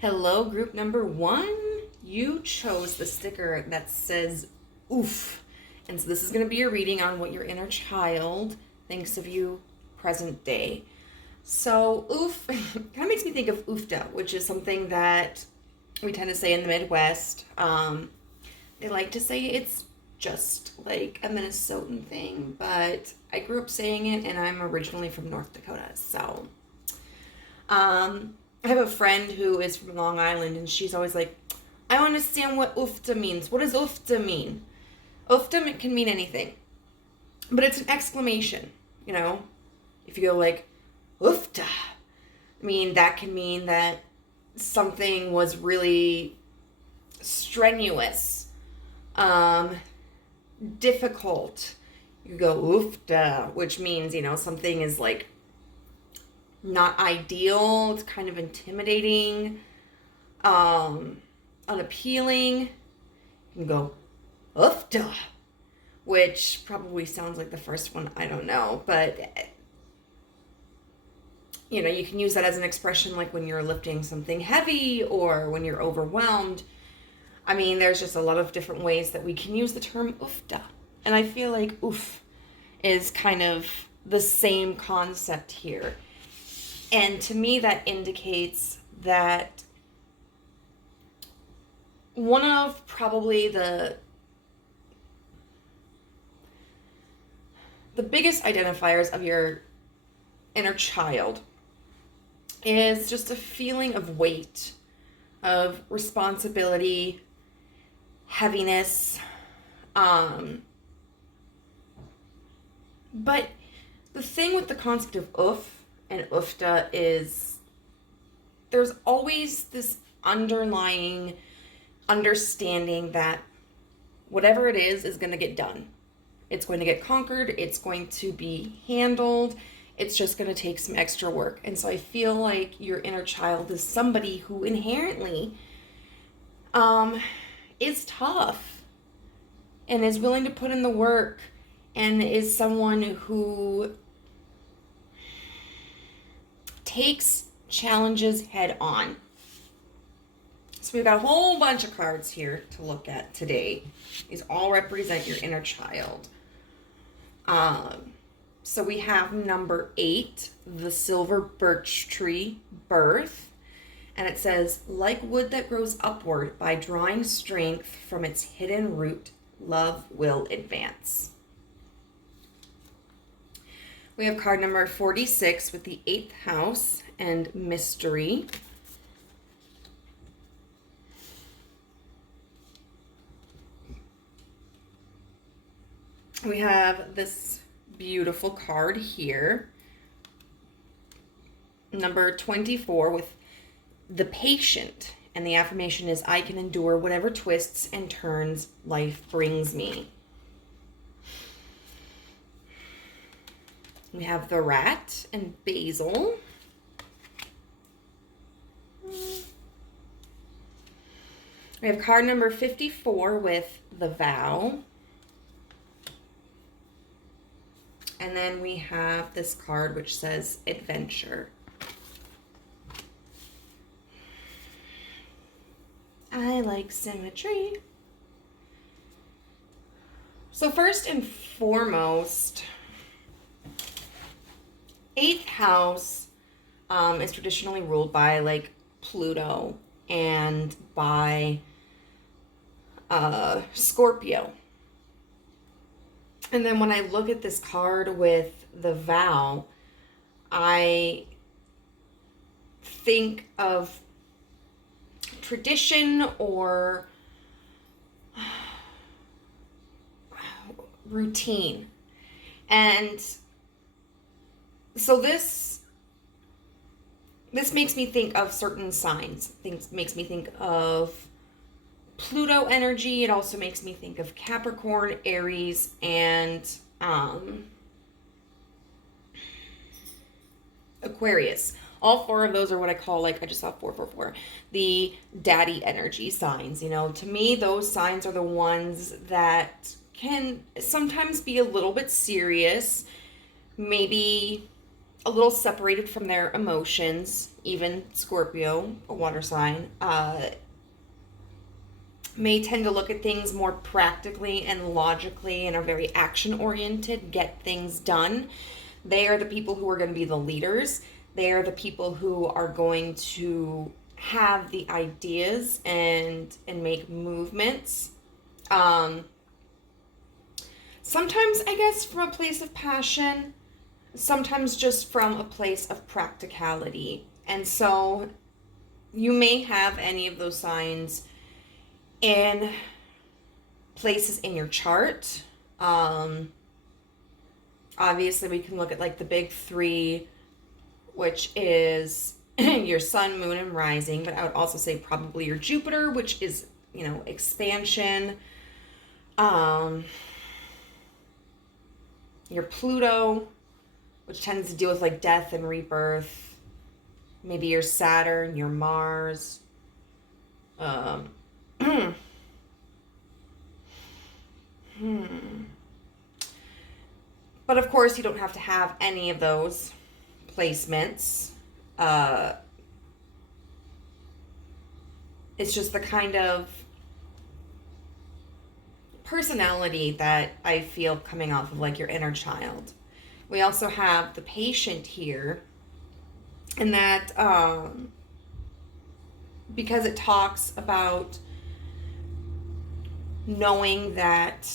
Hello, group number 1. You chose the sticker that says oof. And so this is going to be a reading on what your inner child thinks of you present day. So oof kind of makes me think of oofda, which is something that we tend to say in the Midwest. They like to say it's just like a Minnesotan thing, but I grew up saying it and I'm originally from North Dakota. So I have a friend who is from Long Island, and she's always like, I don't understand what oofta means. What does oofta mean? Oofta can mean anything, but it's an exclamation, you know? If you go like, oofta, I mean, that can mean that something was really strenuous, difficult. You go oofta, which means, something is like not ideal. It's kind of intimidating, unappealing. You can go oofta, which probably sounds like the first one. I don't know, but you can use that as an expression like when you're lifting something heavy or when you're overwhelmed. I mean, there's just a lot of different ways that we can use the term oofta. And I feel like oof is kind of the same concept here. And to me, that indicates that one of probably the biggest identifiers of your inner child is just a feeling of weight, of responsibility, heaviness. But the thing with the concept of oof and oofta is there's always this underlying understanding that whatever it is going to get done. It's going to get conquered. It's going to be handled. It's just going to take some extra work. And so I feel like your inner child is somebody who inherently is tough and is willing to put in the work and is someone who takes challenges head on. So we've got a whole bunch of cards here to look at today. These all represent your inner child. So we have number 8, the silver birch tree, birth. And it says, like wood that grows upward by drawing strength from its hidden root, love will advance. We have card number 46 with the 8th house and mystery. We have this beautiful card here, number 24 with the patient. And the affirmation is, I can endure whatever twists and turns life brings me. We have the rat and basil. We have card number 54 with the vow. And then we have this card which says adventure. I like symmetry. So first and foremost, 8th house is traditionally ruled by like Pluto and by Scorpio. And then when I look at this card with the vow, I think of tradition or routine. And so this makes me think of certain signs. Makes me think of Pluto energy. It also makes me think of Capricorn, Aries, and Aquarius. All 4 of those are what I call, like, I just saw 444, the daddy energy signs. To me, those signs are the ones that can sometimes be a little bit serious, maybe a little separated from their emotions. Even Scorpio, a water sign, may tend to look at things more practically and logically and are very action oriented, get things done. They are the people who are going to be the leaders. They are the people who are going to have the ideas and make movements. Sometimes, I guess, from a place of passion, sometimes just from a place of practicality. And so you may have any of those signs in places in your chart. Obviously, we can look at like the big three, which is your sun, moon, and rising. But I would also say probably your Jupiter, which is, expansion. Your Pluto, which tends to deal with like death and rebirth. Maybe your Saturn, your Mars. But of course, you don't have to have any of those placements. It's just the kind of personality that I feel coming off of like your inner child. We also have the patient here, and that because it talks about knowing that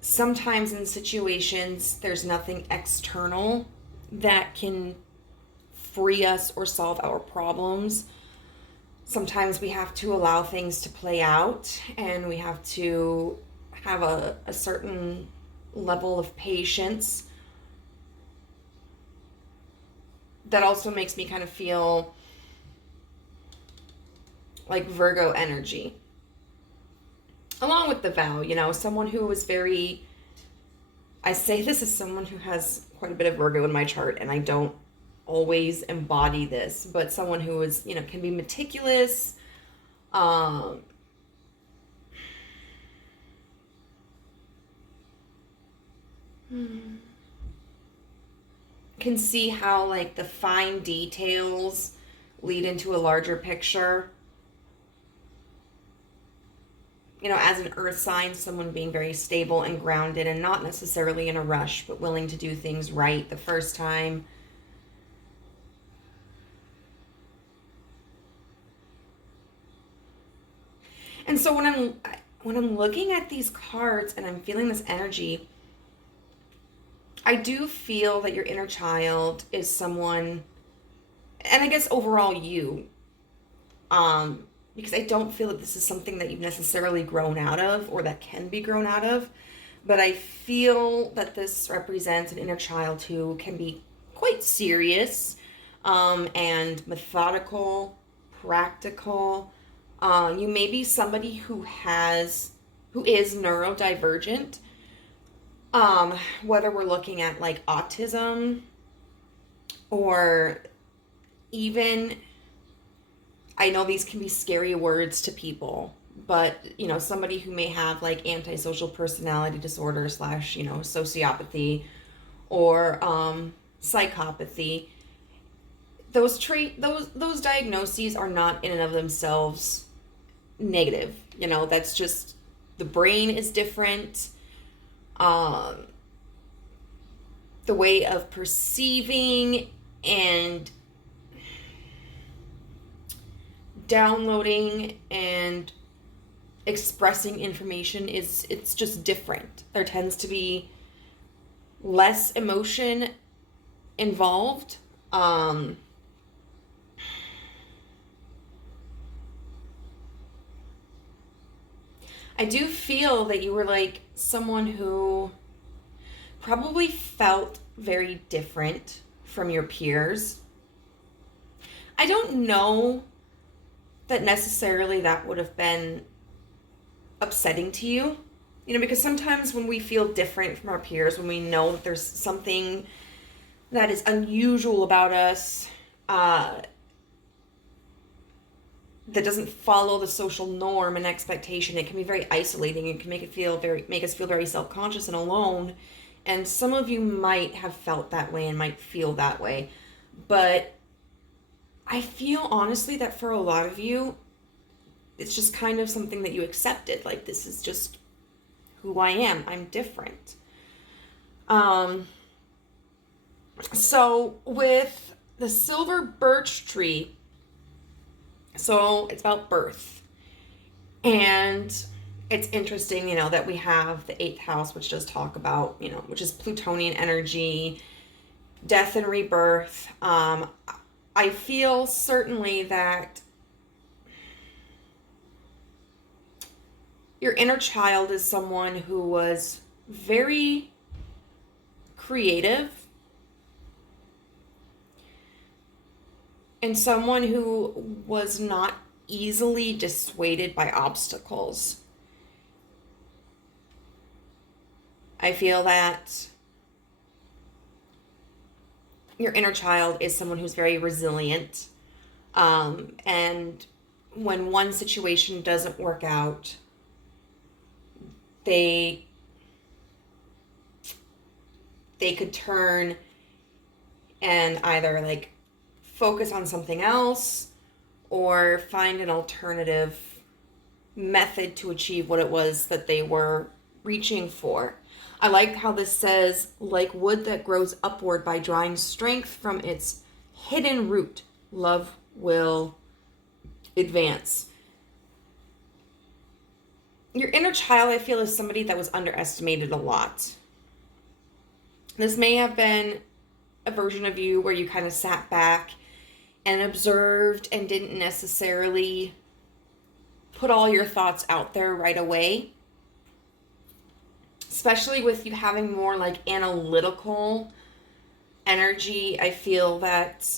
sometimes in situations there's nothing external that can free us or solve our problems. Sometimes we have to allow things to play out, and we have to have a certain level of patience. That also makes me kind of feel like Virgo energy. Along with the vow, someone who is very, I say this as someone who has quite a bit of Virgo in my chart, and I don't always embody this, but someone who is, can be meticulous, can see how like the fine details lead into a larger picture. As an earth sign, someone being very stable and grounded and not necessarily in a rush, but willing to do things right the first time. And so when I'm looking at these cards and I'm feeling this energy, I do feel that your inner child is someone, and I guess overall you, because I don't feel that this is something that you've necessarily grown out of or that can be grown out of, but I feel that this represents an inner child who can be quite serious, and methodical, practical. You may be somebody who is neurodivergent, whether we're looking at like autism or even, I know these can be scary words to people, but somebody who may have like antisocial personality disorder / sociopathy or psychopathy. Those diagnoses are not in and of themselves negative. That's just, the brain is different. The way of perceiving and downloading and expressing information it's just different. There tends to be less emotion involved. I do feel that you were like someone who probably felt very different from your peers. I don't know that necessarily that would have been upsetting to you, because sometimes when we feel different from our peers, when we know that there's something that is unusual about us, that doesn't follow the social norm and expectation, it can be very isolating. It can make us feel very self-conscious and alone And some of you might have felt that way and might feel that way. But I feel honestly that for a lot of you, it's just kind of something that you accepted. Like, this is just who I am. I'm different. So with the silver birch tree, so it's about birth. And it's interesting, you know, that we have the 8th house, which does talk about, you know, which is Plutonian energy, death and rebirth. I feel certainly that your inner child is someone who was very creative and someone who was not easily dissuaded by obstacles. I feel that your inner child is someone who's very resilient. And when one situation doesn't work out, they could turn and either like focus on something else or find an alternative method to achieve what it was that they were reaching for. I like how this says, like wood that grows upward by drawing strength from its hidden root, love will advance. Your inner child, I feel, is somebody that was underestimated a lot. This may have been a version of you where you kind of sat back and observed and didn't necessarily put all your thoughts out there right away. Especially with you having more like analytical energy, I feel that,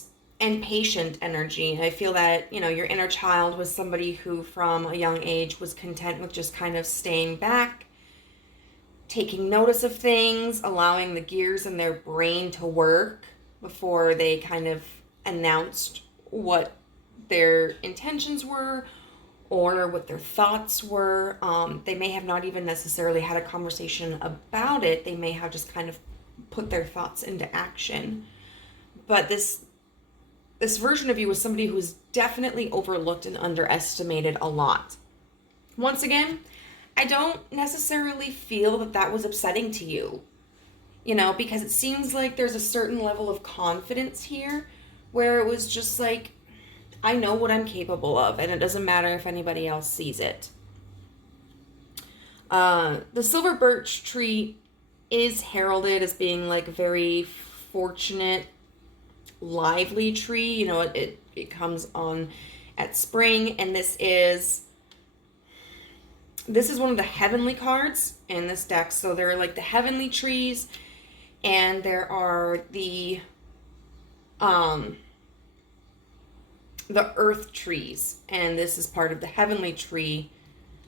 and patient energy. I feel that, you know, your inner child was somebody who from a young age was content with just kind of staying back, taking notice of things, allowing the gears in their brain to work before they kind of announced what their intentions were or what their thoughts were. They may have not even necessarily had a conversation about it. They may have just kind of put their thoughts into action. But this version of you was somebody who was definitely overlooked and underestimated a lot. Once again, I don't necessarily feel that that was upsetting to you, you know, because it seems like there's a certain level of confidence here where it was just like, I know what I'm capable of, and it doesn't matter if anybody else sees it. The silver birch tree is heralded as being like a very fortunate, lively tree. You know, it comes on at spring, and this is one of the heavenly cards in this deck. So there are like the heavenly trees, and there are the earth trees, and this is part of the heavenly tree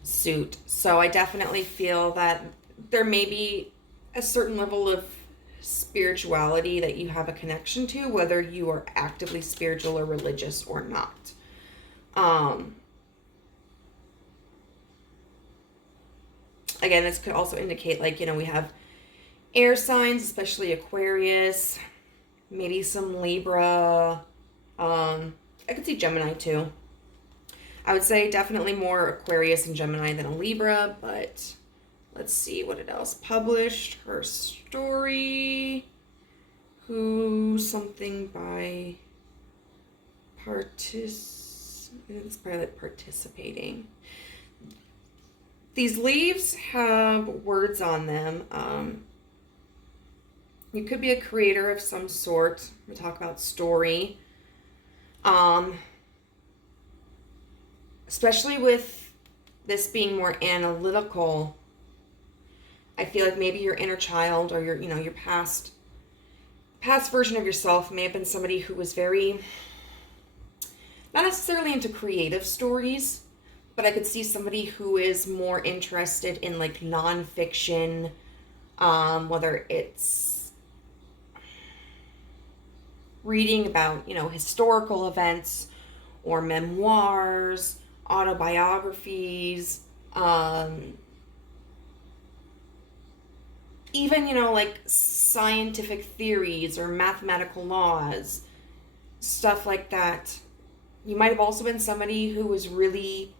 suit. So I definitely feel that there may be a certain level of spirituality that you have a connection to, whether you are actively spiritual or religious or not. Again, this could also indicate, like, you know, we have air signs, especially Aquarius, maybe some Libra. I could see Gemini too. I would say definitely more Aquarius and Gemini than a Libra, but let's see what it else. Published her story. Who something by it's probably like participating. These leaves have words on them. You could be a creator of some sort. We talk about story. Especially with this being more analytical, I feel like maybe your inner child or your past version of yourself may have been somebody who was very, not necessarily into creative stories, but I could see somebody who is more interested in like nonfiction, whether it's reading about, historical events or memoirs, autobiographies, even, you know, like scientific theories or mathematical laws, stuff like that. You might have also been somebody who was really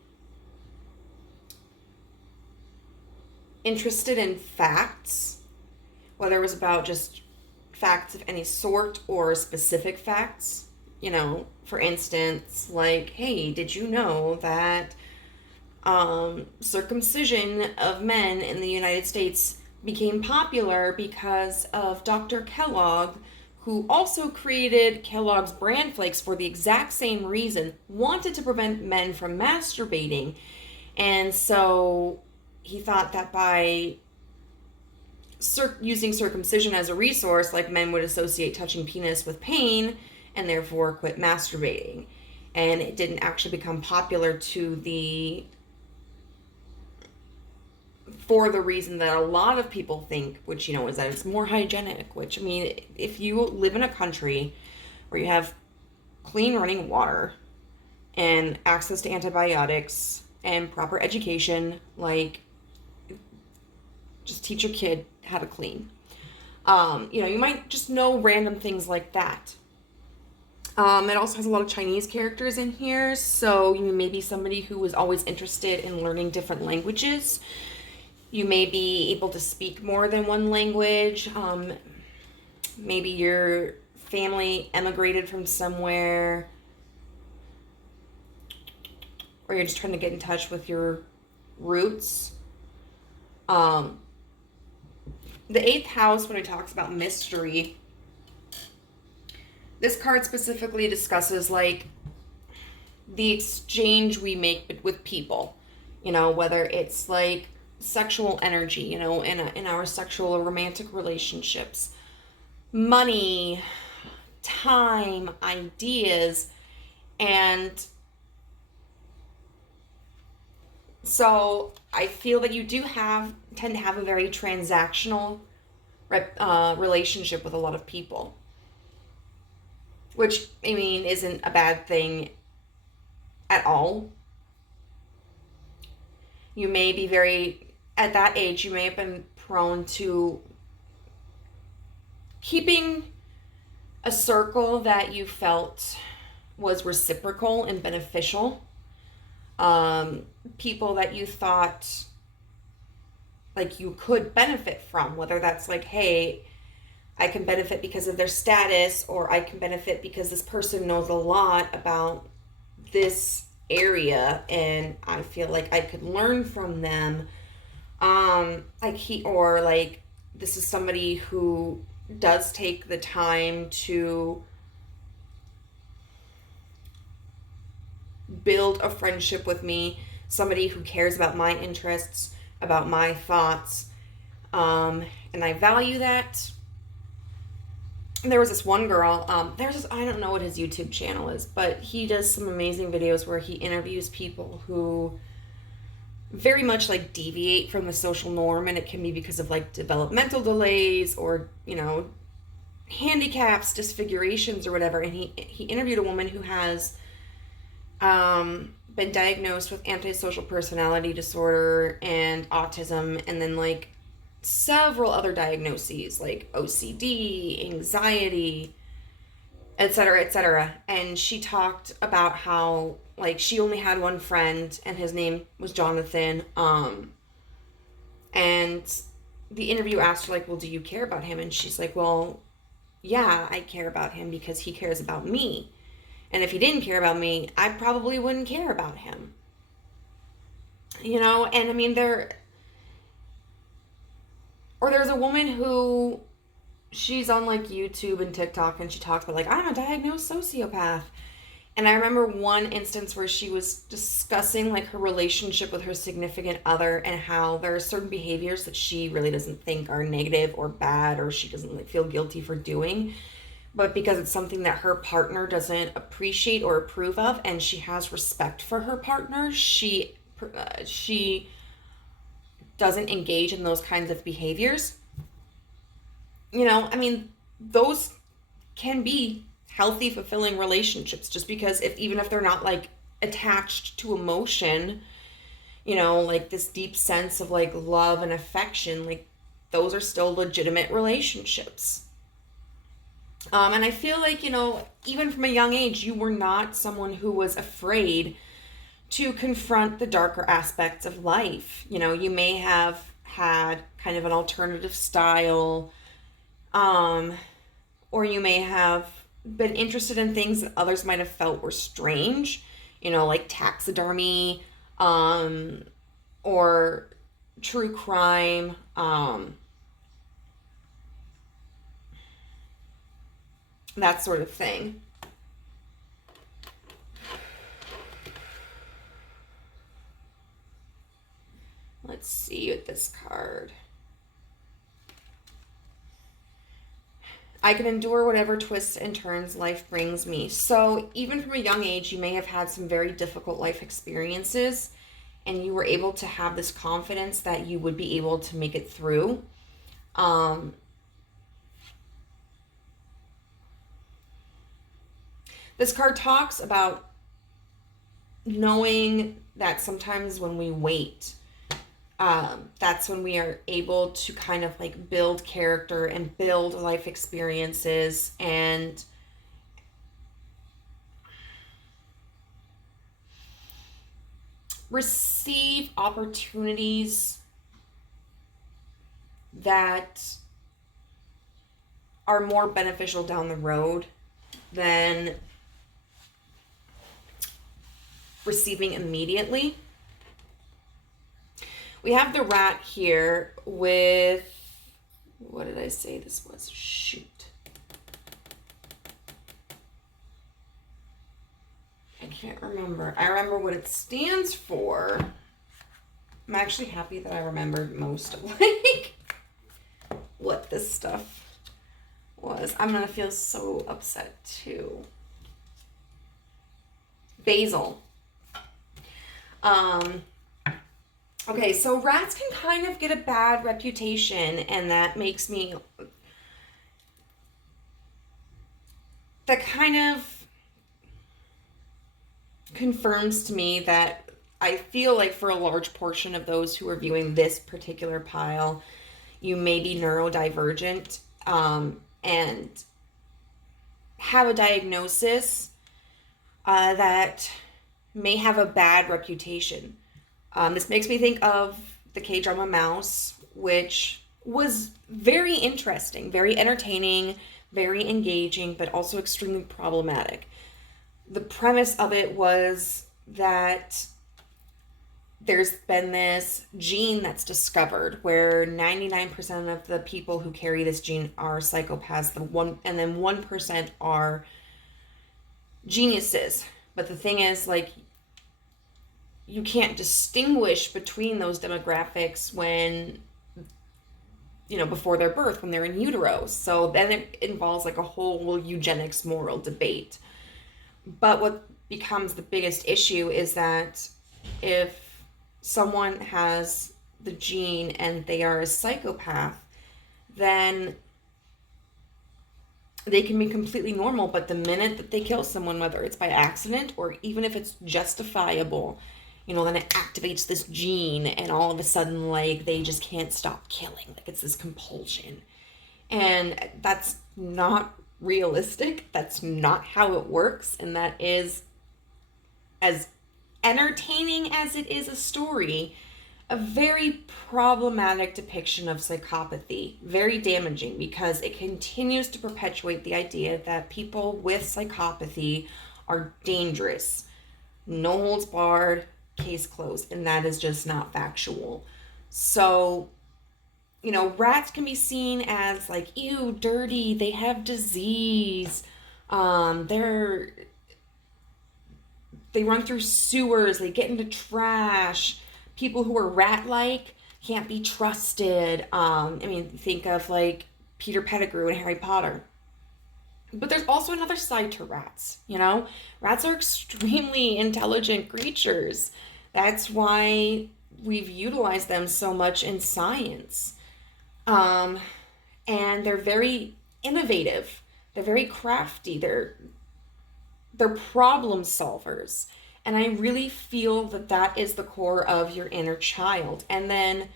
interested in facts, whether it was about just facts of any sort or specific facts. You know, for instance, like, hey, did you know that circumcision of men in the United States became popular because of Dr. Kellogg, who also created Kellogg's bran flakes for the exact same reason, wanted to prevent men from masturbating. And so he thought that by using circumcision as a resource, like, men would associate touching penis with pain and therefore quit masturbating. And it didn't actually become popular for the reason that a lot of people think, which, you know, is that it's more hygienic, which, I mean, if you live in a country where you have clean running water and access to antibiotics and proper education, like, just teach your kid how to clean. You know, you might just know random things like that. It also has a lot of Chinese characters in here, so you may be somebody who was always interested in learning different languages. You may be able to speak more than one language. Maybe your family emigrated from somewhere, or you're just trying to get in touch with your roots. The 8th house, when it talks about mystery, this card specifically discusses, like, the exchange we make with people. You know, whether it's like sexual energy, you know, in our sexual or romantic relationships, money, time, ideas, and so I feel that you do tend to have a very transactional relationship with a lot of people, which, I mean, isn't a bad thing at all. You may be at that age, you may have been prone to keeping a circle that you felt was reciprocal and beneficial. People that you thought, like, you could benefit from, whether that's like, hey, I can benefit because of their status, or I can benefit because this person knows a lot about this area and I feel like I could learn from them. Or like, this is somebody who does take the time to build a friendship with me, somebody who cares about my interests, about my thoughts, and I value that. There was this one girl, I don't know what his YouTube channel is, but he does some amazing videos where he interviews people who very much, like, deviate from the social norm, and it can be because of, like, developmental delays or, you know, handicaps, disfigurations, or whatever. And he interviewed a woman who has been diagnosed with antisocial personality disorder and autism, and then, like, several other diagnoses like OCD, anxiety, etc., etc. And she talked about how, like, she only had one friend and his name was Jonathan. And the interview asked her, like, well, do you care about him? And she's like, well, yeah, I care about him because he cares about me. And if he didn't care about me, I probably wouldn't care about him. You know, and I mean, there's a woman who, she's on, like, YouTube and TikTok, and she talks about, like, I'm a diagnosed sociopath. And I remember one instance where she was discussing, like, her relationship with her significant other and how there are certain behaviors that she really doesn't think are negative or bad, or she doesn't, like, feel guilty for doing. But because it's something that her partner doesn't appreciate or approve of, and she has respect for her partner, she doesn't engage in those kinds of behaviors. You know, I mean, those can be healthy, fulfilling relationships, just because even if they're not, like, attached to emotion, you know, like this deep sense of, like, love and affection, like, those are still legitimate relationships. And I feel like, even from a young age, you were not someone who was afraid to confront the darker aspects of life. You may have had kind of an alternative style, or you may have been interested in things that others might have felt were strange, like taxidermy, or true crime, that sort of thing. Let's see with this card. I can endure whatever twists and turns life brings me. So even from a young age, you may have had some very difficult life experiences, and you were able to have this confidence that you would be able to make it through. This card talks about knowing that sometimes when we wait, that's when we are able to kind of like build character and build life experiences and receive opportunities that are more beneficial down the road than receiving immediately. We have the rat here with, what did I say this was? Shoot. I can't remember. I remember what it stands for. I'm actually happy that I remembered most of like what this stuff was. I'm going to feel so upset too. Basil. Okay, so rats can kind of get a bad reputation, and that kind of confirms to me that I feel like for a large portion of those who are viewing this particular pile, you may be neurodivergent, and have a diagnosis that may have a bad reputation. This makes me think of the K-drama Mouse, which was very interesting, very entertaining, very engaging, but also extremely problematic. The premise of it was that there's been this gene that's discovered where 99% of the people who carry this gene are psychopaths, and then 1% are geniuses. But the thing is, like, you can't distinguish between those demographics when, before their birth, when they're in utero. So then it involves like a whole eugenics moral debate. But what becomes the biggest issue is that if someone has the gene and they are a psychopath, then they can be completely normal. But the minute that they kill someone, whether it's by accident or even if it's justifiable, then it activates this gene, and all of a sudden, like, they just can't stop killing. Like, it's this compulsion. And that's not realistic. That's not how it works. And that is, as entertaining as it is a story, a very problematic depiction of psychopathy. Very damaging, because it continues to perpetuate the idea that people with psychopathy are dangerous. No holds barred, case closed, and that is just not factual. So, rats can be seen as like, ew, dirty, they have disease, they run through sewers, they get into trash, people who are rat-like can't be trusted. Think of like Peter Pettigrew and Harry Potter. But there's also another side to rats, Rats are extremely intelligent creatures. That's why we've utilized them so much in science. And they're very innovative. They're very crafty. They're problem solvers. And I really feel that is the core of your inner child. And then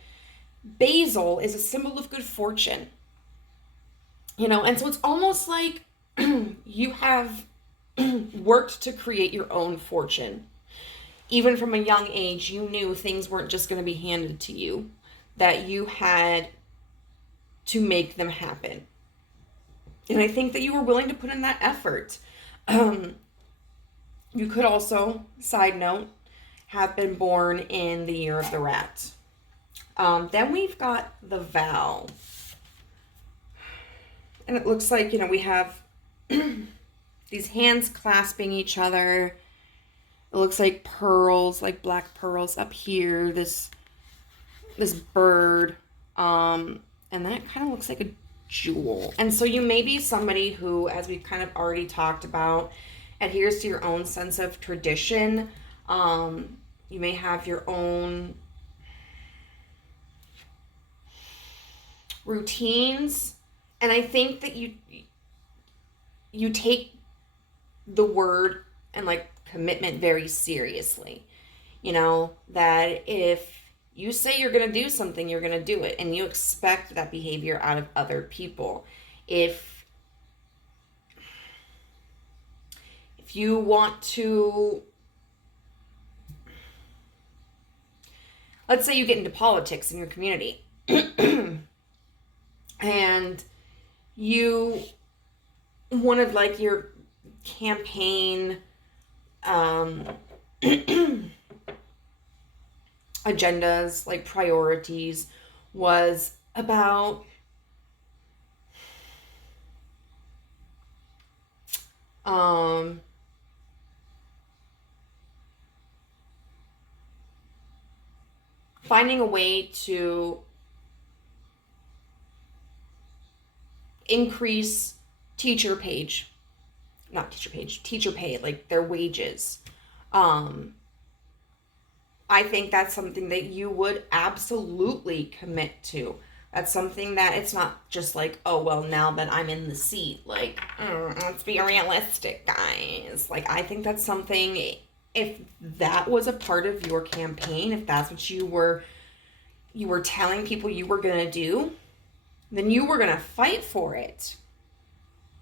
basil is a symbol of good fortune, you know, and so it's almost like you have worked to create your own fortune. Even from a young age, you knew things weren't just going to be handed to you, that you had to make them happen. And I think that you were willing to put in that effort. You could also, side note, have been born in the year of the rat. Then we've got the vow. And it looks like, you know, we have these hands clasping each other. It looks like pearls, like black pearls up here. This bird. And that kind of looks like a jewel. And so you may be somebody who, as we've kind of already talked about, adheres to your own sense of tradition. You may have your own routines. And I think that you take the word and like commitment very seriously. You know, that if you say you're going to do something, you're going to do it, and you expect that behavior out of other people. If you want to, let's say you get into politics in your community and you, one of like your campaign agendas, like priorities, was about finding a way to increase teacher pay, like their wages. I think that's something that you would absolutely commit to. That's something that it's not just like, oh, well, now that I'm in the seat, like, let's be realistic, guys. Like, I think that's something, if that was a part of your campaign, if that's what you were telling people you were going to do, then you were going to fight for it.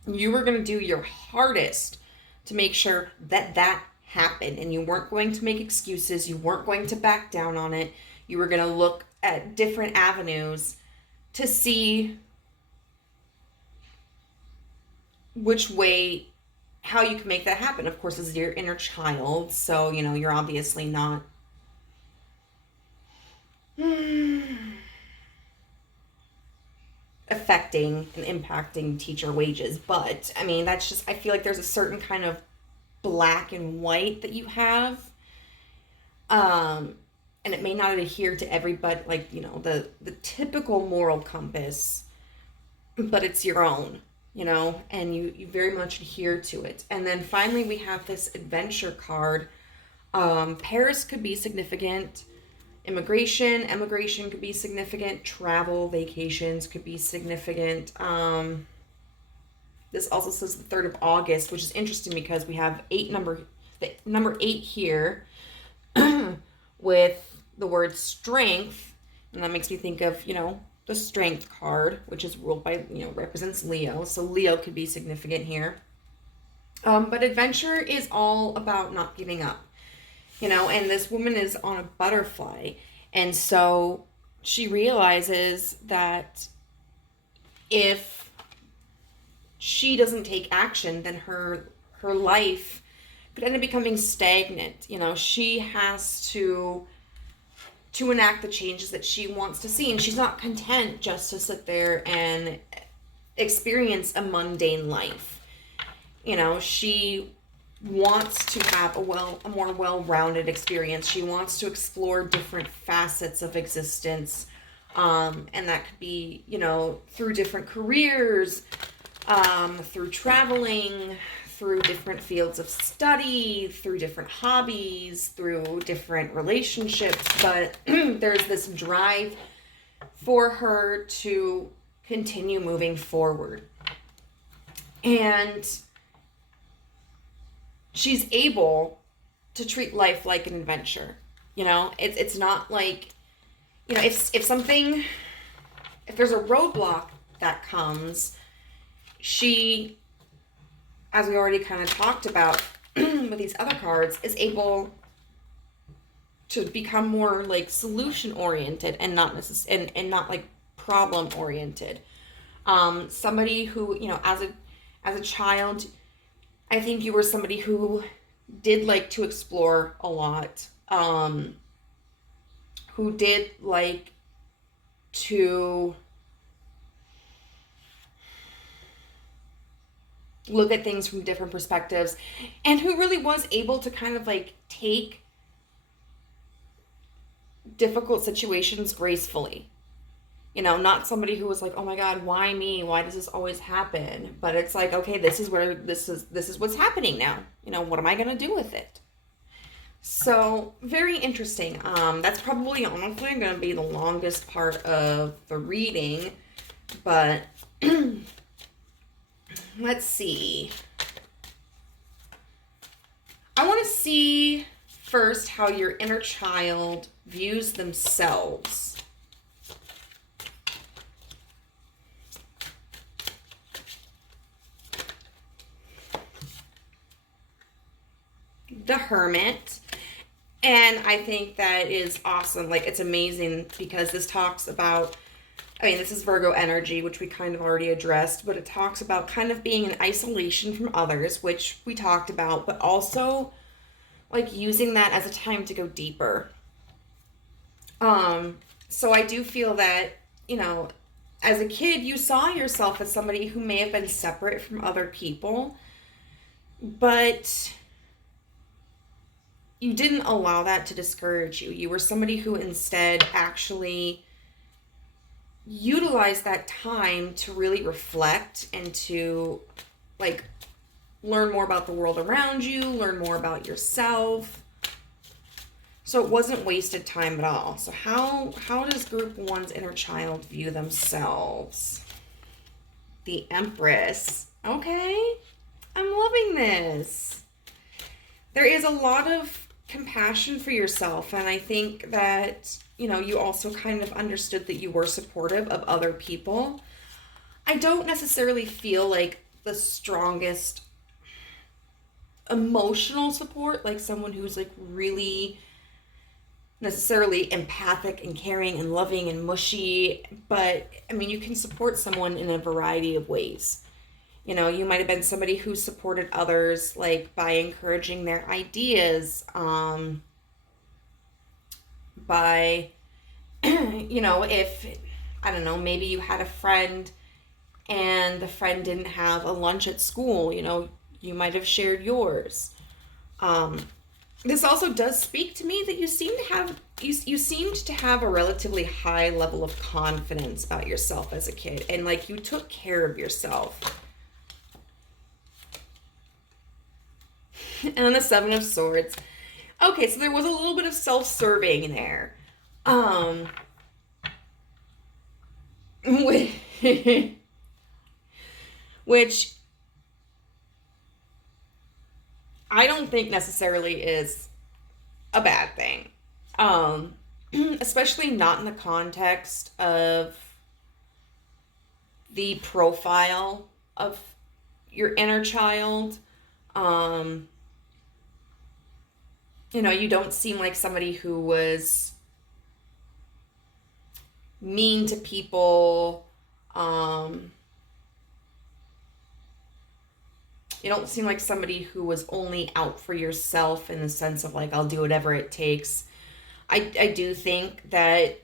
You were going to do your hardest to make sure that that happened, and you weren't going to make excuses. You weren't going to back down on it. You were going to look at different avenues to see which way, how you can make that happen. Of course, this is your inner child, so, you know, you're obviously not affecting and impacting teacher wages. But, I mean, that's just, I feel like there's a certain kind of black and white that you have. And it may not adhere to everybody, like, you know, the typical moral compass, but it's your own, you know, and you very much adhere to it. And then finally, we have this adventure card. Paris could be significant. Emigration could be significant. Travel, vacations could be significant. This also says the 3rd of August, which is interesting because we have number 8 here with the word strength. And that makes me think of, you know, the strength card, which is ruled by, you know, represents Leo. So Leo could be significant here. But adventure is all about not giving up, you know, and this woman is on a butterfly. And so she realizes that if she doesn't take action, then her life could end up becoming stagnant. You know, she has to enact the changes that she wants to see, and she's not content just to sit there and experience a mundane life. You know, she wants to have a more well-rounded experience. She wants to explore different facets of existence, and that could be, you know, through different careers, through traveling, through different fields of study, through different hobbies, through different relationships. But there's this drive for her to continue moving forward. And she's able to treat life like an adventure. You know, it's not like, you know, if there's a roadblock that comes, she, as we already kind of talked about with these other cards, is able to become more like solution oriented and not and not like problem oriented. Somebody who, you know, as a child, I think you were somebody who did like to explore a lot. Who did like to look at things from different perspectives, and who really was able to kind of like take difficult situations gracefully. You know, not somebody who was like, oh my God, why me? Why does this always happen? But it's like, okay, this is what's happening now. You know, what am I going to do with it? So, very interesting. That's probably honestly going to be the longest part of the reading, but let's see. I want to see first how your inner child views themselves. The Hermit. And I think that is awesome. Like, it's amazing because this talks about, I mean, this is Virgo energy, which we kind of already addressed, but it talks about kind of being in isolation from others, which we talked about, but also like using that as a time to go deeper. So I do feel that, you know, as a kid, you saw yourself as somebody who may have been separate from other people, but you didn't allow that to discourage you. You were somebody who instead actually utilized that time to really reflect and to like learn more about the world around you, learn more about yourself. So it wasn't wasted time at all. So how does group 1's inner child view themselves? The Empress. Okay. I'm loving this. There is a lot of compassion for yourself, and I think that, you know, you also kind of understood that you were supportive of other people. I don't necessarily feel like the strongest emotional support, like someone who's like really necessarily empathic and caring and loving and mushy, but I mean, you can support someone in a variety of ways. You know, you might have been somebody who supported others, like by encouraging their ideas, by, you know, if, I don't know, maybe you had a friend and the friend didn't have a lunch at school, you know, you might have shared yours. This also does speak to me that you seemed to have a relatively high level of confidence about yourself as a kid, and like you took care of yourself. And then the Seven of Swords. Okay, so there was a little bit of self-serving there. Which I don't think necessarily is a bad thing. Especially not in the context of the profile of your inner child. You know, you don't seem like somebody who was mean to people. You don't seem like somebody who was only out for yourself in the sense of like, I'll do whatever it takes. I do think that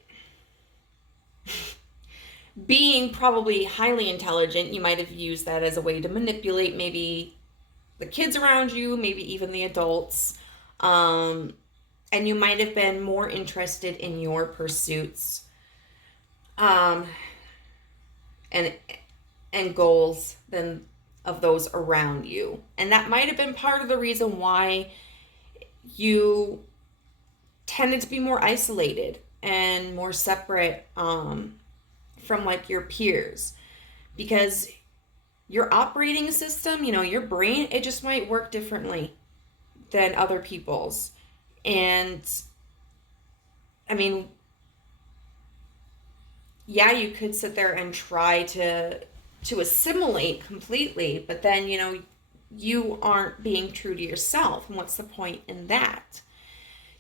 being probably highly intelligent, you might have used that as a way to manipulate maybe the kids around you, maybe even the adults. And you might have been more interested in your pursuits, and goals than of those around you. And that might have been part of the reason why you tended to be more isolated and more separate from like your peers, because your operating system, you know, your brain, it just might work differently than other people's. And I mean, yeah, you could sit there and try to assimilate completely, but then, you know, you aren't being true to yourself. And what's the point in that?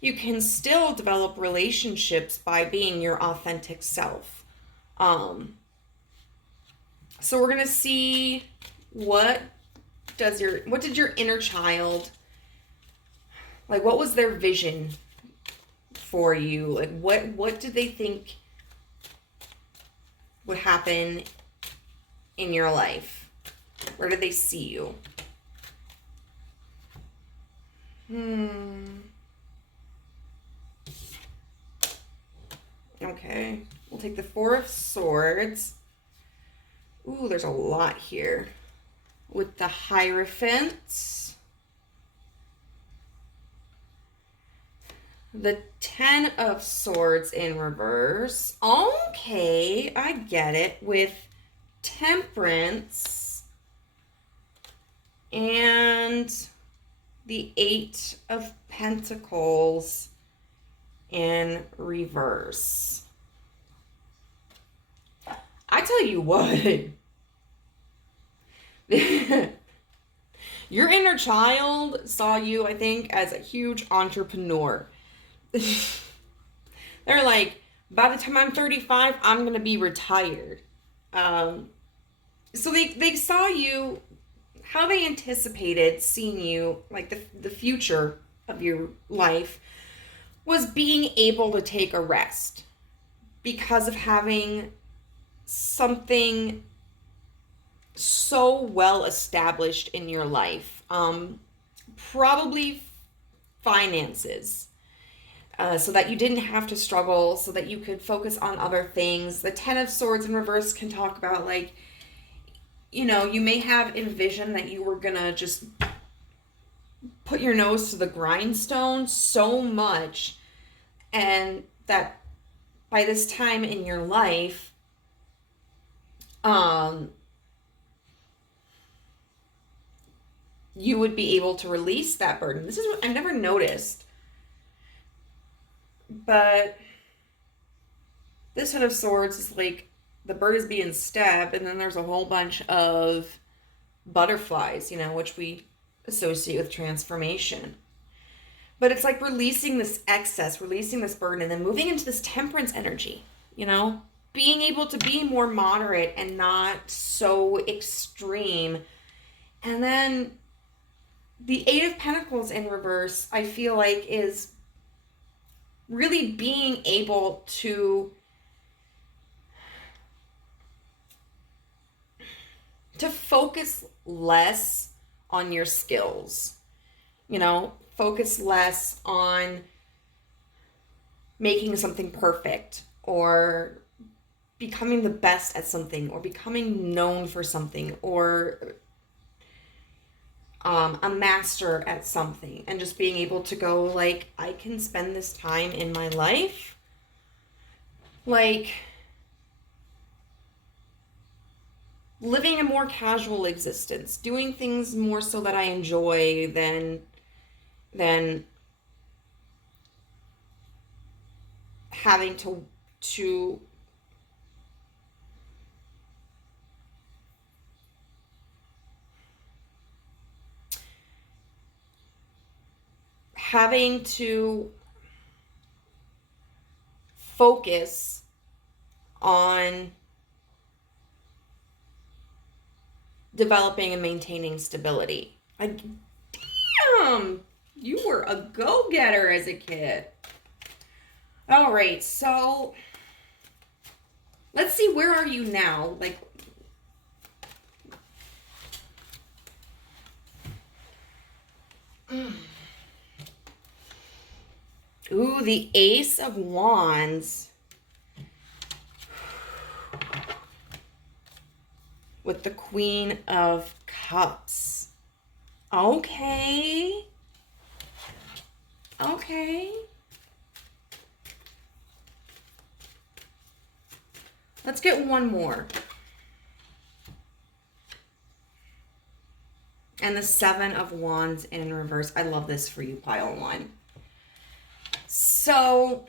You can still develop relationships by being your authentic self. So we're going to see what did your inner child, like, what was their vision for you? Like, what did they think would happen in your life? Where did they see you? Okay, we'll take the Four of Swords. Ooh, there's a lot here. With the Hierophant. The Ten of Swords in reverse. Okay, I get it. With Temperance. And the Eight of Pentacles in reverse. I tell you what. Your inner child saw you, I think, as a huge entrepreneur. They're like, by the time I'm 35, I'm going to be retired. So they saw you, how they anticipated seeing you, like the future of your life, was being able to take a rest because of having something so well established in your life. Probably finances. So that you didn't have to struggle, so that you could focus on other things. The Ten of Swords in reverse can talk about, like, you know, you may have envisioned that you were gonna just put your nose to the grindstone so much, and that by this time in your life, you would be able to release that burden. This is what I've never noticed. But this Ten of Swords is like the bird is being stabbed, and then there's a whole bunch of butterflies, you know, which we associate with transformation. But it's like releasing this excess, releasing this burden, and then moving into this temperance energy, you know, being able to be more moderate and not so extreme. And then the Eight of Pentacles in reverse, I feel like, is really being able to focus less on your skills, you know, focus less on making something perfect or becoming the best at something or becoming known for something or a master at something, and just being able to go, like, I can spend this time in my life, like, living a more casual existence, doing things more so that I enjoy than having to focus on developing and maintaining stability. Like, damn, you were a go-getter as a kid. All right, so let's see, where are you now? Like, ooh, the Ace of Wands with the Queen of Cups. Okay. Let's get one more. And the Seven of Wands in reverse. I love this for you, pile one. So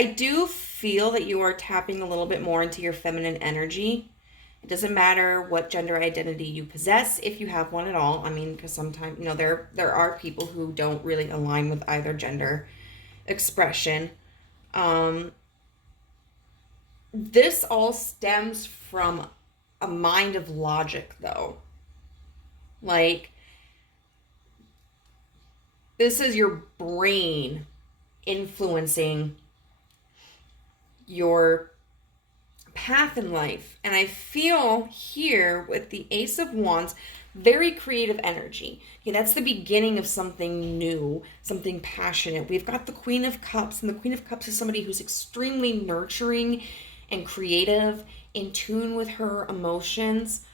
I do feel that you are tapping a little bit more into your feminine energy. It doesn't matter what gender identity you possess, if you have one at all. I mean, because sometimes, there are people who don't really align with either gender expression. This all stems from a mind of logic, though. Like, this is your brain influencing your path in life. And I feel here with the Ace of Wands, very creative energy. Okay, that's the beginning of something new, something passionate. We've got the Queen of Cups, and the Queen of Cups is somebody who's extremely nurturing and creative, in tune with her emotions,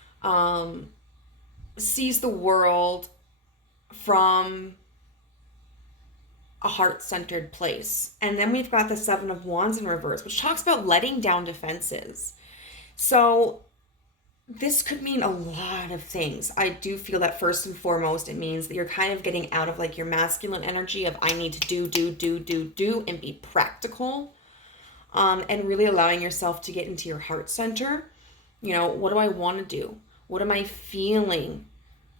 sees the world from a heart-centered place. And then we've got the Seven of Wands in reverse, which talks about letting down defenses. So this could mean a lot of things. I do feel that first and foremost, it means that you're kind of getting out of like your masculine energy of I need to do, and be practical. And really allowing yourself to get into your heart center. What do I want to do? What am I feeling?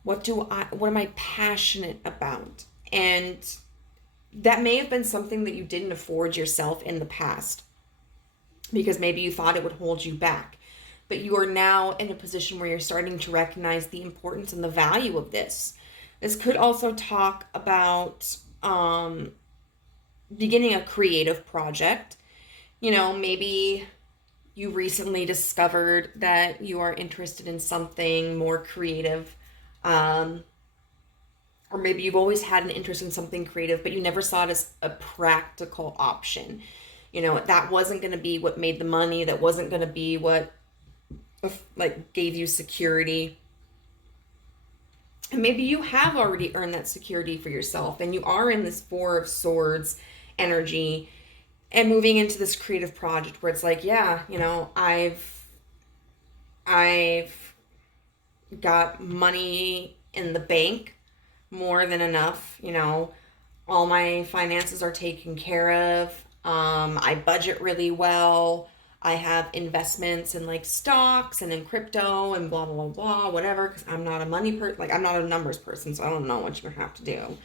What am I passionate about? And that may have been something that you didn't afford yourself in the past because maybe you thought it would hold you back. But you are now in a position where you're starting to recognize the importance and the value of this. This could also talk about beginning a creative project. Maybe you recently discovered that you are interested in something more creative. Or maybe you've always had an interest in something creative, but you never saw it as a practical option. That wasn't going to be what made the money. That wasn't going to be what gave you security. And maybe you have already earned that security for yourself, and you are in this Four of Swords energy and moving into this creative project where it's like, yeah, I've got money in the bank, more than enough. All my finances are taken care of. I budget really well. I have investments in like stocks and in crypto and blah, blah, blah, whatever. Because I'm not a I'm not a numbers person, so I don't know what you have to do.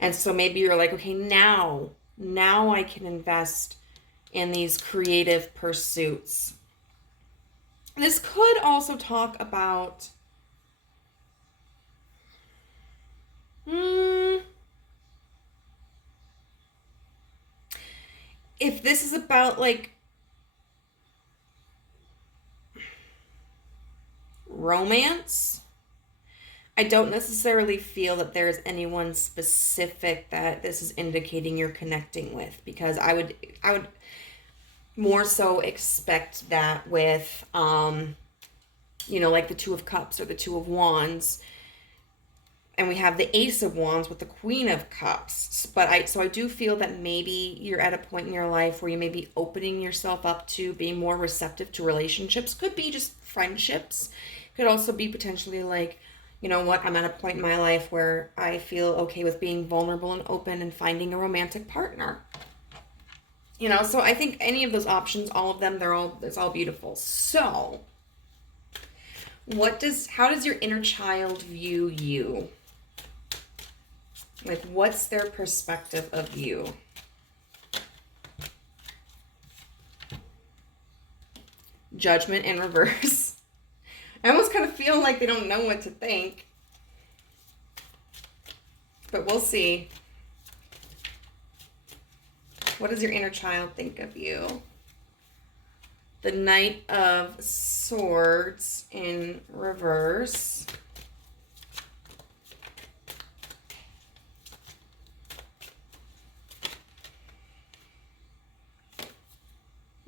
And so maybe you're like, okay, now I can invest in these creative pursuits. This could also talk about if this is about like romance, I don't necessarily feel that there's anyone specific that this is indicating you're connecting with, because I would more so expect that with like the Two of Cups or the Two of Wands. And we have the Ace of Wands with the Queen of Cups. But I do feel that maybe you're at a point in your life where you may be opening yourself up to being more receptive to relationships. Could be just friendships. Could also be potentially like, you know what, I'm at a point in my life where I feel okay with being vulnerable and open and finding a romantic partner. So I think any of those options, all of them, it's all beautiful. So how does your inner child view you? Like, what's their perspective of you? Judgment in reverse. I almost kind of feel like they don't know what to think. But we'll see. What does your inner child think of you? The Knight of Swords in reverse.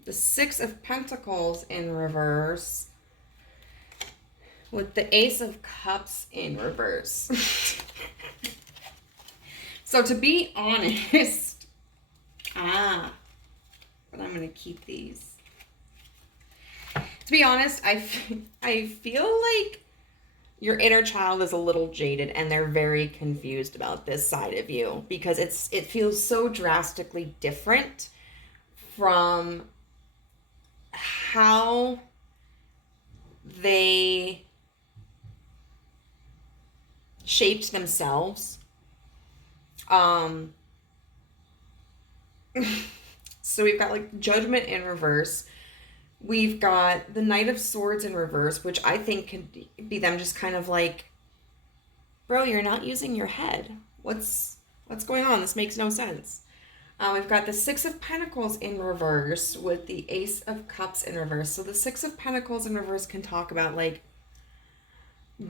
The Six of Pentacles in reverse. With the Ace of Cups in reverse. So to be honest, but I'm going to keep these. To be honest, I feel like your inner child is a little jaded and they're very confused about this side of you because it feels so drastically different from how they shaped themselves. So we've got like Judgment in reverse. We've got the Knight of Swords in reverse, which I think could be them just kind of like, bro, you're not using your head. What's going on? This makes no sense. We've got the Six of Pentacles in reverse with the Ace of Cups in reverse. So the Six of Pentacles in reverse can talk about like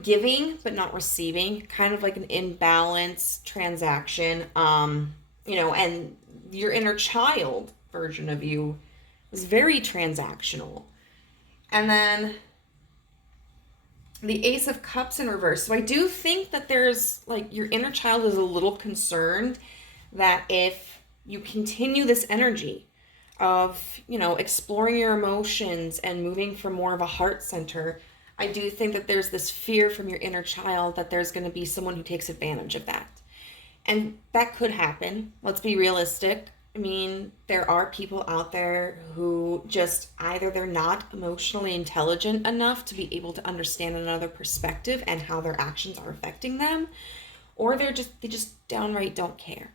giving but not receiving, kind of like an imbalance transaction. And your inner child version of you was very transactional. And then the Ace of Cups in reverse. So I do think that there's like your inner child is a little concerned that if you continue this energy of, exploring your emotions and moving from more of a heart center, I do think that there's this fear from your inner child that there's going to be someone who takes advantage of that. And that could happen. Let's be realistic. I mean, there are people out there who just either they're not emotionally intelligent enough to be able to understand another perspective and how their actions are affecting them, or they just downright don't care.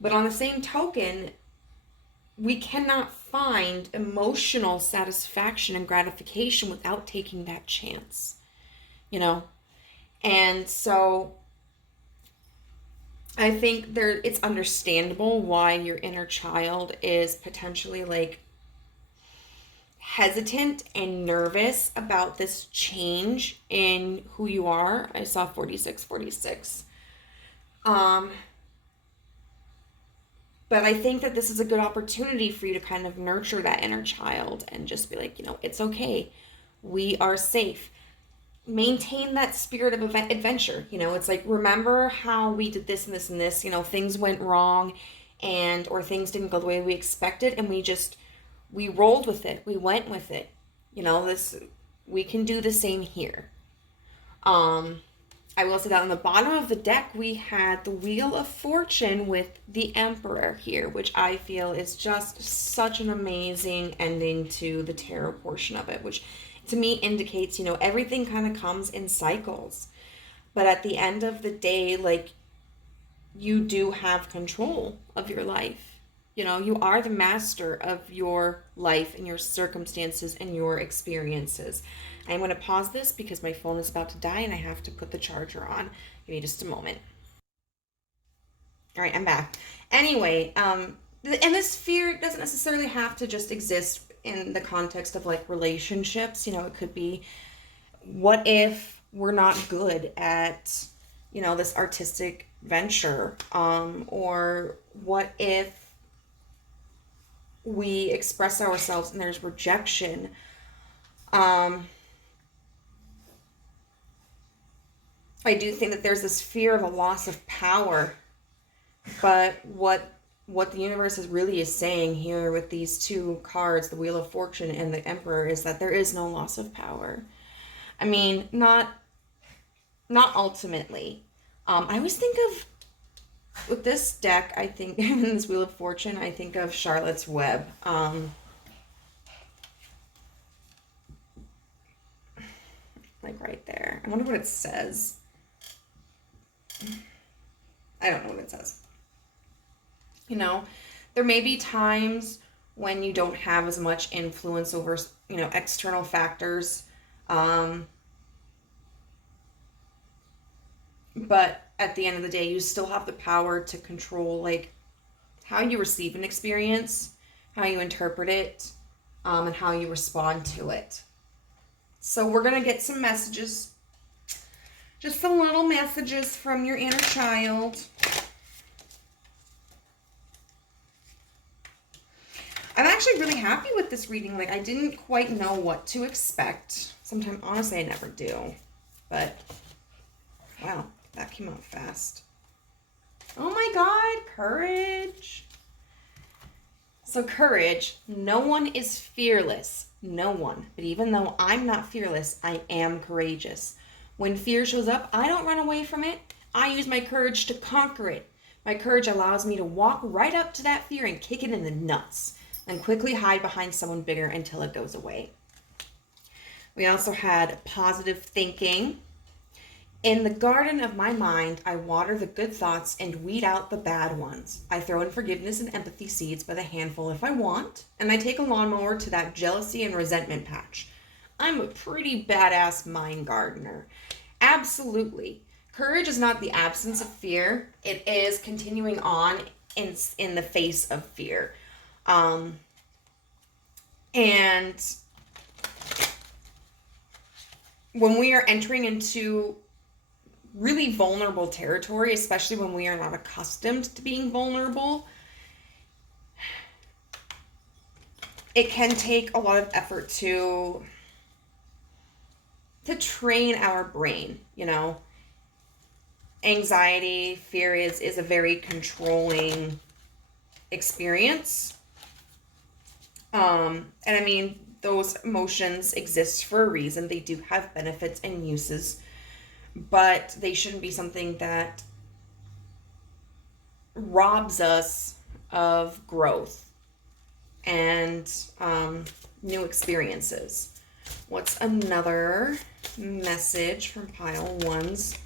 But on the same token, we cannot find emotional satisfaction and gratification without taking that chance, And so I think it's understandable why your inner child is potentially like hesitant and nervous about this change in who you are. I saw 4646. But I think that this is a good opportunity for you to kind of nurture that inner child and just be like, it's okay. We are safe. Maintain that spirit of adventure. It's like, remember how we did this and this and this, things went wrong or things didn't go the way we expected. And we rolled with it. We went with it. We can do the same here. I will say that on the bottom of the deck, we had the Wheel of Fortune with the Emperor here, which I feel is just such an amazing ending to the tarot portion of it, which to me indicates, everything kind of comes in cycles. But at the end of the day, like, you do have control of your life. You are the master of your life and your circumstances and your experiences. I'm going to pause this because my phone is about to die and I have to put the charger on. Give me just a moment. All right, I'm back. Anyway, and this fear doesn't necessarily have to just exist in the context of like relationships. It could be, what if we're not good at, this artistic venture? Or what if we express ourselves and there's rejection? I do think that there's this fear of a loss of power, but what the universe is saying here with these two cards, the Wheel of Fortune and the Emperor, is that there is no loss of power. I mean, not ultimately. I always think of, with this deck, I think, in this Wheel of Fortune, I think of Charlotte's Web. Like right there. I wonder what it says. I don't know what it says. There may be times when you don't have as much influence over, external factors. But at the end of the day, you still have the power to control, like, how you receive an experience, how you interpret it, and how you respond to it. So we're going to get some messages. Just some little messages from your inner child. I'm actually really happy with this reading. Like, I didn't quite know what to expect. Sometimes, honestly, I never do. But, wow, that came out fast. Oh my God, courage. So courage, no one is fearless. No one. But even though I'm not fearless, I am courageous. When fear shows up, I don't run away from it. I use my courage to conquer it. My courage allows me to walk right up to that fear and kick it in the nuts. and quickly hide behind someone bigger until it goes away. We also had positive thinking. In the garden of my mind, I water the good thoughts and weed out the bad ones. I throw in forgiveness and empathy seeds by the handful if I want, and I take a lawnmower to that jealousy and resentment patch. I'm a pretty badass mind gardener. Absolutely. Courage is not the absence of fear. It is continuing on in the face of fear. And when we are entering into really vulnerable territory, especially when we are not accustomed to being vulnerable, it can take a lot of effort to train our brain, you know. Anxiety, fear is a very controlling experience. And I mean, those emotions exist for a reason. They do have benefits and uses, but they shouldn't be something that robs us of growth and new experiences. What's another message from pile one's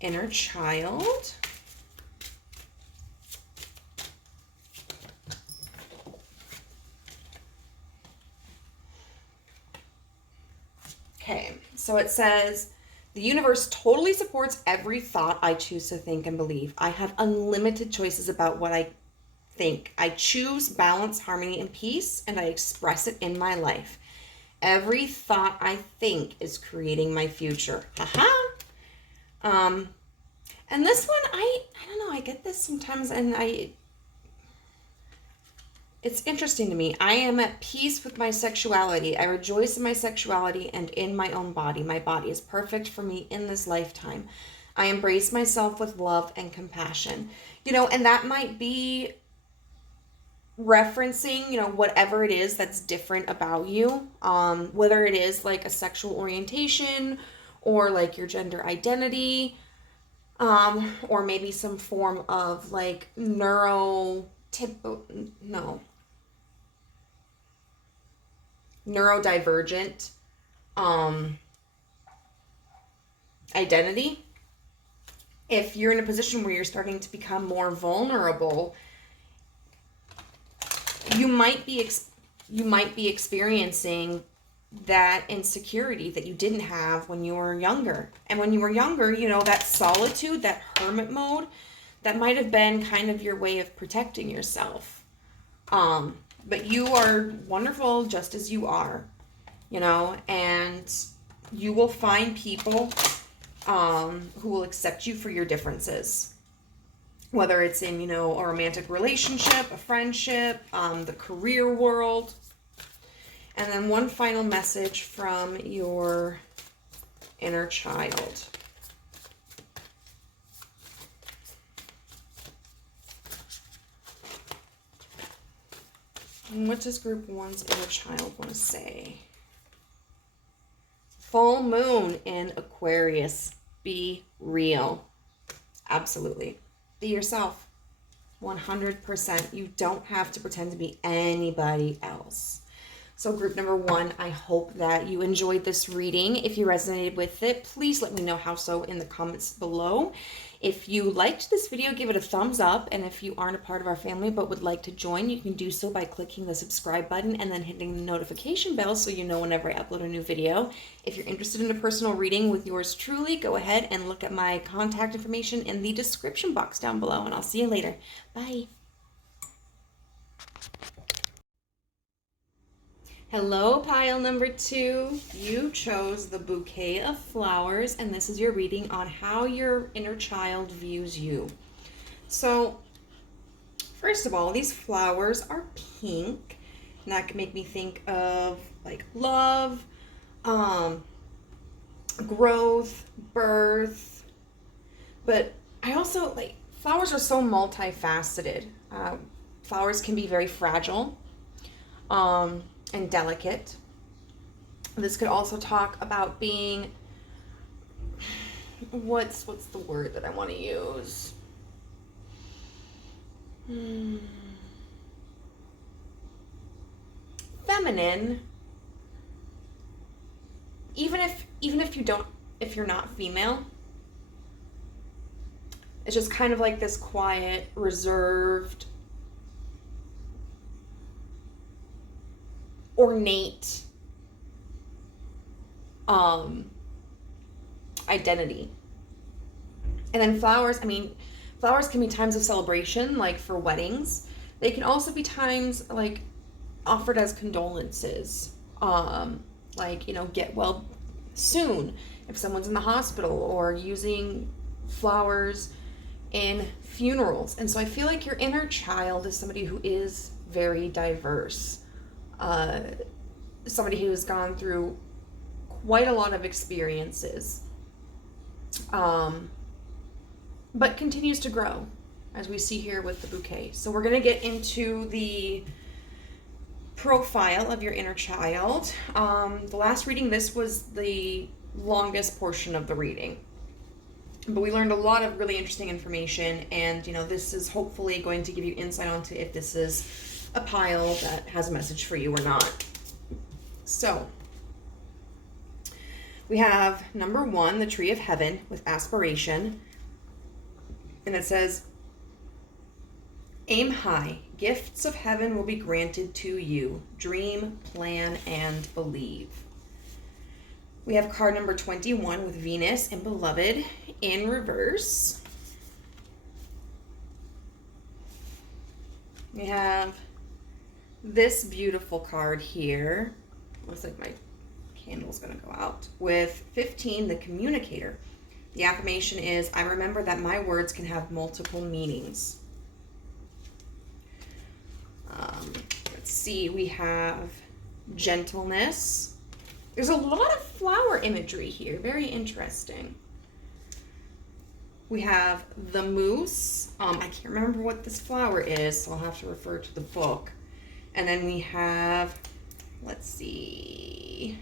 inner child? Okay, so it says, the universe totally supports every thought I choose to think and believe. I have unlimited choices about what I think. I choose balance, harmony, and peace, and I express it in my life. Every thought I think is creating my future. Haha. And this one, I don't know, I get this sometimes, and it's interesting to me. I am at peace with my sexuality. I rejoice in my sexuality and in my own body. My body is perfect for me in this lifetime. I embrace myself with love and compassion. You know, and that might be referencing, you know, whatever it is that's different about you. Whether it is like a sexual orientation or like your gender identity, or maybe some form of like neurodivergent identity. If you're in a position where you're starting to become more vulnerable, you might be experiencing that insecurity that you didn't have when you were younger. And when you were younger, you know, that solitude, that hermit mode, that might have been kind of your way of protecting yourself. But you are wonderful just as you are, you know, and you will find people who will accept you for your differences. Whether it's in, you know, a romantic relationship, a friendship, the career world. And then one final message from your inner child. And what does group one's inner child want to say? Full moon in Aquarius. Be real. Absolutely. Be yourself. 100%. You don't have to pretend to be anybody else. So group number one, I hope that you enjoyed this reading. If you resonated with it, please let me know how so in the comments below. If you liked this video, give it a thumbs up. And if you aren't a part of our family but would like to join, you can do so by clicking the subscribe button and then hitting the notification bell so you know whenever I upload a new video. If you're interested in a personal reading with yours truly, go ahead and look at my contact information in the description box down below. And I'll see you later. Bye. Hello, pile number 2. You chose the bouquet of flowers, and this is your reading on how your inner child views you. So, first of all, these flowers are pink, and that can make me think of like love, growth, birth. But I also like flowers are so multifaceted. Flowers can be very fragile. And delicate. This could also talk about being, what's the word that I want to use? feminine, even if you're not female, it's just kind of like this quiet, reserved, ornate identity. And then flowers, flowers can be times of celebration, like for weddings. They can also be times like offered as condolences, like, get well soon if someone's in the hospital, or using flowers in funerals. And so I feel like your inner child is somebody who is very diverse, somebody who has gone through quite a lot of experiences, but continues to grow, as we see here with the bouquet. So we're going to get into the profile of your inner child. The last reading, this was the longest portion of the reading, but we learned a lot of really interesting information, and this is hopefully going to give you insight onto if this is a pile that has a message for you or not. So we have number 1, the Tree of Heaven with aspiration, and it says, aim high. Gifts of heaven will be granted to you. Dream, plan, and believe. We have card number 21 with Venus and Beloved in reverse. We have this beautiful card here. Looks like my candle's going to go out. With 15, the Communicator. The affirmation is, I remember that my words can have multiple meanings. Let's see, we have gentleness. There's a lot of flower imagery here. Very interesting. We have the moose. I can't remember what this flower is, so I'll have to refer to the book. And then we have, let's see,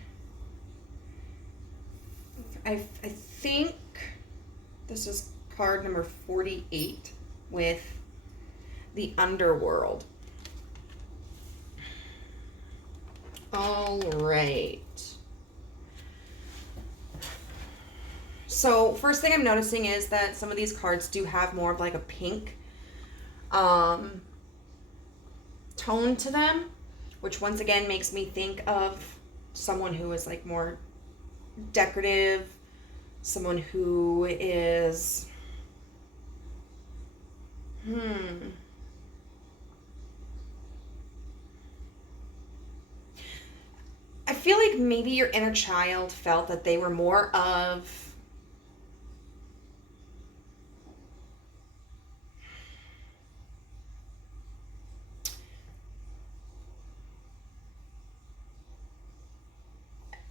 I think this is card number 48 with the Underworld. All right. So first thing I'm noticing is that some of these cards do have more of like a pink tone to them, which once again makes me think of someone who is like more decorative, someone who is I feel like maybe your inner child felt that they were more of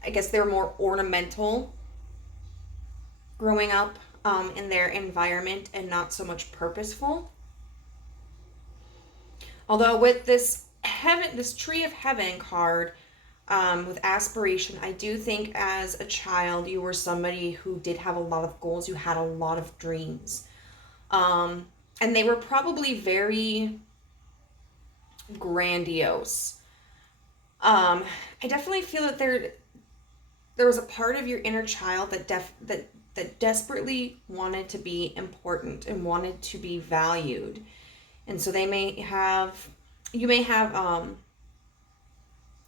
I guess they're more ornamental growing up in their environment and not so much purposeful. Although with this Tree of Heaven card, with aspiration, I do think as a child you were somebody who did have a lot of goals. You had a lot of dreams. And they were probably very grandiose. I definitely feel that there was a part of your inner child that desperately wanted to be important and wanted to be valued. And so you may have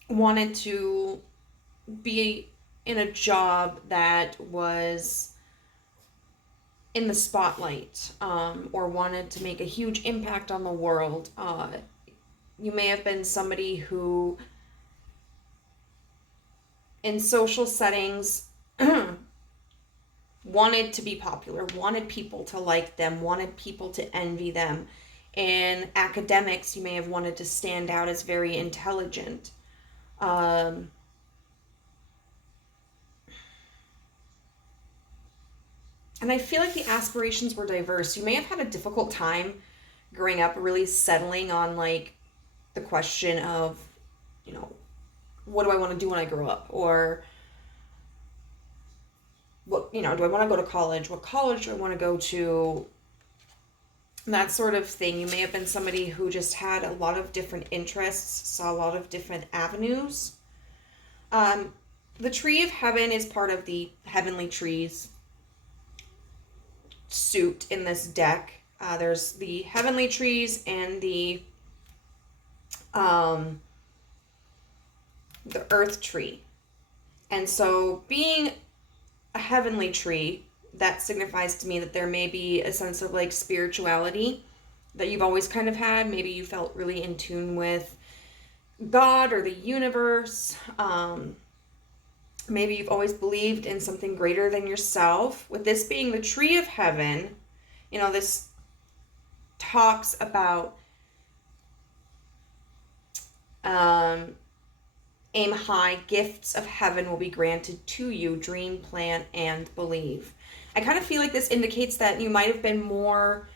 wanted to be in a job that was in the spotlight, or wanted to make a huge impact on the world. You may have been somebody who in social settings wanted to be popular, wanted people to like them, wanted people to envy them. In academics, you may have wanted to stand out as very intelligent. And I feel like the aspirations were diverse. You may have had a difficult time growing up really settling on like the question of, what do I want to do when I grow up? Or what, do I want to go to college? What college do I want to go to? that sort of thing. You may have been somebody who just had a lot of different interests, saw a lot of different avenues. The tree of heaven is part of the heavenly trees suit in this deck. There's the heavenly trees and the earth tree. And so being a heavenly tree, that signifies to me that there may be a sense of like spirituality that you've always kind of had. Maybe you felt really in tune with God or the universe. Maybe you've always believed in something greater than yourself. With this being the tree of heaven, you know, this talks about aim high, gifts of heaven will be granted to you, dream, plan, and believe. I kind of feel like this indicates that you might have been more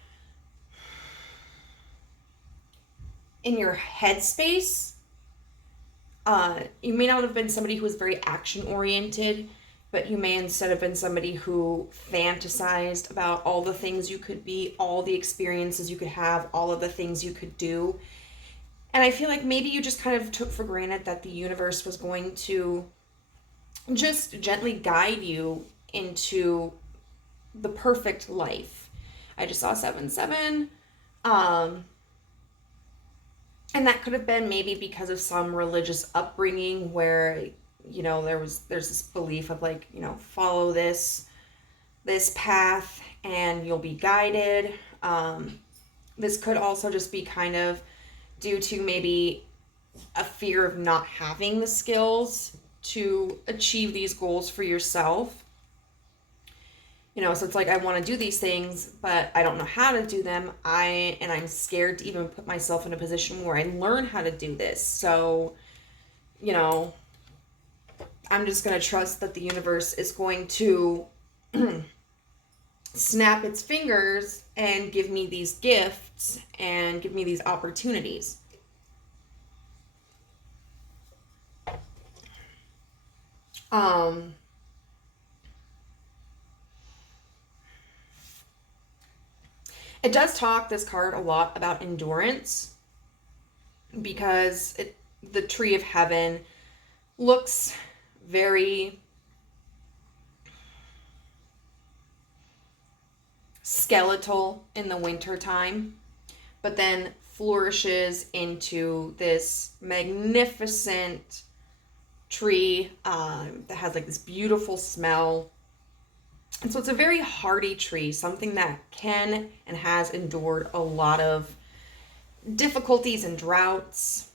in your headspace. You may not have been somebody who was very action-oriented, but you may instead have been somebody who fantasized about all the things you could be, all the experiences you could have, all of the things you could do. And I feel like maybe you just kind of took for granted that the universe was going to just gently guide you into the perfect life. I just saw 7-7. And that could have been maybe because of some religious upbringing where, you know, there's this belief of like, you know, follow this path and you'll be guided. This could also just be kind of due to maybe a fear of not having the skills to achieve these goals for yourself. You know, so it's like, I want to do these things, but I don't know how to do them. I'm scared to even put myself in a position where I learn how to do this. So, you know, I'm just going to trust that the universe is going to snap its fingers and give me these gifts and give me these opportunities. It does talk, this card, a lot about endurance, because the tree of heaven looks very skeletal in the winter time, but then flourishes into this magnificent tree that has like this beautiful smell. And so it's a very hardy tree, something that can and has endured a lot of difficulties and droughts.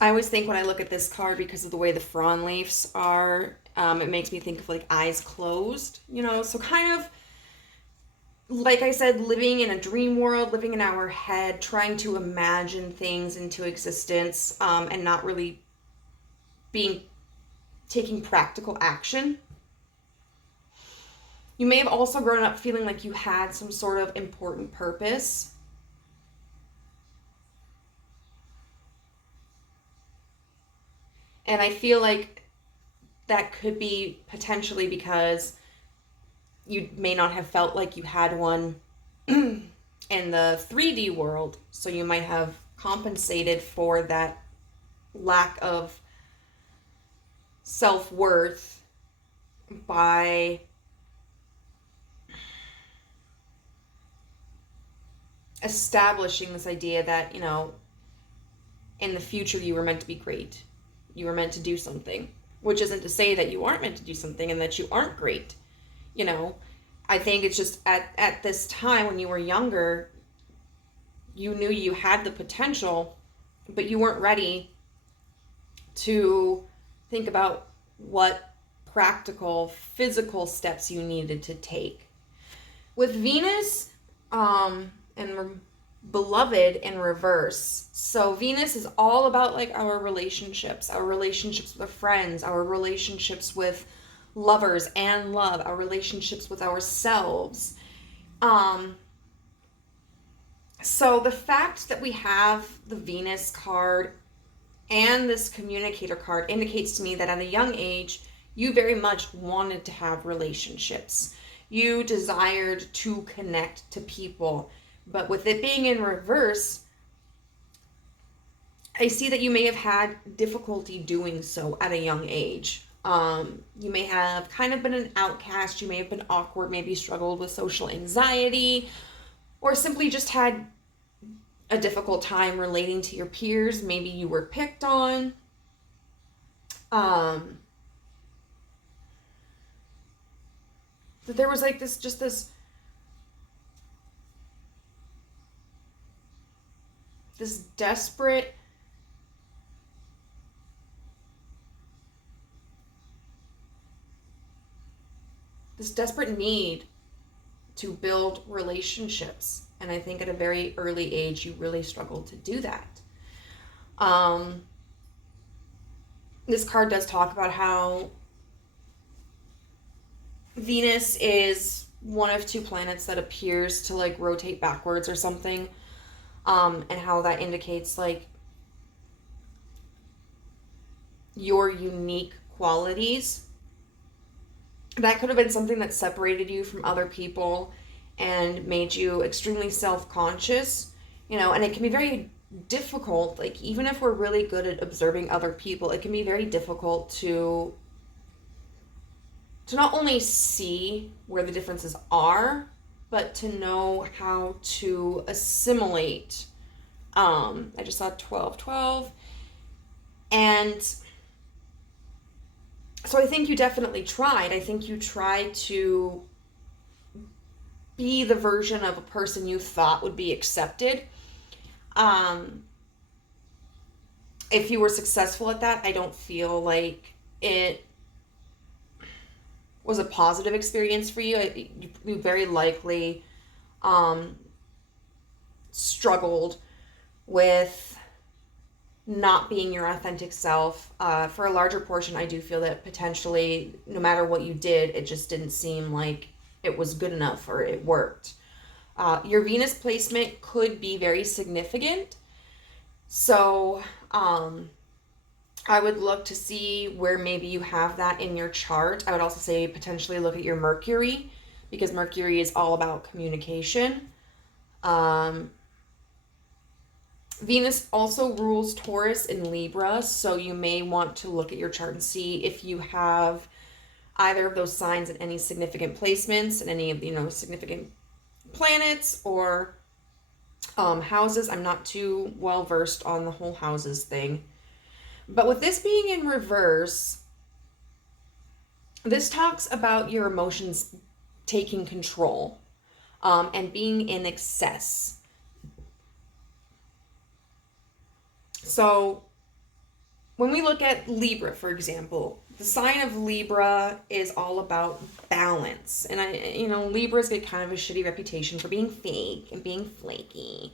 I always think when I look at this card, because of the way the frond leaves are, it makes me think of like eyes closed, you know, so kind of, like I said, living in a dream world, living in our head, trying to imagine things into existence, and not really taking practical action. You may have also grown up feeling like you had some sort of important purpose. And I feel like that could be potentially because you may not have felt like you had one in the 3D world. So you might have compensated for that lack of self-worth by establishing this idea that, you know, in the future you were meant to be great. You were meant to do something, which isn't to say that you aren't meant to do something and that you aren't great. You know, I think it's just at this time when you were younger, you knew you had the potential, but you weren't ready to think about what practical, physical steps you needed to take. With Venus, and beloved in reverse. So Venus is all about like our relationships with our friends, our relationships with lovers and love, our relationships with ourselves. So the fact that we have the Venus card and this communicator card indicates to me that at a young age, you very much wanted to have relationships. You desired to connect to people. But with it being in reverse, I see that you may have had difficulty doing so at a young age. You may have kind of been an outcast. You may have been awkward, maybe struggled with social anxiety, or simply just had a difficult time relating to your peers. Maybe you were picked on. That there was like this desperate need to build relationships. And I think at a very early age, you really struggled to do that. This card does talk about how Venus is one of two planets that appears to like rotate backwards or something. And how that indicates like your unique qualities. That could have been something that separated you from other people and made you extremely self-conscious, and it can be very difficult, like even if we're really good at observing other people, it can be very difficult to not only see where the differences are, but to know how to assimilate. I just saw 12. And so I think you definitely tried. I think you tried to be the version of a person you thought would be accepted. If you were successful at that, I don't feel like it was a positive experience for you. You very likely struggled with not being your authentic self. For a larger portion, I do feel that potentially, no matter what you did, it just didn't seem like it was good enough or it worked. Your Venus placement could be very significant. So I would look to see where maybe you have that in your chart. I would also say potentially look at your Mercury, because Mercury is all about communication. Venus also rules Taurus and Libra, so you may want to look at your chart and see if you have either of those signs in any significant placements and any of significant planets or houses. I'm not too well versed on the whole houses thing. But with this being in reverse, this talks about your emotions taking control and being in excess. So when we look at Libra, for example, the sign of Libra is all about balance. And Libras get kind of a shitty reputation for being fake and being flaky.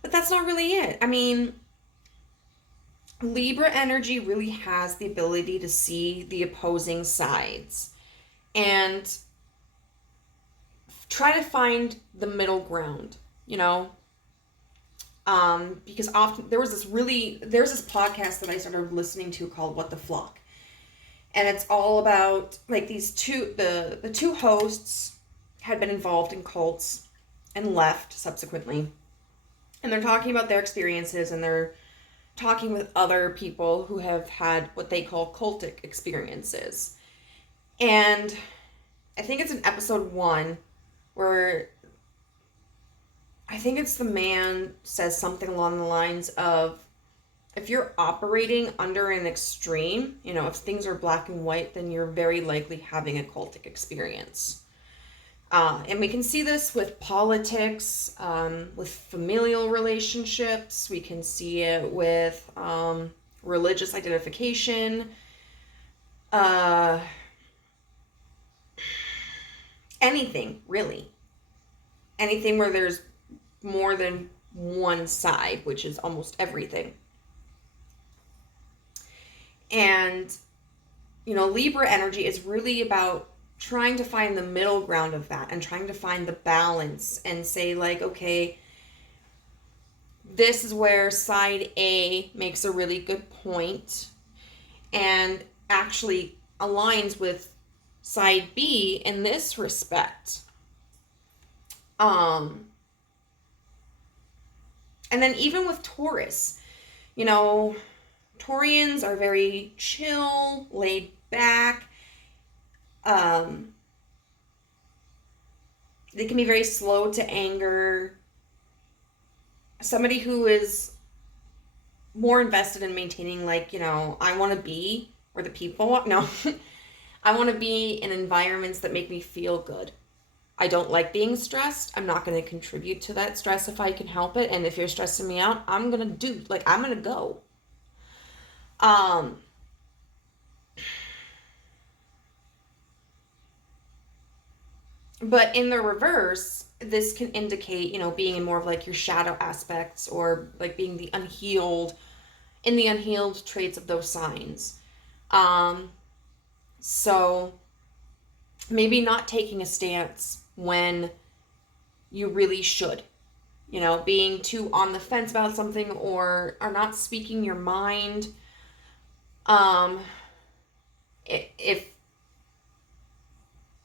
But that's not really it. I mean, Libra energy really has the ability to see the opposing sides and try to find the middle ground, because often there's this podcast that I started listening to called What the Flock. And it's all about like the two hosts had been involved in cults and left subsequently. And they're talking about their experiences, and they're talking with other people who have had what they call cultic experiences. And I think it's in episode 1 where I think it's the man says something along the lines of, if you're operating under an extreme, if things are black and white, then you're very likely having a cultic experience. And we can see this with politics, with familial relationships. We can see it with religious identification. Anything, really. Anything where there's more than one side, which is almost everything. And, Libra energy is really about trying to find the middle ground of that and trying to find the balance and say like, okay, this is where side A makes a really good point and actually aligns with side B in this respect. And then even with Taurus, you know, Taurians are very chill, laid back. They can be very slow to anger. Somebody who is more invested in maintaining, like, you know, I want to be where the people, no, I want to be in environments that make me feel good. I don't like being stressed. I'm not going to contribute to that stress if I can help it. And if you're stressing me out, I'm going to go. But in the reverse, this can indicate, you know, being in more of like your shadow aspects, or like being the unhealed traits of those signs. So maybe not taking a stance when you really should, you know, being too on the fence about something, or are not speaking your mind.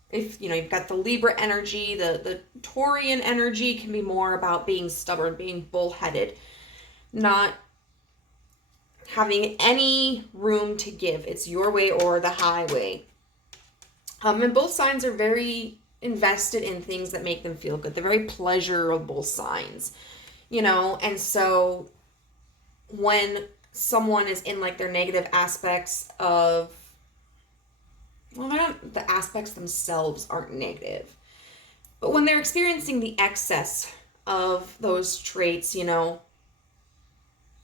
If you know, you've got the Libra energy, the Taurian energy can be more about being stubborn, being bullheaded, not having any room to give. It's your way or the highway. And both signs are very invested in things that make them feel good. They're very pleasurable signs, you know, and so when someone is in like their negative aspects of, well, the aspects themselves aren't negative, but when they're experiencing the excess of those traits, you know,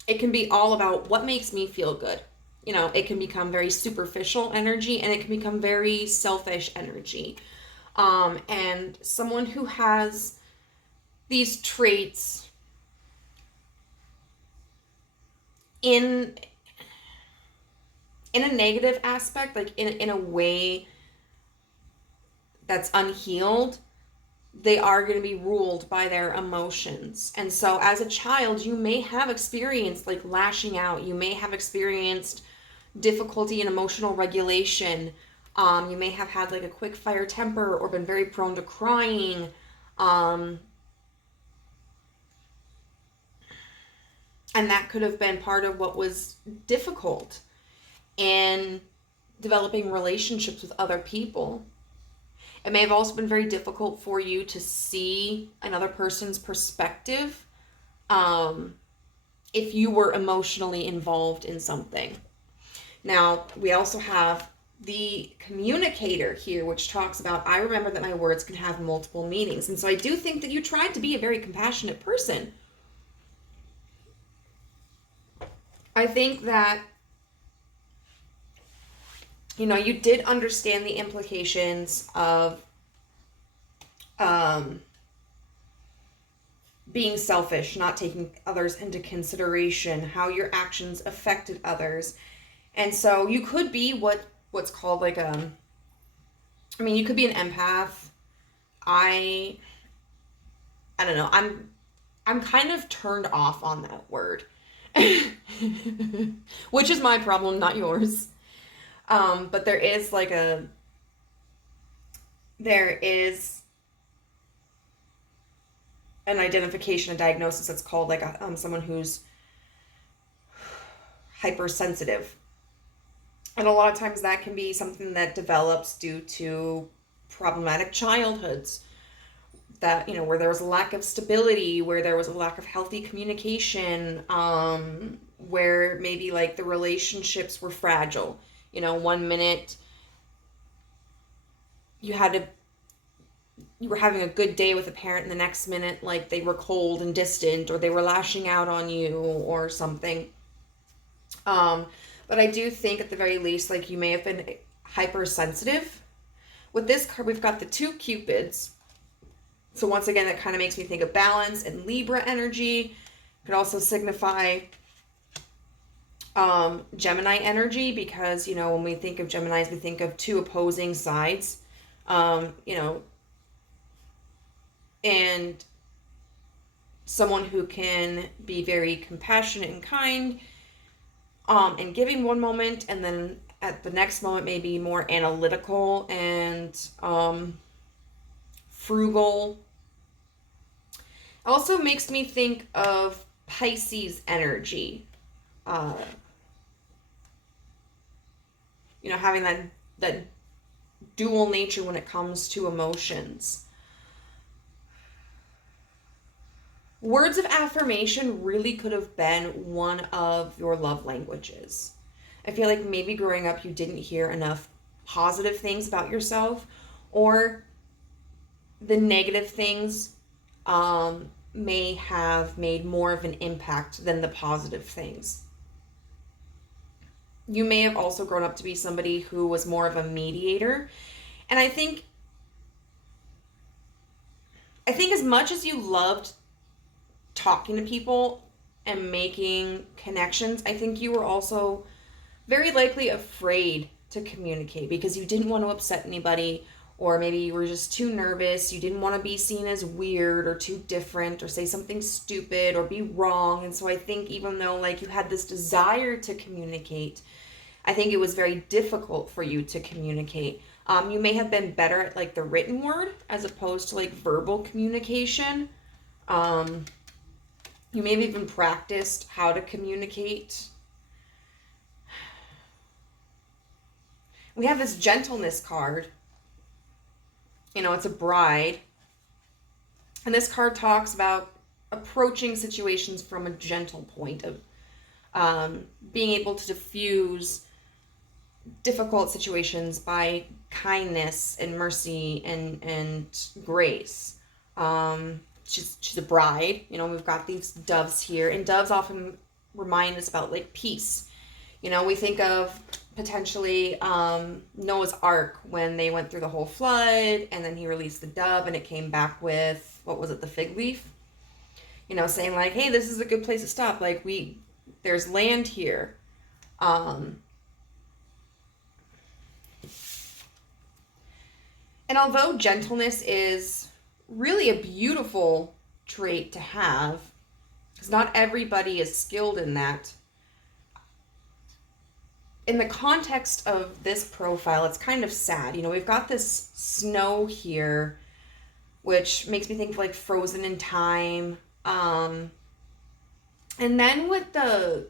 it can be all about what makes me feel good. You know, it can become very superficial energy, and it can become very selfish energy. And someone who has these traits in a negative aspect, like in a way that's unhealed, they are going to be ruled by their emotions. And so as a child, you may have experienced like lashing out. You may have experienced difficulty in emotional regulation. You may have had like a quick fire temper, or been very prone to crying. And that could have been part of what was difficult in developing relationships with other people. It may have also been very difficult for you to see another person's perspective if you were emotionally involved in something. Now, we also have the communicator here, which talks about, I remember that my words can have multiple meanings. And so I do think that you tried to be a very compassionate person. I think that, you know, you did understand the implications of being selfish, not taking others into consideration, how your actions affected others. And so you could be what's called like you could be an empath. I don't know. I'm kind of turned off on that word. Which is my problem, not yours. But there is an identification, a diagnosis that's called like someone who's hypersensitive. And a lot of times that can be something that develops due to problematic childhoods, that, you know, where there was a lack of stability, where there was a lack of healthy communication, where maybe like the relationships were fragile. You know, one minute you were having a good day with a parent, and the next minute like they were cold and distant, or they were lashing out on you or something. But I do think at the very least, like, you may have been hypersensitive. With this card, we've got the two Cupids. So once again, that kind of makes me think of balance and Libra energy. It could also signify Gemini energy, because, you know, when we think of Geminis, we think of two opposing sides, you know, and someone who can be very compassionate and kind, and giving one moment, and then at the next moment may be more analytical and frugal. Also makes me think of Pisces energy. Having that dual nature when it comes to emotions. Words of affirmation really could have been one of your love languages. I feel like maybe growing up you didn't hear enough positive things about yourself, or the negative things may have made more of an impact than the positive things. You may have also grown up to be somebody who was more of a mediator. And I think as much as you loved talking to people and making connections, I think you were also very likely afraid to communicate because you didn't want to upset anybody, or maybe you were just too nervous. You didn't want to be seen as weird or too different or say something stupid or be wrong. And so I think even though like you had this desire to communicate, I think it was very difficult for you to communicate. You may have been better at like the written word as opposed to like verbal communication. You may have even practiced how to communicate. We have this gentleness card. It's a bride. And this card talks about approaching situations from a gentle point of being able to diffuse difficult situations by kindness and mercy and grace. She's a bride. We've got these doves here, and doves often remind us about like peace. We think of potentially Noah's Ark when they went through the whole flood, and then he released the dove and it came back with, what was it, the fig leaf? Saying like, hey, this is a good place to stop. Like there's land here. And although gentleness is really a beautiful trait to have, because not everybody is skilled in that, in the context of this profile, it's kind of sad. We've got this snow here, which makes me think of like Frozen in Time. And then with the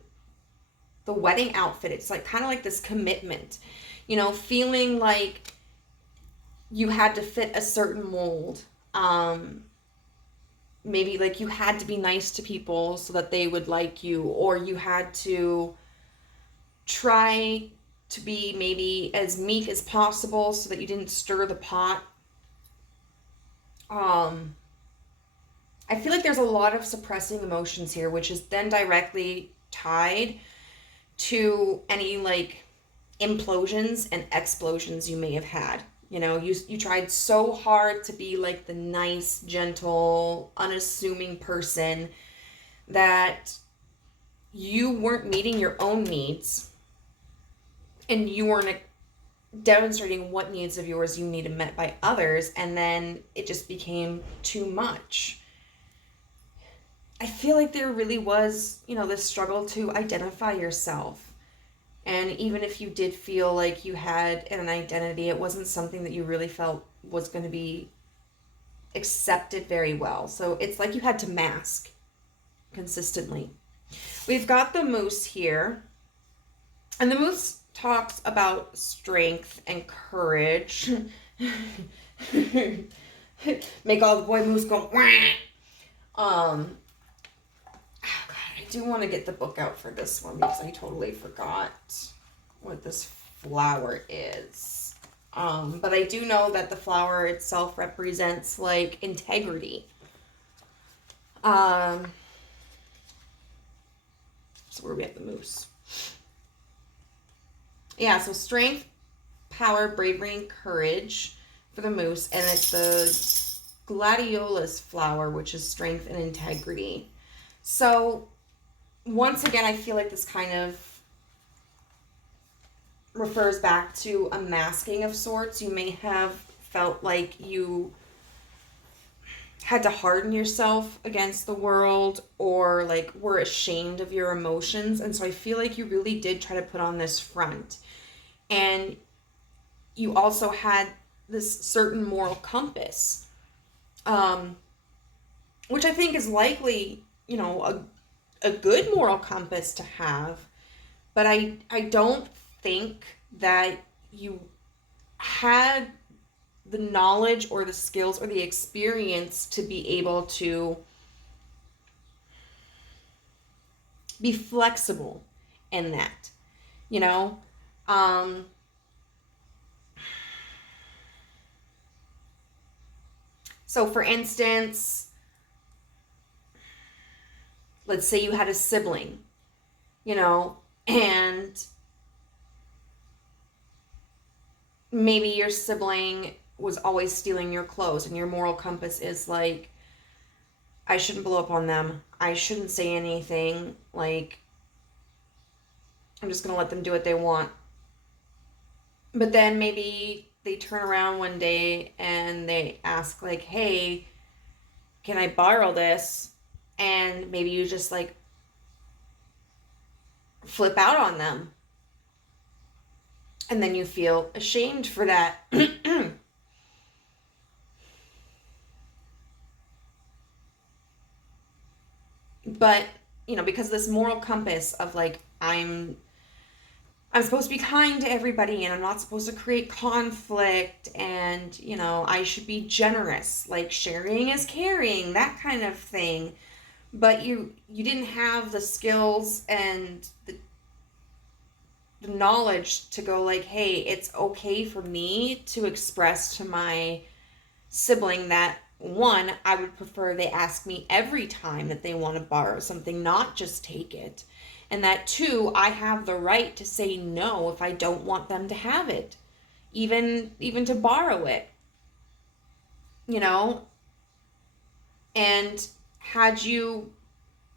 wedding outfit, it's like kind of like this commitment, feeling like you had to fit a certain mold. Maybe like you had to be nice to people so that they would like you, or you had to try to be maybe as meek as possible so that you didn't stir the pot. I feel like there's a lot of suppressing emotions here, which is then directly tied to any like implosions and explosions you may have had. You tried so hard to be like the nice, gentle, unassuming person that you weren't meeting your own needs, and you weren't demonstrating what needs of yours you needed met by others, and then it just became too much. I feel like there really was, this struggle to identify yourself. And even if you did feel like you had an identity, it wasn't something that you really felt was going to be accepted very well. So it's like you had to mask consistently. We've got the moose here. And the moose talks about strength and courage. Make all the boy moose go, wah! I do want to get the book out for this one because I totally forgot what this flower is. But I do know that the flower itself represents like integrity. So where are we at? The moose. Yeah, so strength, power, bravery, and courage for the moose. And it's the gladiolus flower, which is strength and integrity. So once again, I feel like this kind of refers back to a masking of sorts. You may have felt like you had to harden yourself against the world, or like were ashamed of your emotions. And so I feel like you really did try to put on this front. And you also had this certain moral compass, which I think is likely, you know, a good moral compass to have. But I don't think that you had the knowledge or the skills or the experience to be able to be flexible in that, you know. So for instance, let's say you had a sibling, you know, and maybe your sibling was always stealing your clothes, and your moral compass is like, I shouldn't blow up on them. I shouldn't say anything. Like, I'm just going to let them do what they want. But then maybe they turn around one day and they ask, like, hey, can I borrow this? And maybe you just, like, flip out on them. And then you feel ashamed for that. But, you know, because this moral compass of, like, I'm supposed to be kind to everybody, and I'm not supposed to create conflict, and, you know, I should be generous, like sharing is caring, that kind of thing. But you didn't have the skills and the knowledge to go like, hey, it's okay for me to express to my sibling that, one, I would prefer they ask me every time that they want to borrow something, not just take it. And that, two, I have the right to say no if I don't want them to have it, even to borrow it, you know. And had you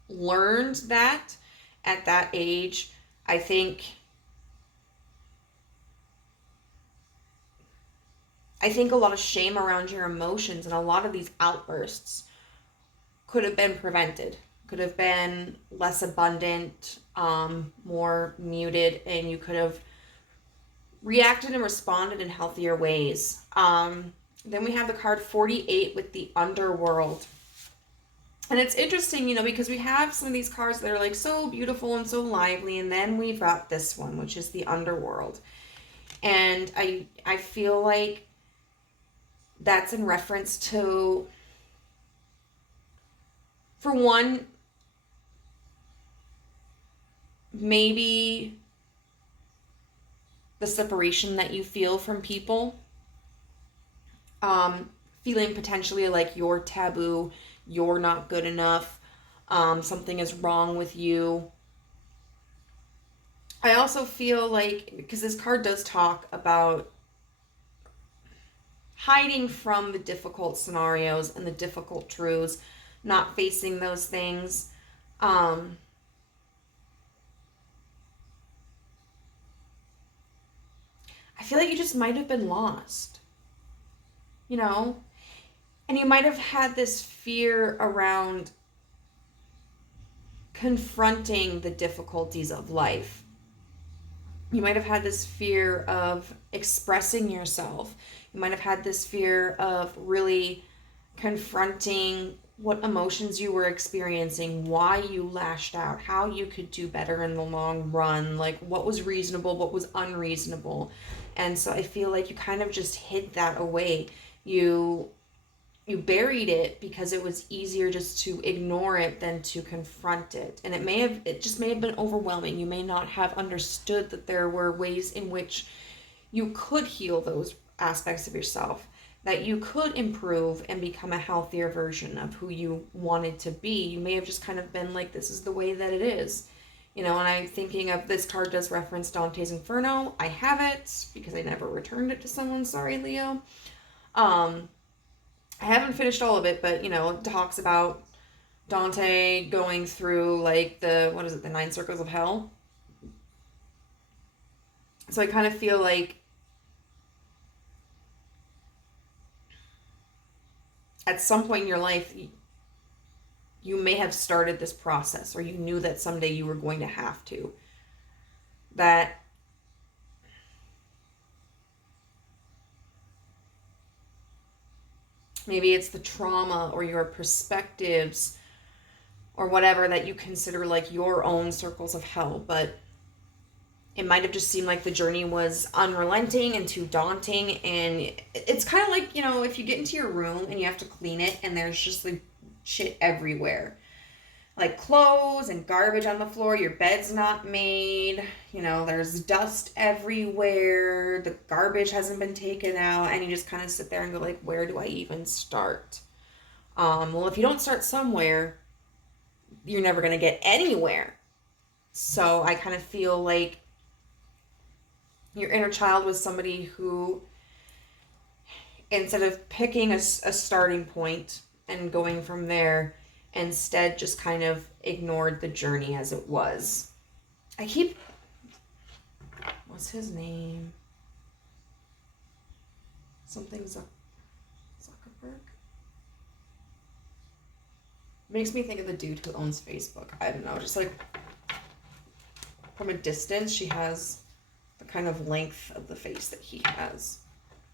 learned that at that age, I think a lot of shame around your emotions and a lot of these outbursts could have been prevented, could have been less abundant, more muted, and you could have reacted and responded in healthier ways. Then we have the card 48 with the underworld. And it's interesting, you know, because we have some of these cards that are like so beautiful and so lively, and then we've got this one, which is the underworld. And I feel like that's in reference to, for one, maybe the separation that you feel from people, feeling potentially like you're taboo, you're not good enough, something is wrong with you. I also feel like, because this card does talk about hiding from the difficult scenarios and the difficult truths, not facing those things. I feel like you just might have been lost, you know? And you might have had this fear around confronting the difficulties of life. You might have had this fear of expressing yourself. You might have had this fear of really confronting what emotions you were experiencing, why you lashed out, how you could do better in the long run, like what was reasonable, what was unreasonable. And so I feel like you kind of just hid that away. You buried it because it was easier just to ignore it than to confront it. And it just may have been overwhelming. You may not have understood that there were ways in which you could heal those aspects of yourself, that you could improve and become a healthier version of who you wanted to be. You may have just kind of been like, this is the way that it is. You know, and I'm thinking of, this card does reference Dante's Inferno. I have it because I never returned it to someone. Sorry, Leo. I haven't finished all of it, but, you know, it talks about Dante going through, like, the 9 circles of hell. So I kind of feel like at some point in your life, you may have started this process, or you knew that someday you were going to have to. That Maybe it's the trauma or your perspectives or whatever that you consider like your own circles of hell. But it might have just seemed like the journey was unrelenting and too daunting. And it's kind of like, you know, if you get into your room and you have to clean it and there's just like shit everywhere. Like clothes and garbage on the floor, your bed's not made, you know, there's dust everywhere, the garbage hasn't been taken out, and you just kind of sit there and go like, where do I even start? Well, if you don't start somewhere, you're never going to get anywhere. So I kind of feel like your inner child was somebody who, instead of picking a starting point and going from there, instead just kind of ignored the journey as it was. What's his name? Something Zuckerberg? Makes me think of the dude who owns Facebook. I don't know, just like from a distance, she has the kind of length of the face that he has.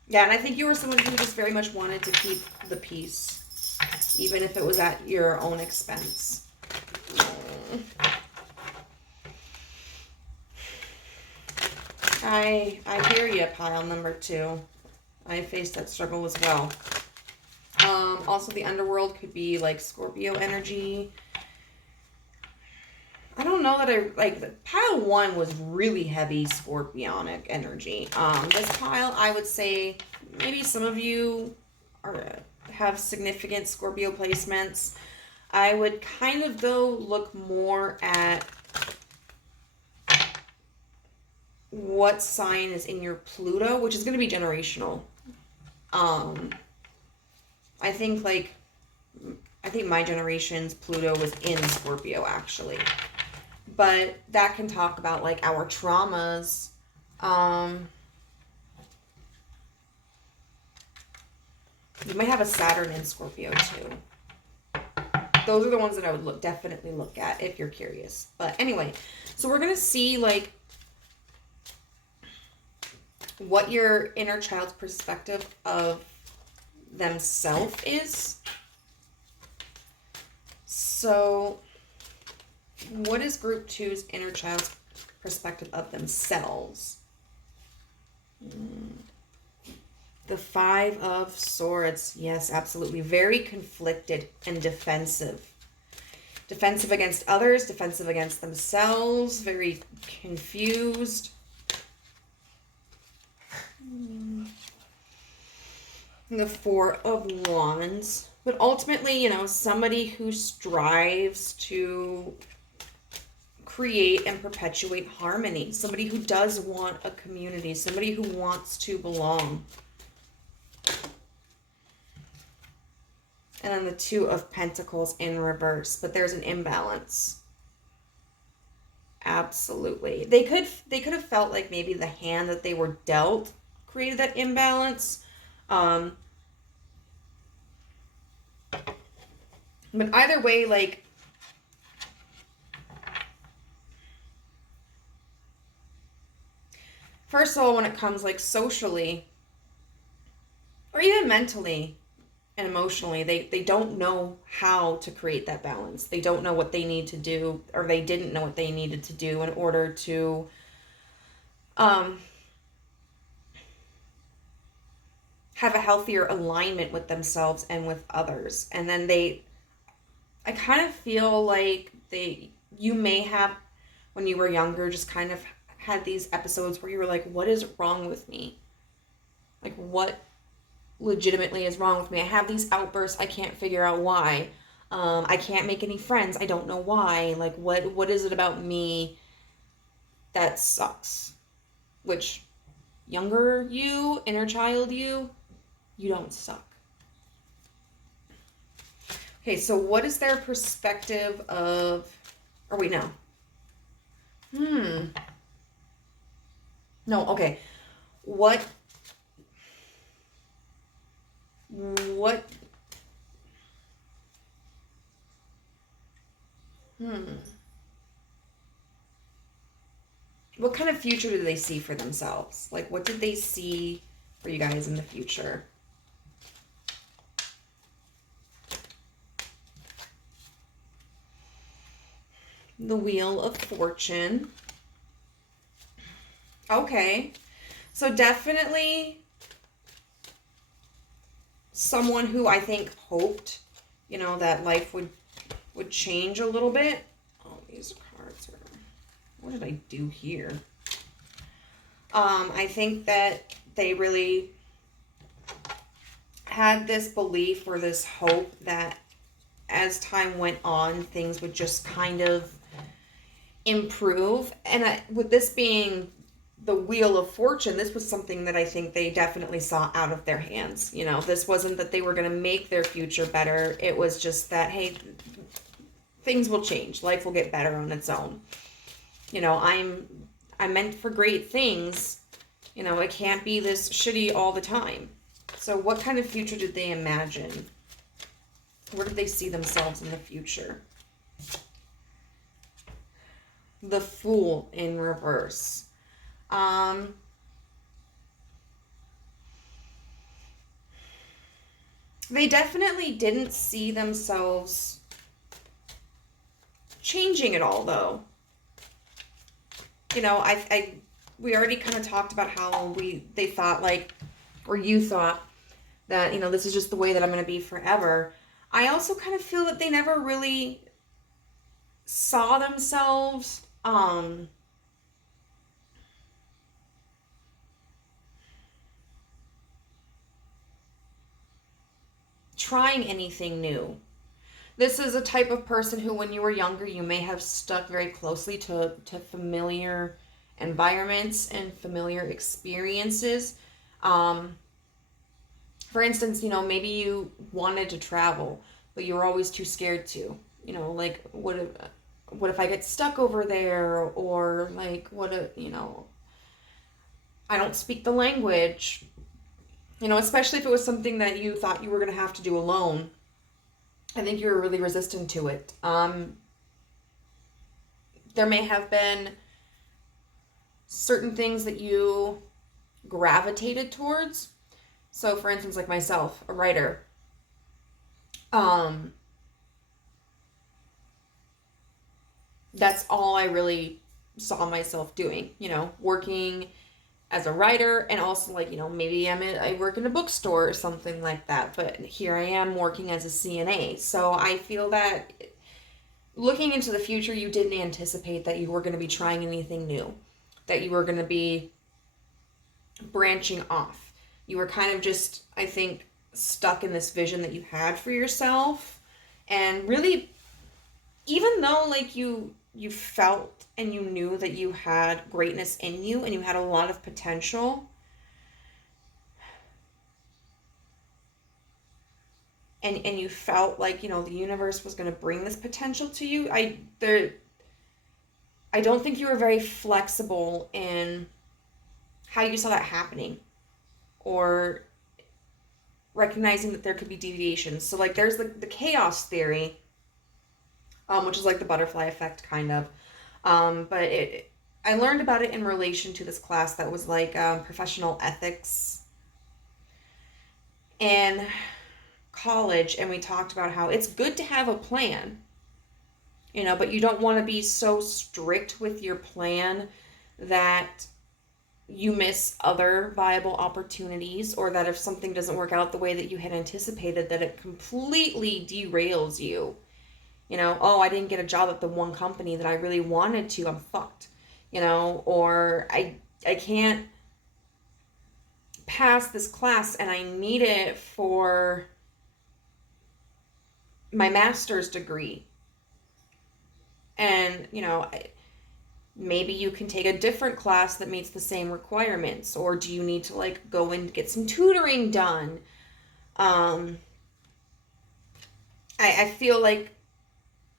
Yeah, and I think you were someone who just very much wanted to keep the peace, even if it was at your own expense. I hear you, pile number 2. I faced that struggle as well. Also, the underworld could be like Scorpio energy. I don't know that pile 1 was really heavy scorpionic energy. This pile, I would say maybe some of you have significant Scorpio placements. I would kind of, though, look more at what sign is in your Pluto, which is going to be generational. I think my generation's Pluto was in Scorpio, actually. But that can talk about, like, our traumas. You might have a Saturn in Scorpio, too. Those are the ones that I would definitely look at if you're curious. But anyway, so we're going to see, like, what your inner child's perspective of themselves is. So, what is Group 2's inner child's perspective of themselves? The 5 of Swords. Yes, absolutely. Very conflicted and defensive. Defensive against others, defensive against themselves, very confused. The 4 of Wands. But ultimately, you know, somebody who strives to create and perpetuate harmony. Somebody who does want a community. Somebody who wants to belong. And then the 2 of Pentacles in reverse. But there's an imbalance. Absolutely. They could have felt like maybe the hand that they were dealt created that imbalance. But either way, like, first of all, when it comes, like, socially, or even mentally and emotionally, they don't know how to create that balance. They don't know what they need to do, or they didn't know what they needed to do in order to have a healthier alignment with themselves and with others. And then I kind of feel like you may have, when you were younger, just kind of had these episodes where you were like, what is wrong with me? Like, what legitimately is wrong with me? I have these outbursts. I can't figure out why. I can't make any friends. I don't know why. Like, what is it about me that sucks? Which, younger you, inner child you don't suck. Okay, so what is their perspective of, or wait, no. No, okay. What kind of future do they see for themselves? Like, what did they see for you guys in the future? the Wheel of Fortune. Okay. So definitely someone who I think hoped, you know, that life would change a little bit. Oh, these cards are... What did I do here? I think that they really had this belief or this hope that as time went on, things would just kind of improve. And with this being the Wheel of Fortune, this was something that I think they definitely saw out of their hands. You know, this wasn't that they were going to make their future better. It was just that, hey, things will change. Life will get better on its own. You know, I'm meant for great things. You know, it can't be this shitty all the time. So what kind of future did they imagine? Where did they see themselves in the future? The Fool in reverse. They definitely didn't see themselves changing at all, though. You know, we already kind of talked about how they thought, like, or you thought that, you know, this is just the way that I'm going to be forever. I also kind of feel that they never really saw themselves trying anything new. This is a type of person who, when you were younger, you may have stuck very closely to familiar environments and familiar experiences. For instance, you know, maybe you wanted to travel, but you were always too scared to. You know, like, what if I get stuck over there? Or, like, what if, you know, I don't speak the language. You know, especially if it was something that you thought you were going to have to do alone. I think you were really resistant to it. There may have been certain things that you gravitated towards. So, for instance, like myself, a writer. That's all I really saw myself doing, you know, working as a writer, and also, like, you know, maybe I work in a bookstore or something like that, but here I am working as a CNA. So I feel that looking into the future, you didn't anticipate that you were going to be trying anything new, that you were going to be branching off. You were kind of just, I think, stuck in this vision that you had for yourself. And really, even though, like, you felt and you knew that you had greatness in you and you had a lot of potential, and you felt like, you know, the universe was going to bring this potential to you, I don't think you were very flexible in how you saw that happening, or recognizing that there could be deviations. So, like, there's the chaos theory, which is like the butterfly effect, kind of. But I learned about it in relation to this class that was like professional ethics in college, and we talked about how it's good to have a plan, you know, but you don't want to be so strict with your plan that you miss other viable opportunities, or that if something doesn't work out the way that you had anticipated, that it completely derails you. You know, oh, I didn't get a job at the one company that I really wanted to, I'm fucked. You know, or I can't pass this class and I need it for my master's degree. And, you know, maybe you can take a different class that meets the same requirements, or do you need to, like, go and get some tutoring done? I feel like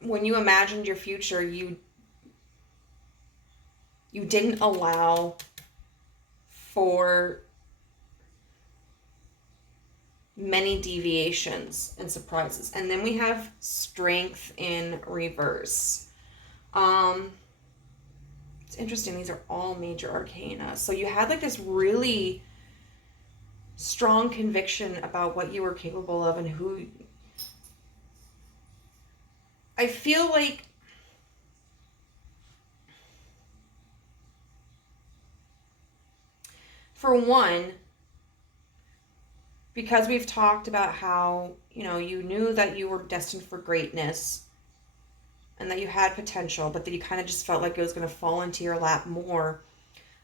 when you imagined your future, you didn't allow for many deviations and surprises. And then we have Strength in reverse. It's interesting, these are all major arcana. So you had, like, this really strong conviction about what you were capable of and who... I feel like For one, because we've talked about how, you knew that you were destined for greatness and that you had potential, but that you kind of just felt like it was going to fall into your lap more.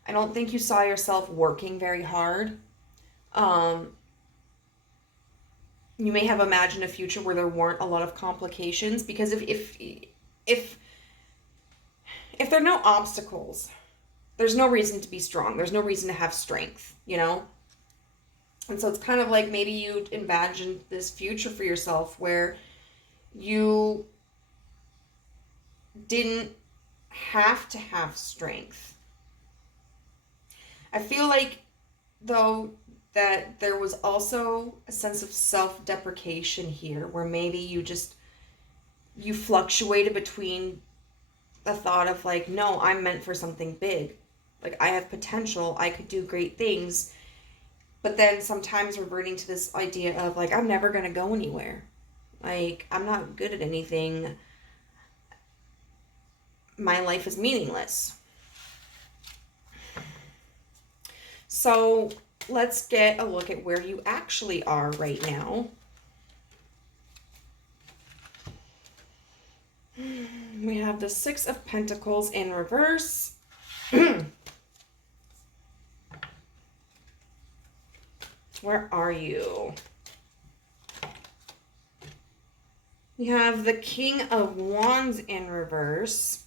I don't think you saw yourself working very hard. You may have imagined a future where there weren't a lot of complications, because if there are no obstacles, there's no reason to be strong. There's no reason to have strength, And so it's kind of like maybe you imagined this future for yourself where you didn't have to have strength. I feel like, though, that there was also a sense of self-deprecation here, where maybe you fluctuated between the thought of like, no, I'm meant for something big. Like, I have potential, I could do great things. But then sometimes reverting to this idea of like, I'm never going to go anywhere. Like, I'm not good at anything. My life is meaningless. So let's get a look at where you actually are right now. We have the Six of Pentacles in reverse. Where are you? We have the King of Wands in reverse.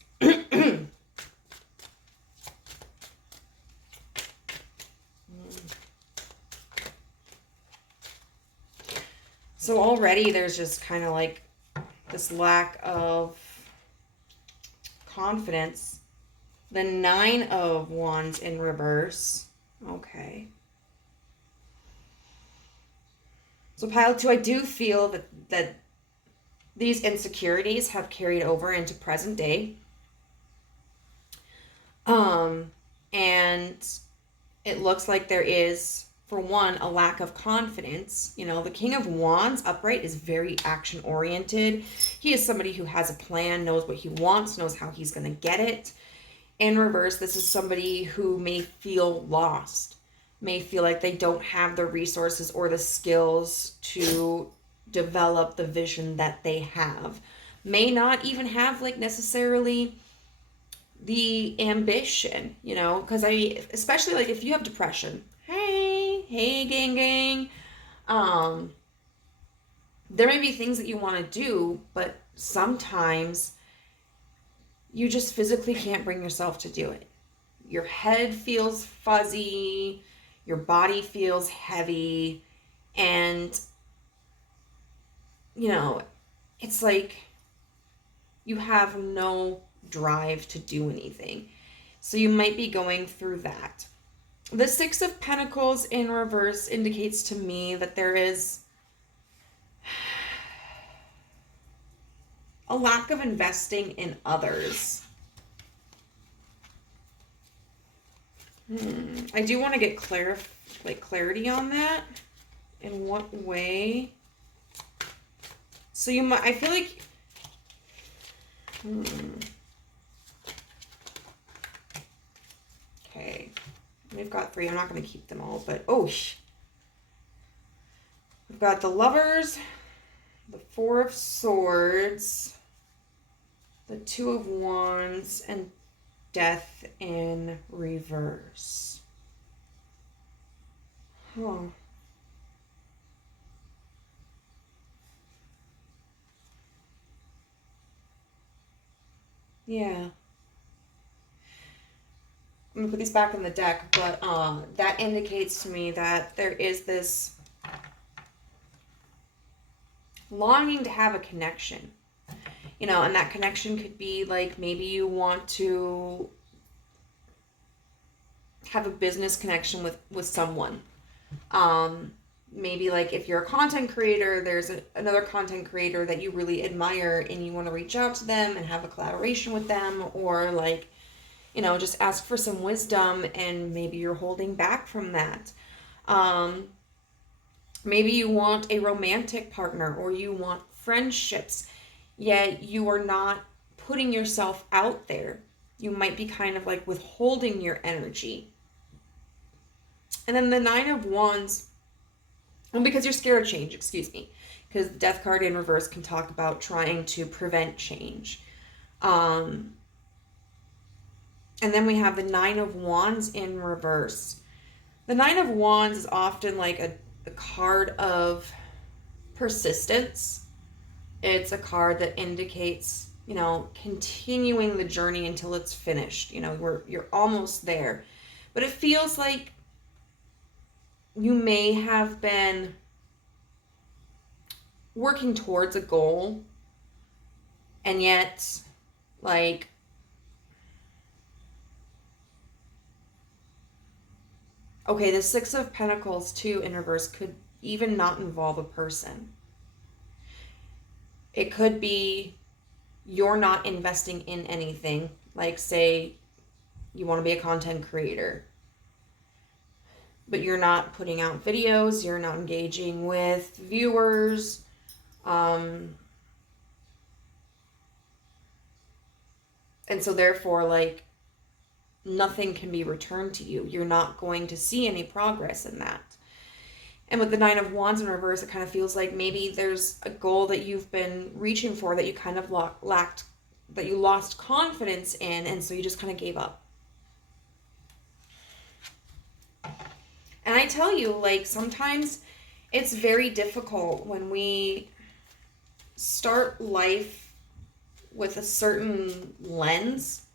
So already there's just kind of like this lack of confidence. The Nine of Wands in reverse. Okay. So pile 2, I do feel that these insecurities have carried over into present day. And it looks like there is, for one, a lack of confidence. The King of Wands upright is very action oriented. He is somebody who has a plan, knows what he wants, knows how he's going to get it. In reverse, this is somebody who may feel lost, may feel like they don't have the resources or the skills to develop the vision that they have, may not even have like necessarily the ambition, because especially like if you have depression, hey gang, there may be things that you want to do, but sometimes you just physically can't bring yourself to do it. Your head feels fuzzy, your body feels heavy, and it's like you have no drive to do anything. So you might be going through that. The Six of Pentacles in reverse indicates to me that there is a lack of investing in others. I do want to get clarity on that. In what way? So I feel like, okay, we've got 3. I'm not going to keep them all, but we've got the Lovers, the Four of Swords, the Two of Wands, and Death in reverse. Yeah. I'm going to put these back in the deck, but that indicates to me that there is this longing to have a connection. And that connection could be like maybe you want to have a business connection with someone. Maybe like if you're a content creator, there's another content creator that you really admire and you want to reach out to them and have a collaboration with them, or like, just ask for some wisdom and maybe you're holding back from that. Maybe you want a romantic partner or you want friendships, yet you are not putting yourself out there. You might be kind of like withholding your energy. And then the Nine of Wands, well, because you're scared of change, excuse me. Because the Death card in reverse can talk about trying to prevent change. And then we have the Nine of Wands in reverse. The Nine of Wands is often like a card of persistence. It's a card that indicates, you know, continuing the journey until it's finished. You know, you're almost there. But it feels like you may have been working towards a goal, and yet, like, okay, the Six of Pentacles too in reverse could even not involve a person. It could be you're not investing in anything. Like, say you want to be a content creator, but you're not putting out videos, you're not engaging with viewers. And so therefore, like, nothing can be returned to you. You're not going to see any progress in that. And with the Nine of Wands in reverse, it kind of feels like maybe there's a goal that you've been reaching for that you kind of that you lost confidence in, and so you just kind of gave up. And I tell you, like, sometimes it's very difficult when we start life with a certain lens.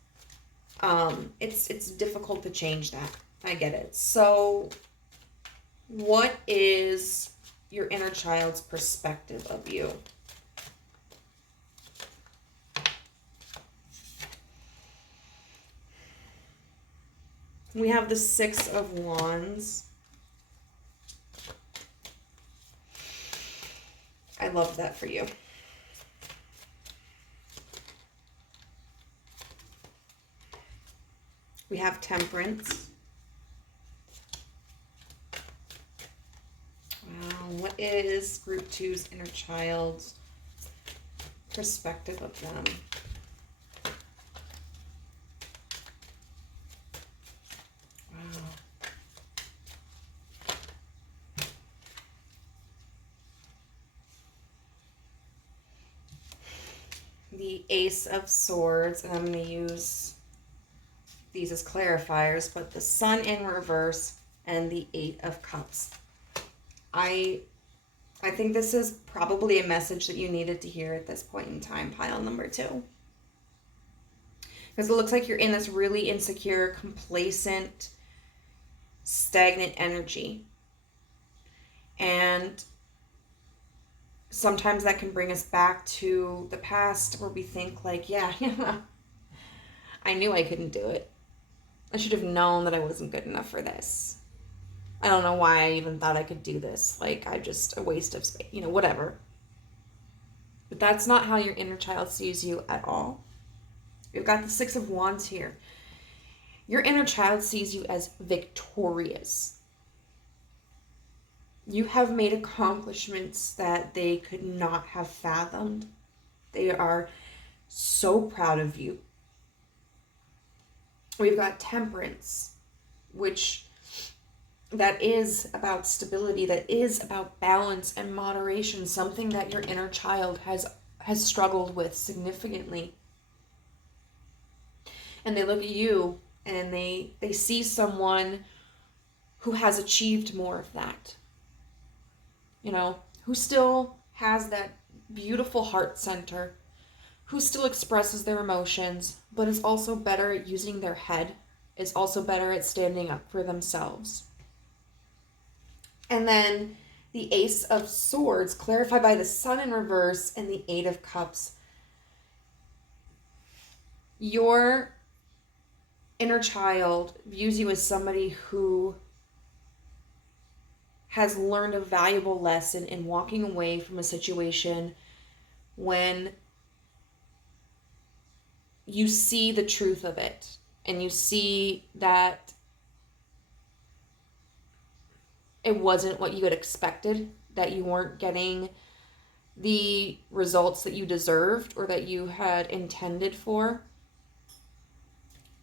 It's difficult to change that. I get it. So what is your inner child's perspective of you? We have the Six of Wands. I love that for you. We have Temperance. Wow, what is Group 2's inner child's perspective of them? Wow. The Ace of Swords, and I'm going to use these as clarifiers, but the Sun in reverse and the Eight of Cups. I think this is probably a message that you needed to hear at this point in time, pile number 2. Because it looks like you're in this really insecure, complacent, stagnant energy. And sometimes that can bring us back to the past where we think like, yeah, I knew I couldn't do it. I should have known that I wasn't good enough for this. I don't know why I even thought I could do this. Like, I'm just a waste of space, you know, whatever. But that's not how your inner child sees you at all. You've got the Six of Wands here. Your inner child sees you as victorious. You have made accomplishments that they could not have fathomed. They are so proud of you. We've got Temperance, which that is about stability, that is about balance and moderation, something that your inner child has struggled with significantly. And they look at you and they see someone who has achieved more of that. You know, who still has that beautiful heart center, who still expresses their emotions, but is also better at using their head, is also better at standing up for themselves. And then the Ace of Swords, clarified by the Sun in reverse and the Eight of Cups. Your inner child views you as somebody who has learned a valuable lesson in walking away from a situation when you see the truth of it and you see that it wasn't what you had expected, that you weren't getting the results that you deserved or that you had intended for.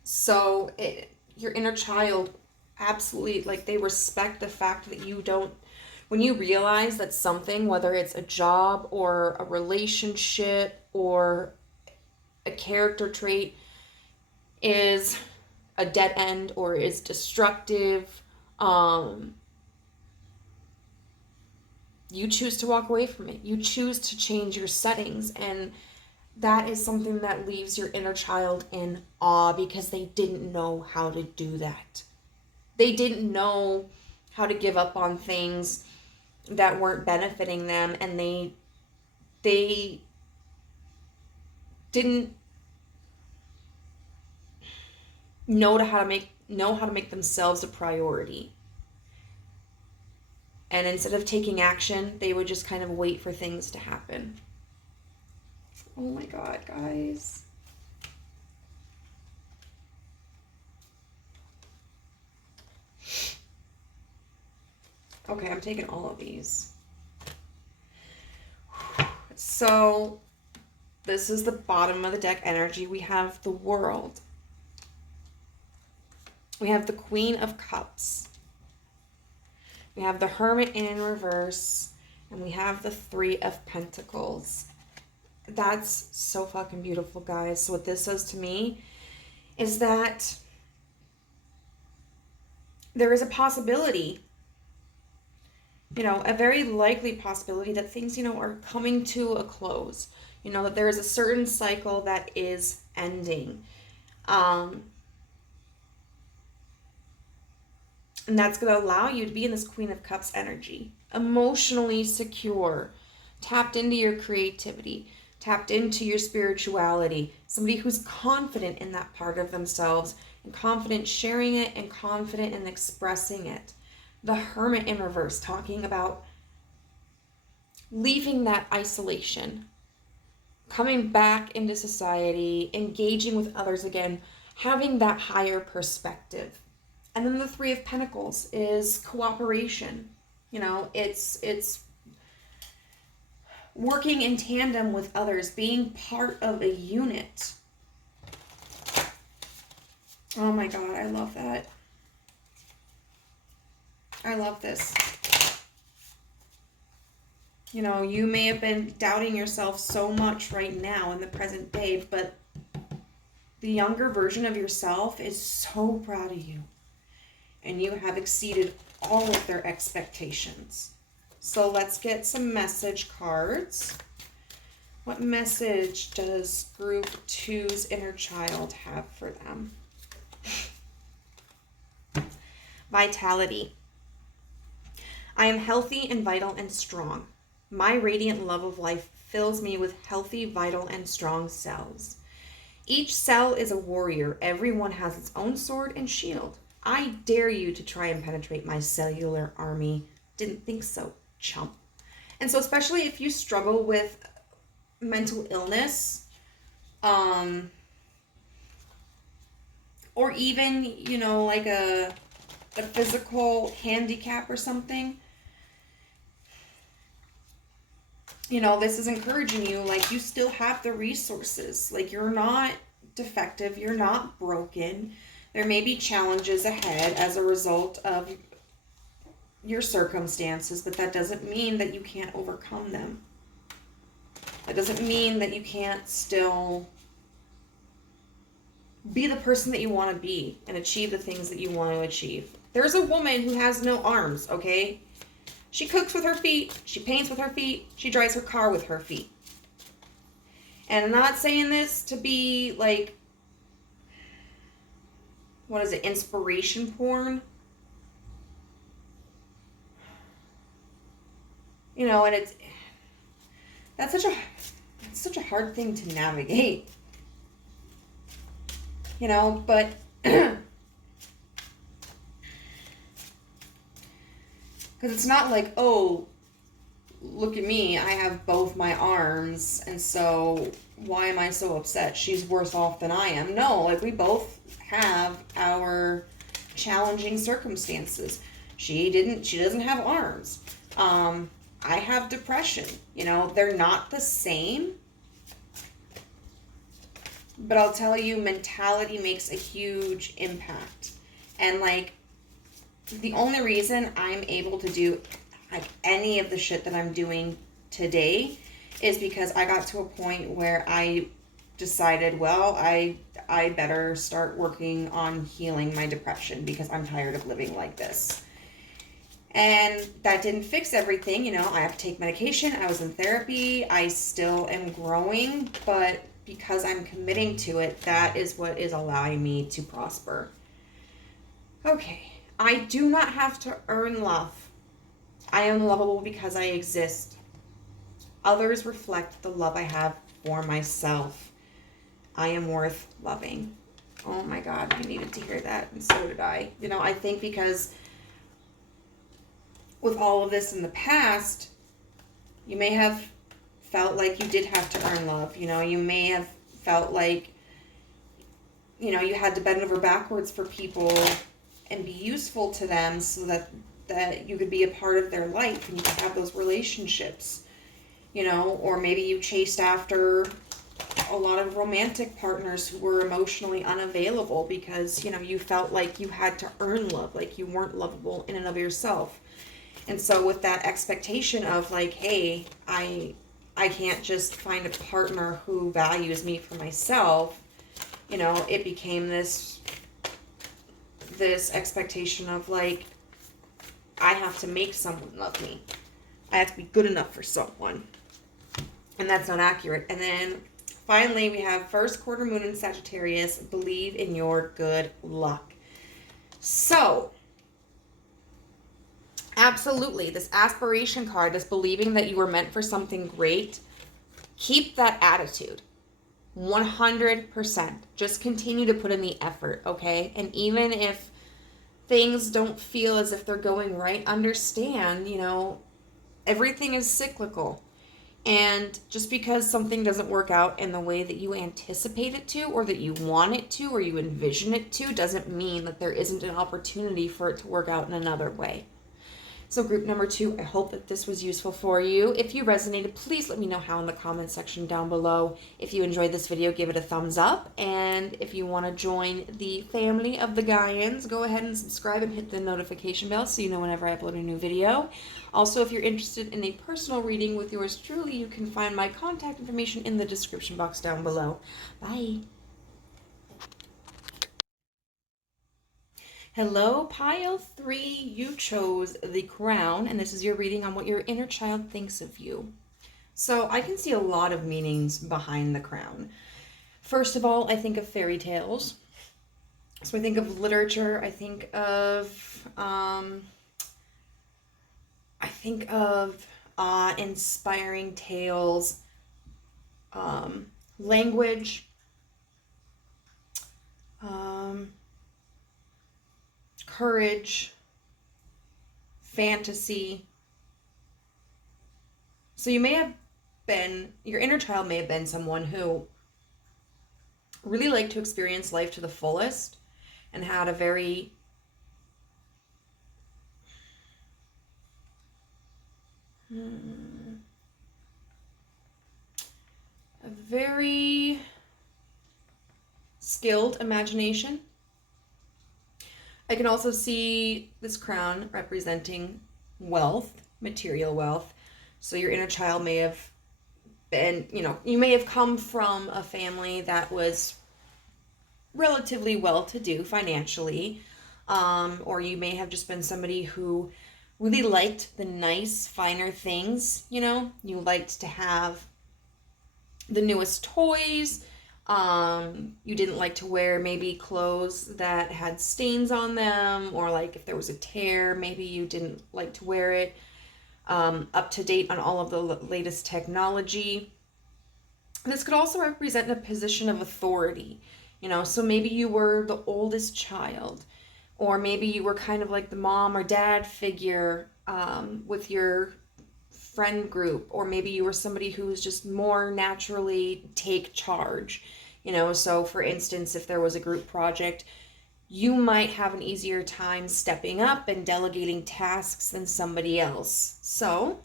So your inner child absolutely, like, they respect the fact that you don't, when you realize that something, whether it's a job or a relationship or a character trait, is a dead end or is destructive, you choose to walk away from it. You choose to change your settings, and that is something that leaves your inner child in awe because they didn't know how to do that. They didn't know how to give up on things that weren't benefiting them, and they didn't know how to make themselves a priority. And instead of taking action, they would just kind of wait for things to happen. Oh my God, guys. Okay, I'm taking all of these. So, this is the bottom of the deck energy. We have the World. We have the Queen of Cups. We have the Hermit in reverse. And we have the Three of Pentacles. That's so fucking beautiful, guys. So what this says to me is that there is a possibility, a very likely possibility that things, are coming to a close. That there is a certain cycle that is ending. And that's going to allow you to be in this Queen of Cups energy. Emotionally secure. Tapped into your creativity. Tapped into your spirituality. Somebody who's confident in that part of themselves. And confident sharing it. And confident in expressing it. The Hermit in reverse. Talking about leaving that isolation. Coming back into society. Engaging with others again. Having that higher perspective. And then the Three of Pentacles is cooperation. It's working in tandem with others, being part of a unit. Oh my God, I love that. I love this. You may have been doubting yourself so much right now in the present day, but the younger version of yourself is so proud of you. And you have exceeded all of their expectations. So let's get some message cards. What message does group 2's inner child have for them? Vitality. I am healthy and vital and strong. My radiant love of life fills me with healthy, vital, and strong cells. Each cell is a warrior. Everyone has its own sword and shield. I dare you to try and penetrate my cellular army. Didn't think so, chump. And so especially if you struggle with mental illness, or even, like a physical handicap or something, this is encouraging you, like, you still have the resources. Like, you're not defective, you're not broken. There may be challenges ahead as a result of your circumstances, but that doesn't mean that you can't overcome them. That doesn't mean that you can't still be the person that you want to be and achieve the things that you want to achieve. There's a woman who has no arms, okay? She cooks with her feet, she paints with her feet, she drives her car with her feet. And I'm not saying this to be like, what is it, inspiration porn? And that's such a hard thing to navigate. But because it's not like, oh, look at me, I have both my arms, and so why am I so upset? She's worse off than I am. No, like, we both have our challenging circumstances. She doesn't have arms. I have depression. They're not the same. But I'll tell you, mentality makes a huge impact. And, like, the only reason I'm able to do like any of the shit that I'm doing today is because I got to a point where I decided, well, I better start working on healing my depression because I'm tired of living like this. And that didn't fix everything. You know, I have to take medication. I was in therapy. I still am growing, but because I'm committing to it, that is what is allowing me to prosper. Okay, I do not have to earn love. I am lovable because I exist. Others reflect the love I have for myself. I am worth loving. Oh my God, you needed to hear that, and so did I. You know, I think because with all of this in the past, you may have felt like you did have to earn love. You know, you may have felt like, you know, you had to bend over backwards for people and be useful to them so that you could be a part of their life and you could have those relationships, you know, or maybe you chased after a lot of romantic partners who were emotionally unavailable because, you know, you felt like you had to earn love, like you weren't lovable in and of yourself. And so with that expectation of like, hey, I can't just find a partner who values me for myself, you know, it became this expectation of like, I have to make someone love me. I have to be good enough for someone. And that's not accurate. And then finally we have first quarter moon in Sagittarius, believe in your good luck. So absolutely, this aspiration card, this believing that you were meant for something great, keep that attitude. 100%. Just continue to put in the effort, okay? And even if things don't feel as if they're going right, understand, you know, everything is cyclical. And just because something doesn't work out in the way that you anticipate it to, or that you want it to, or you envision it to, doesn't mean that there isn't an opportunity for it to work out in another way. So group number 2, I hope that this was useful for you. If you resonated, please let me know how in the comment section down below. If you enjoyed this video, give it a thumbs up. And if you want to join the family of the Gaians, go ahead and subscribe and hit the notification bell so you know whenever I upload a new video. Also, if you're interested in a personal reading with yours truly, you can find my contact information in the description box down below. Bye. Hello, pile 3, you chose the Crown, and this is your reading on what your inner child thinks of you. So I can see a lot of meanings behind the Crown. First of all, I think of fairy tales. So I think of literature, I think of inspiring tales, language, courage, fantasy. So you may have been, your inner child may have been someone who really liked to experience life to the fullest and had a very skilled imagination. I can also see this crown representing wealth, material wealth. So your inner child may have been, you know, you may have come from a family that was relatively well-to-do financially, or you may have just been somebody who really liked the nice, finer things, you know? You liked to have the newest toys. You didn't like to wear maybe clothes that had stains on them, or like if there was a tear, maybe you didn't like to wear it. Up to date on all of the latest technology. This could also represent a position of authority, you know, so maybe you were the oldest child, or maybe you were kind of like the mom or dad figure with your friend group, or maybe you were somebody who was just more naturally take charge, you know. So for instance, if there was a group project, you might have an easier time stepping up and delegating tasks than somebody else. So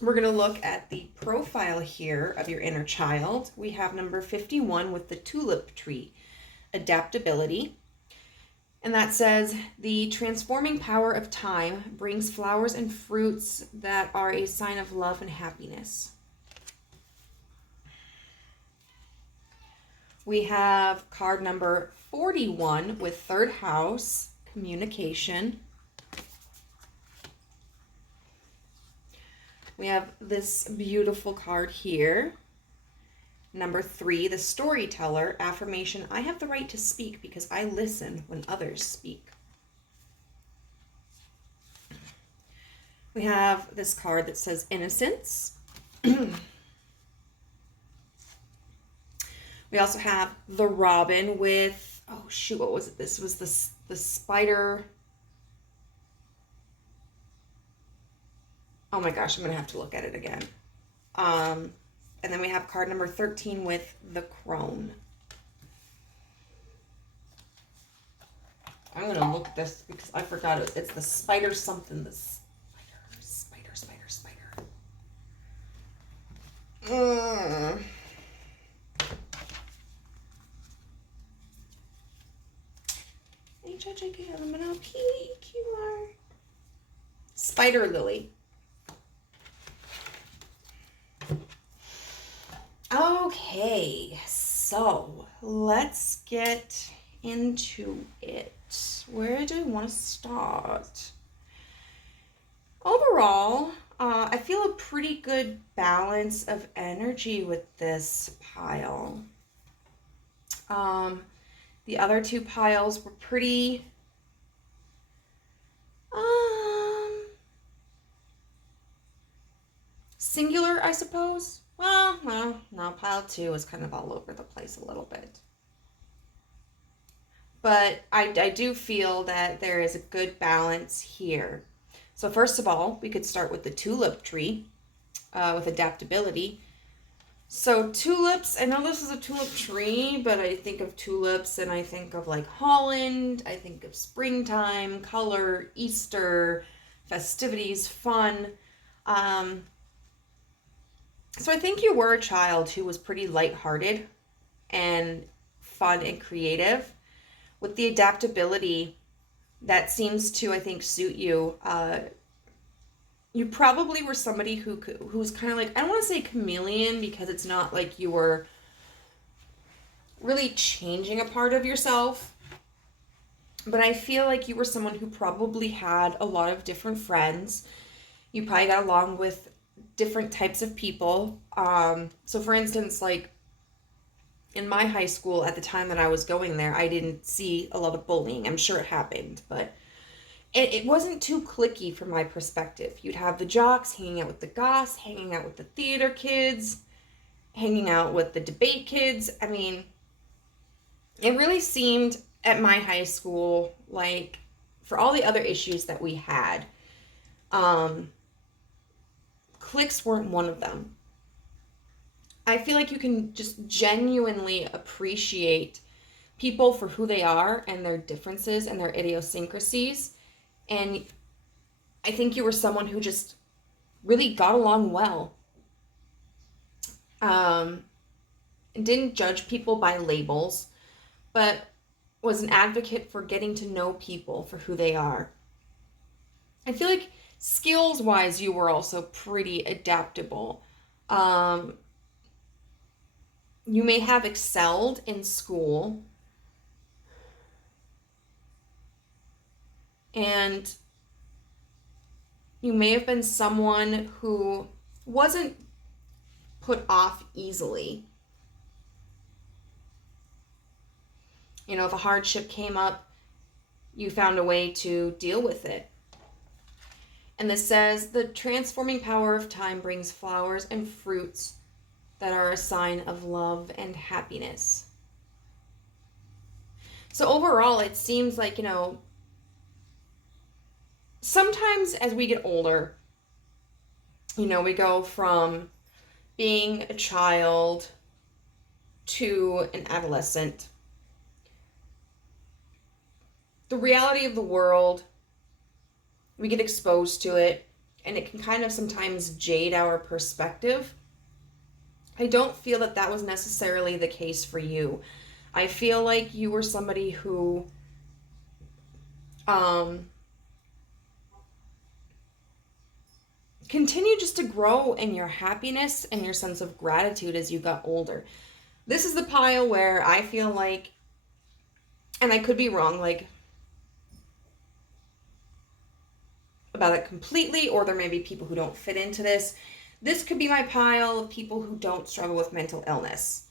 we're going to look at the profile here of your inner child. We have number 51 with the tulip tree, adaptability. And that says, the transforming power of time brings flowers and fruits that are a sign of love and happiness. We have card number 41 with third house, communication. We have this beautiful card here. Number 3, the storyteller, affirmation, I have the right to speak because I listen when others speak. We have this card that says innocence. We also have the robin with, oh shoot, what was it? This was the spider. Oh my gosh, I'm going to have to look at it again. And then we have card number 13 with the crone. I'm going to look at this because I forgot it. It's the spider something. The spider. H-I-J-K-L-M-N-O-P-Q-R. Spider lily. Okay, so let's get into it. Where do I want to start? Overall, I feel a pretty good balance of energy with this pile. The other two piles were pretty singular, I suppose. Well, no, pile 2 was kind of all over the place a little bit. But I do feel that there is a good balance here. So first of all, we could start with the tulip tree with adaptability. So tulips, I know this is a tulip tree, but I think of tulips and I think of like Holland. I think of springtime, color, Easter, festivities, fun. So I think you were a child who was pretty lighthearted and fun and creative. With the adaptability, that seems to, I think, suit you. You probably were somebody who's kind of like, I don't want to say chameleon because it's not like you were really changing a part of yourself. But I feel like you were someone who probably had a lot of different friends. You probably got along with different types of people. So for instance, like in my high school at the time that I was going there, I didn't see a lot of bullying. I'm sure it happened, but it wasn't too cliquey from my perspective. You'd have the jocks hanging out with the goths, hanging out with the theater kids, hanging out with the debate kids. I mean, it really seemed at my high school like for all the other issues that we had, cliques weren't one of them. I feel like you can just genuinely appreciate people for who they are and their differences and their idiosyncrasies. And I think you were someone who just really got along well. And didn't judge people by labels, but was an advocate for getting to know people for who they are. I feel like skills-wise, you were also pretty adaptable. You may have excelled in school, and you may have been someone who wasn't put off easily. You know, if a hardship came up, you found a way to deal with it. And this says, the transforming power of time brings flowers and fruits that are a sign of love and happiness. So overall, it seems like, you know, sometimes as we get older, you know, we go from being a child to an adolescent. The reality of the world, we get exposed to it, and it can kind of sometimes jade our perspective. I don't feel that that was necessarily the case for you. I feel like you were somebody who Continue just to grow in your happiness and your sense of gratitude as you got older. This is the pile where I feel like, and I could be wrong, like, about it completely, or there may be people who don't fit into this. This could be my pile of people who don't struggle with mental illness.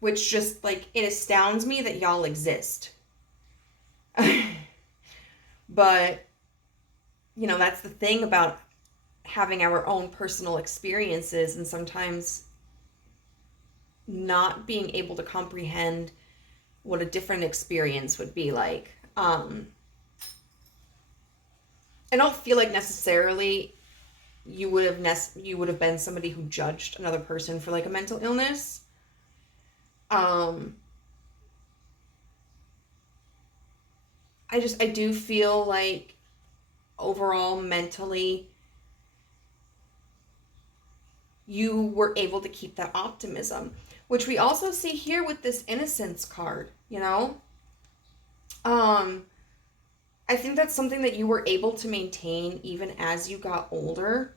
Which just, like, it astounds me that y'all exist. But, you know, that's the thing about having our own personal experiences and sometimes not being able to comprehend what a different experience would be like. I don't feel like necessarily you would have been somebody who judged another person for like a mental illness. I do feel like overall mentally you were able to keep that optimism, which we also see here with this innocence card, you know? I think that's something that you were able to maintain even as you got older.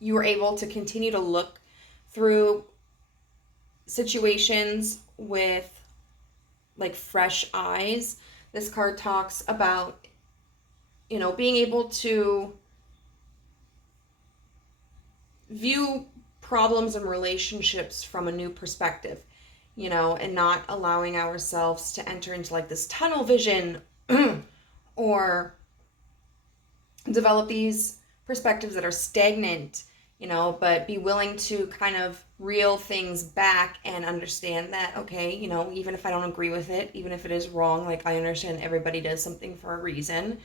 You were able to continue to look through situations with like fresh eyes. This card talks about, you know, being able to view problems and relationships from a new perspective, you know, and not allowing ourselves to enter into like this tunnel vision or develop these perspectives that are stagnant, you know, but be willing to kind of reel things back and understand that, okay, you know, even if I don't agree with it, even if it is wrong, like I understand everybody does something for a reason.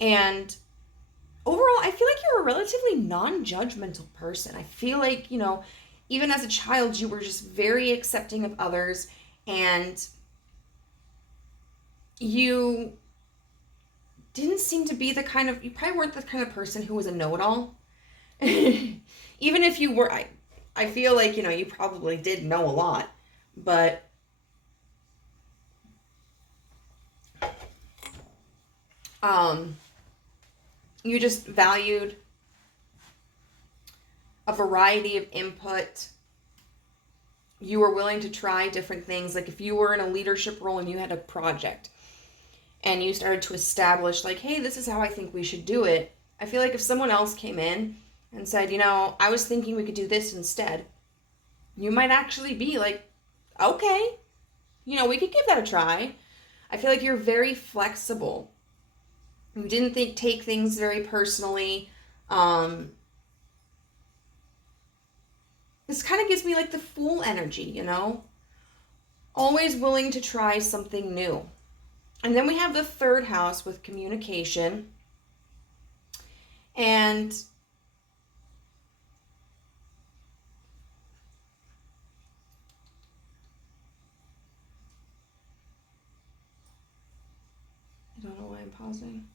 And overall, I feel like you're a relatively non-judgmental person. I feel like, you know, even as a child, you were just very accepting of others, and you didn't seem to be you probably weren't the kind of person who was a know-it-all. Even if you were, I feel like, you know, you probably did know a lot, but you just valued a variety of input. You were willing to try different things. Like if you were in a leadership role and you had a project and you started to establish like, hey, this is how I think we should do it. I feel like if someone else came in and said, you know, I was thinking we could do this instead, you might actually be like, okay, you know, we could give that a try. I feel like you're very flexible. You didn't take things very personally. This kind of gives me like the Fool energy, you know? Always willing to try something new. And then we have the third house with communication. And I don't know why I'm pausing.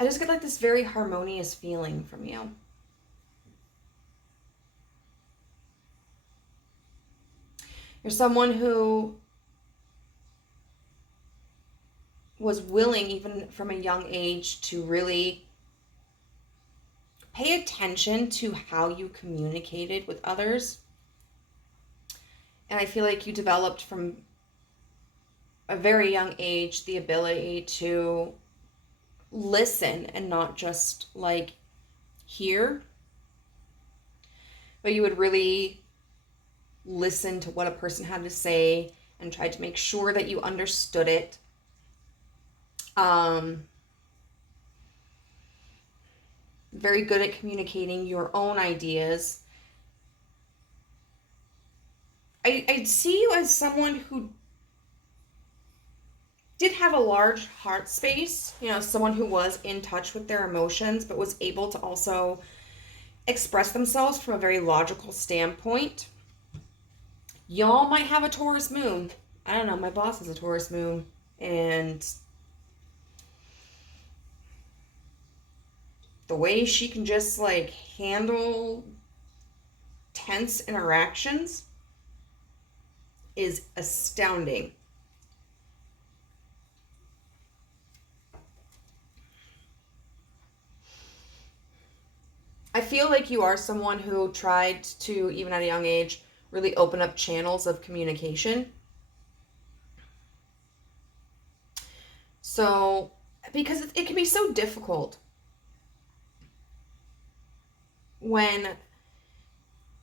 I just get like this very harmonious feeling from you. You're someone who was willing, even from a young age, to really pay attention to how you communicated with others. And I feel like you developed from a very young age the ability to listen and not just like hear, but you would really listen to what a person had to say and try to make sure that you understood it. Very good at communicating your own ideas. I see you as someone who did have a large heart space, you know, someone who was in touch with their emotions, but was able to also express themselves from a very logical standpoint. Y'all might have a Taurus moon. I don't know, my boss has a Taurus moon, and the way she can just like handle tense interactions is astounding. I feel like you are someone who tried to, even at a young age, really open up channels of communication. So, because it can be so difficult when,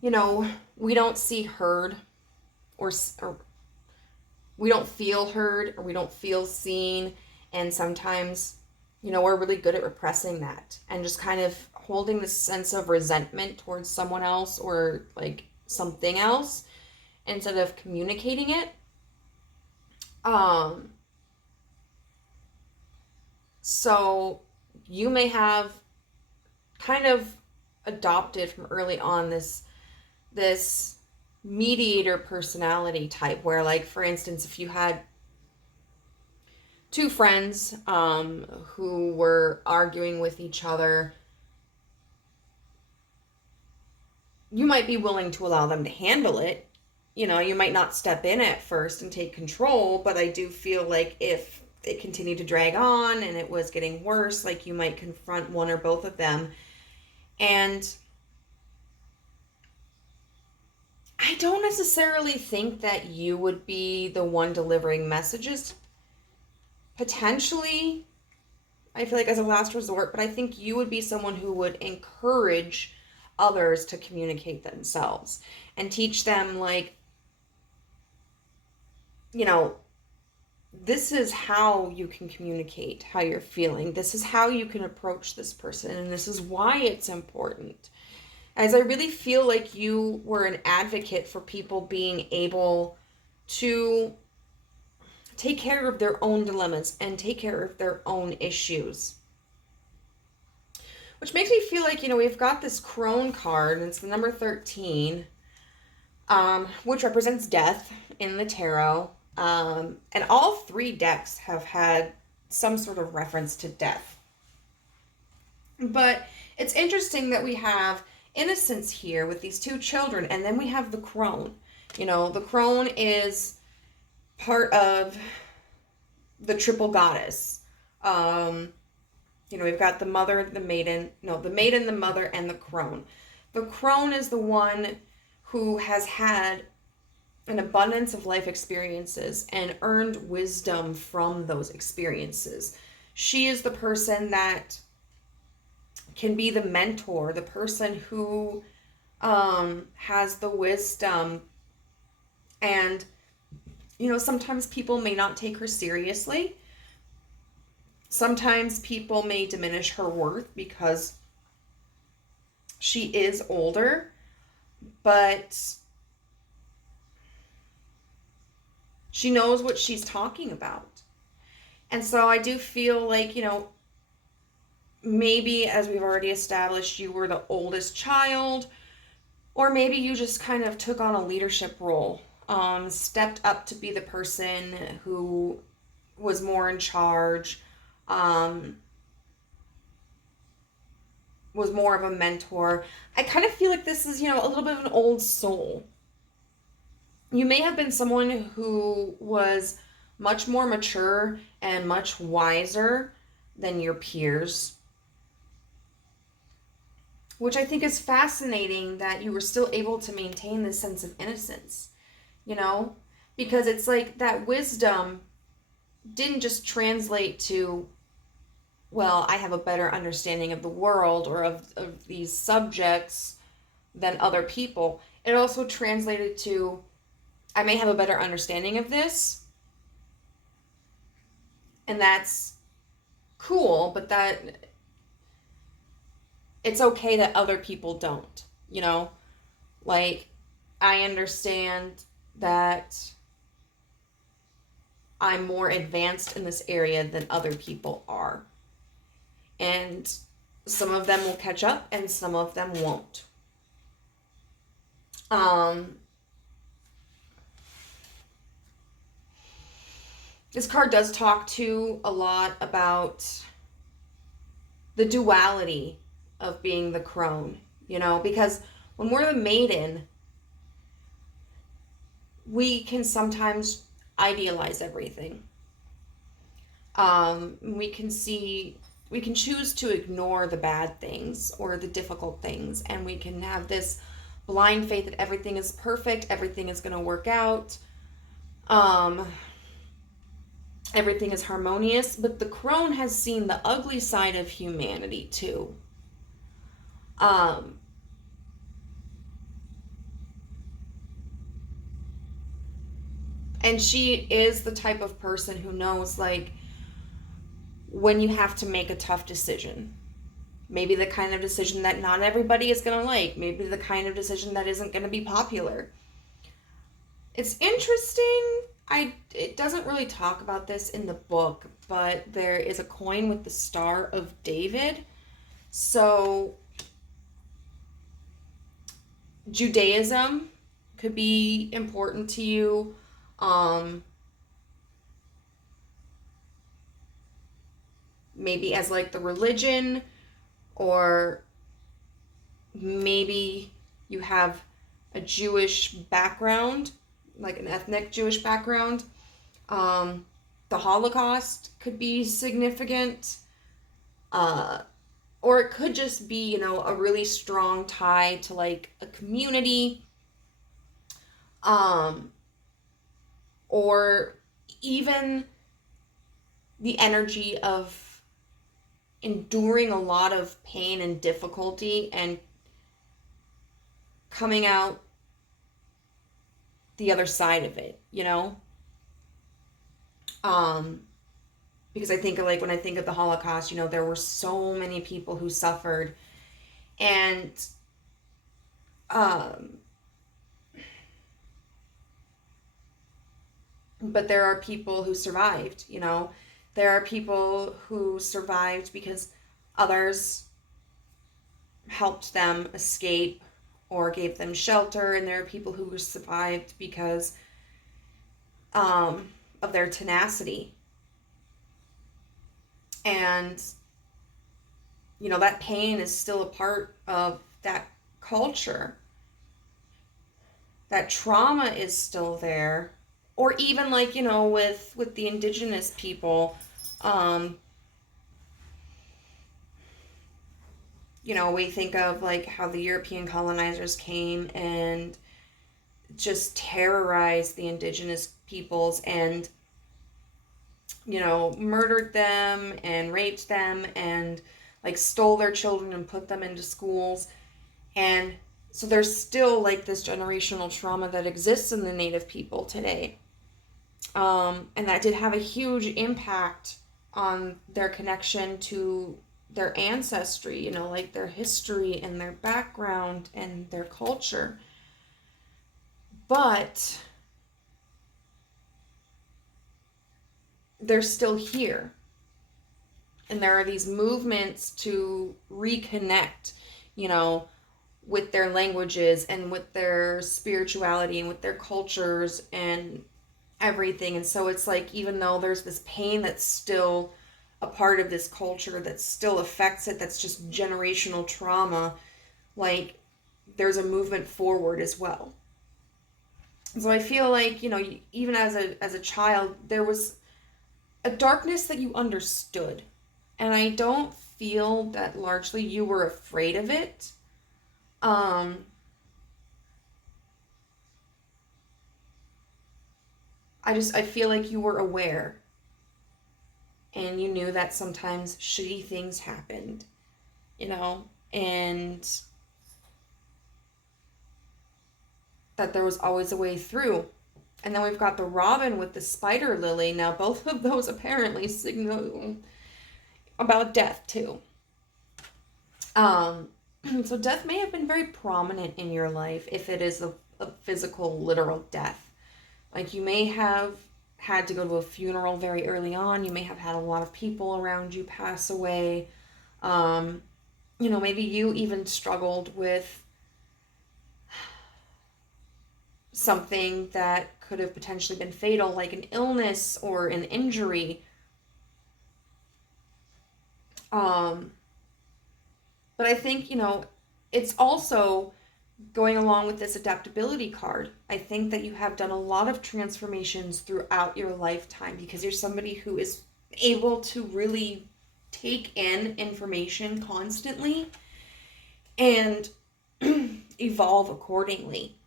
you know, we don't see heard, or we don't feel heard, or we don't feel seen. And sometimes, you know, we're really good at repressing that and just kind of holding this sense of resentment towards someone else or like something else instead of communicating it. So you may have kind of adopted from early on this mediator personality type where, like, for instance, if you had two friends who were arguing with each other, you might be willing to allow them to handle it. You know, you might not step in at first and take control, but I do feel like if it continued to drag on and it was getting worse, like, you might confront one or both of them. And I don't necessarily think that you would be the one delivering messages. Potentially, I feel like as a last resort, but I think you would be someone who would encourage others to communicate themselves and teach them, like, you know, this is how you can communicate how you're feeling. This is how you can approach this person, and this is why it's important. As I really feel like you were an advocate for people being able to take care of their own dilemmas and take care of their own issues. Which makes me feel like, you know, we've got this crone card, and it's the number 13, which represents death in the tarot. And all three decks have had some sort of reference to death. But it's interesting that we have innocence here with these two children, and then we have the crone. You know, the crone is part of the triple goddess. You know, we've got the mother, the maiden, the mother, and the crone. The crone is the one who has had an abundance of life experiences and earned wisdom from those experiences. She is the person that can be the mentor, the person who has the wisdom. And, you know, sometimes people may not take her seriously. Sometimes people may diminish her worth because she is older, but she knows what she's talking about. And so I do feel like, you know, maybe, as we've already established, you were the oldest child, or maybe you just kind of took on a leadership role, stepped up to be the person who was more in charge, was more of a mentor. I kind of feel like this is, you know, a little bit of an old soul. You may have been someone who was much more mature and much wiser than your peers, which I think is fascinating that you were still able to maintain this sense of innocence, you know, because it's like that wisdom didn't just translate to, well, I have a better understanding of the world or of these subjects than other people. It also translated to, I may have a better understanding of this, and that's cool, but that it's okay that other people don't, you know? Like, I understand that I'm more advanced in this area than other people are. And some of them will catch up and some of them won't. This card does talk to a lot about the duality of being the crone, you know, because when we're the maiden, we can sometimes idealize everything. We can choose to ignore the bad things or the difficult things, and we can have this blind faith that everything is perfect, everything is going to work out, everything is harmonious. But the crone has seen the ugly side of humanity too. And she is the type of person who knows, like, when you have to make a tough decision. Maybe the kind of decision that not everybody is going to like. Maybe the kind of decision that isn't going to be popular. It's interesting. It doesn't really talk about this in the book, but there is a coin with the Star of David. So Judaism could be important to you. Maybe as like the religion, or maybe you have a Jewish background, like an ethnic Jewish background. The Holocaust could be significant. Or it could just be, a really strong tie to like a community. Or even the energy of enduring a lot of pain and difficulty and coming out the other side of it, because I think of, like, when I think of the Holocaust, there were so many people who suffered, and but there are people who survived. There are people who survived because others helped them escape or gave them shelter, and there are people who survived because of their tenacity. And that pain is still a part of that culture. That trauma is still there. Or even, like, with the indigenous people, we think of, like, how the European colonizers came and just terrorized the indigenous peoples and, murdered them and raped them and, like, stole their children and put them into schools. And so there's still, like, this generational trauma that exists in the Native people today. And that did have a huge impact on their connection to their ancestry, like their history and their background and their culture. But they're still here. And there are these movements to reconnect, with their languages and with their spirituality and with their cultures and everything. And so it's like, even though there's this pain that's still a part of this culture, that still affects it, that's just generational trauma, like, there's a movement forward as well. So I feel like, even as a child, there was a darkness that you understood. And I don't feel that largely you were afraid of it. I feel like you were aware, and you knew that sometimes shitty things happened, and that there was always a way through. And then we've got the Robin with the spider lily. Now, both of those apparently signal about death too. So death may have been very prominent in your life if it is a physical, literal death. Like, you may have had to go to a funeral very early on. You may have had a lot of people around you pass away. Maybe you even struggled with something that could have potentially been fatal, like an illness or an injury. But I think, it's also going along with this adaptability card, I think that you have done a lot of transformations throughout your lifetime because you're somebody who is able to really take in information constantly and evolve accordingly.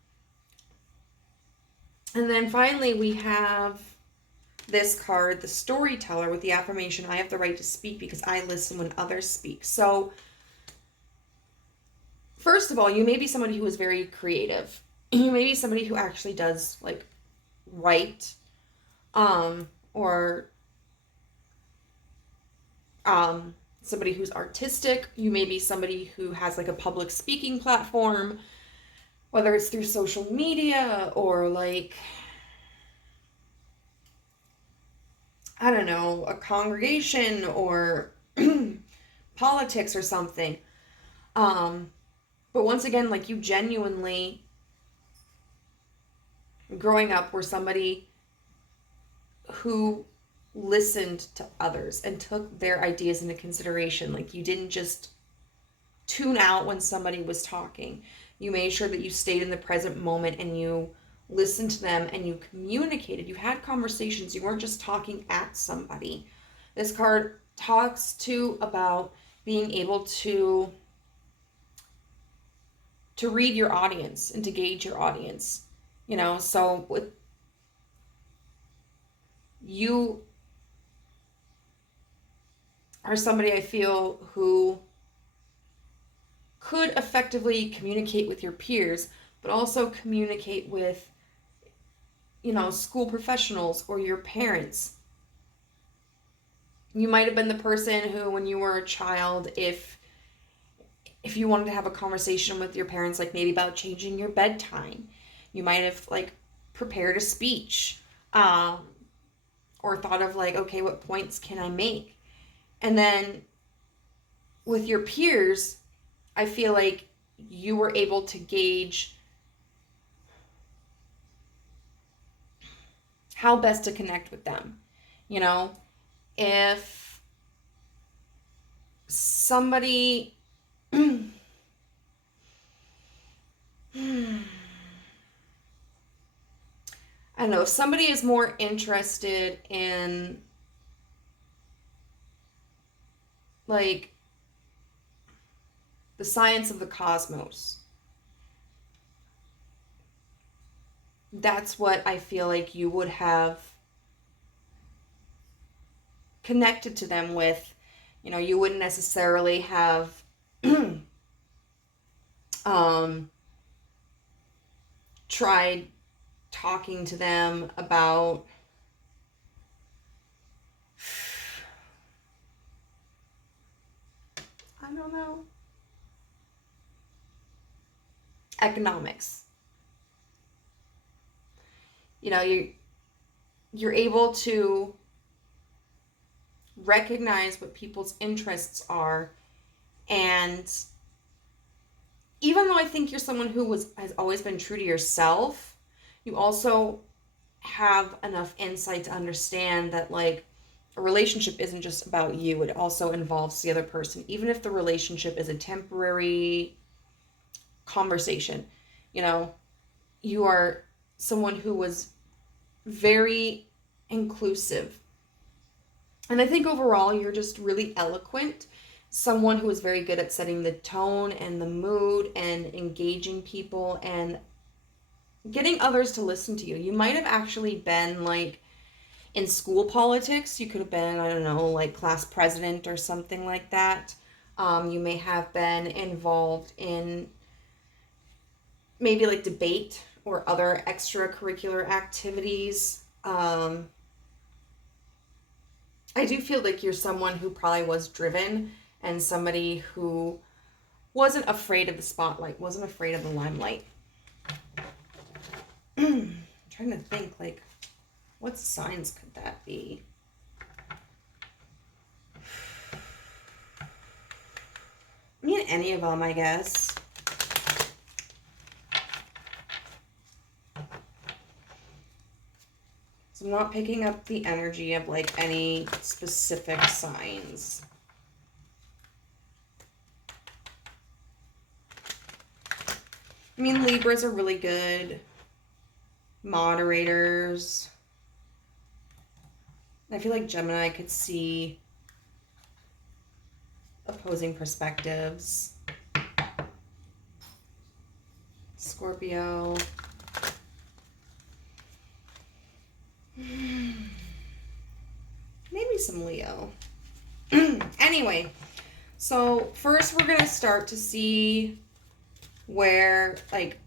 And then finally, we have this card, the storyteller, with the affirmation, I have the right to speak because I listen when others speak. So, first of all, you may be somebody who is very creative. You may be somebody who actually does, like, write, or somebody who's artistic. You may be somebody who has, like, a public speaking platform, whether it's through social media or, like, I don't know, a congregation or politics or something. But once again, like, you genuinely, growing up, were somebody who listened to others and took their ideas into consideration. Like, you didn't just tune out when somebody was talking. You made sure that you stayed in the present moment and you listened to them and you communicated. You had conversations. You weren't just talking at somebody. This card talks too about being able to read your audience and to gauge your audience. You know, so with you are somebody, I feel, who could effectively communicate with your peers, but also communicate with, you know, school professionals or your parents. You might have been the person who, when you were a child, if you wanted to have a conversation with your parents, like maybe about changing your bedtime, you might have, like, prepared a speech, or thought of, like, okay, what points can I make? And then with your peers, I feel like you were able to gauge how best to connect with them. You know, if somebody I don't know, if somebody is more interested in, like, the science of the cosmos, that's what I feel like you would have connected to them with. You know, you wouldn't necessarily have tried talking to them about I don't know, economics. You know, you're able to recognize what people's interests are, and even though I think you're someone who has always been true to yourself, you also have enough insight to understand that, like, a relationship isn't just about you. It also involves the other person, even if the relationship is a temporary conversation. You know, you are someone who was very inclusive. And I think overall you're just really eloquent, someone who is very good at setting the tone and the mood and engaging people and getting others to listen to you. You might have actually been, like, in school politics. You could have been, I don't know, like, class president or something like that. You may have been involved in maybe, like, debate or other extracurricular activities. I do feel like you're someone who probably was driven and somebody who wasn't afraid of the spotlight, wasn't afraid of the limelight. I'm trying to think, like, what signs could that be? I mean, any of them, I guess. So I'm not picking up the energy of, like, any specific signs. I mean, Libras are really good moderators. I feel like Gemini could see opposing perspectives. Scorpio. Maybe some Leo. Anyway, so first we're going to start to see where, like,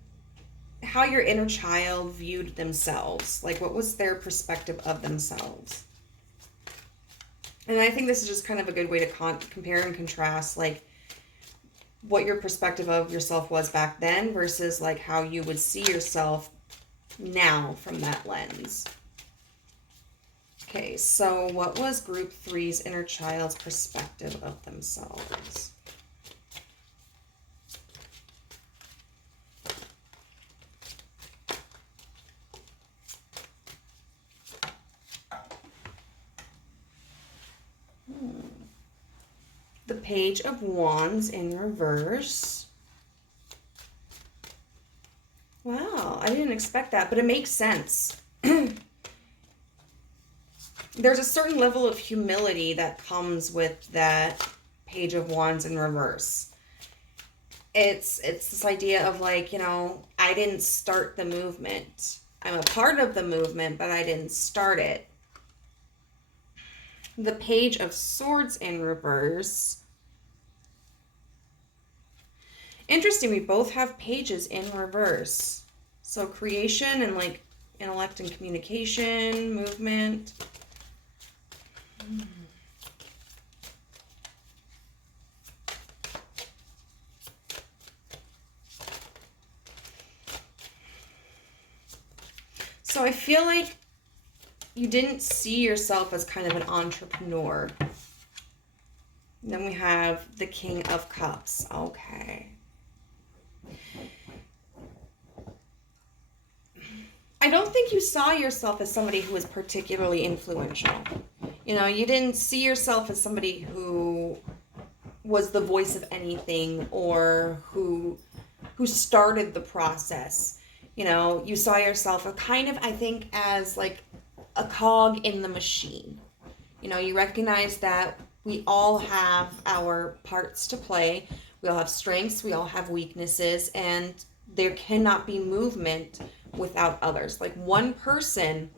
how your inner child viewed themselves. Like, what was their perspective of themselves? And I think this is just kind of a good way to compare and contrast, like, what your perspective of yourself was back then versus, like, how you would see yourself now from that lens. Okay, so what was group 3's inner child's perspective of themselves? The Page of Wands in reverse. Wow, I didn't expect that, but it makes sense. There's a certain level of humility that comes with that Page of Wands in reverse. It's this idea of, like, you know, I didn't start the movement. I'm a part of the movement, but I didn't start it. The Page of Swords in reverse. Interesting, we both have pages in reverse. So creation and, like, intellect and communication, movement. So I feel like you didn't see yourself as kind of an entrepreneur. And then we have the King of Cups. Okay. I don't think you saw yourself as somebody who was particularly influential. You know, you didn't see yourself as somebody who was the voice of anything or who started the process. You know, you saw yourself kind of, I think, as like a cog in the machine. You know, you recognize that we all have our parts to play. We all have strengths, we all have weaknesses, and there cannot be movement without others. Like, one person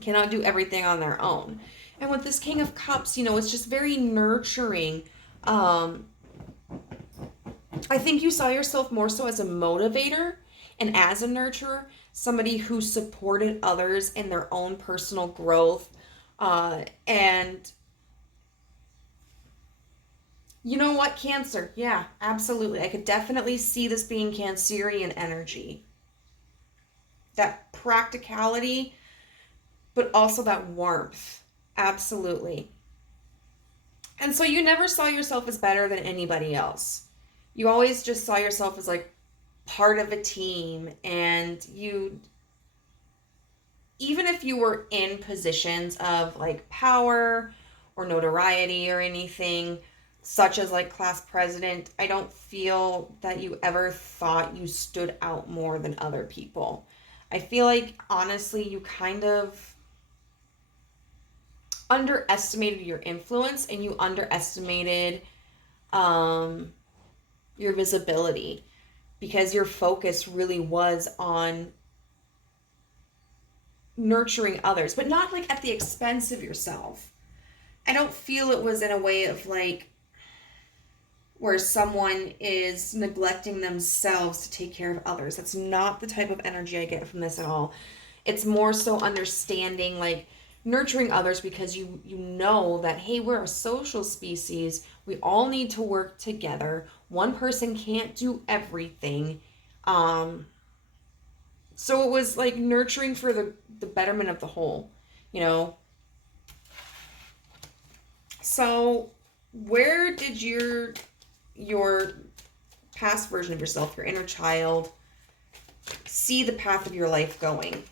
cannot do everything on their own. And with this King of Cups, you know, it's just very nurturing. I think you saw yourself more so as a motivator and as a nurturer, somebody who supported others in their own personal growth. And you know what, Cancer? Yeah, absolutely. I could definitely see this being Cancerian energy. That practicality, but also that warmth. Absolutely. And so you never saw yourself as better than anybody else. You always just saw yourself as like part of a team, and you, even if you were in positions of like power or notoriety or anything, such as like class president, I don't feel that you ever thought you stood out more than other people. I feel like, honestly, you kind of underestimated your influence, and you underestimated your visibility, because your focus really was on nurturing others, but not like at the expense of yourself. I don't feel it was in a way of like where someone is neglecting themselves to take care of others. That's not the type of energy I get from this at all. It's more so understanding, like, nurturing others, because you know that, hey, we're a social species. We all need to work together. One person can't do everything. So it was like nurturing for the betterment of the whole, you know. So where did your past version of yourself, your inner child, see the path of your life going?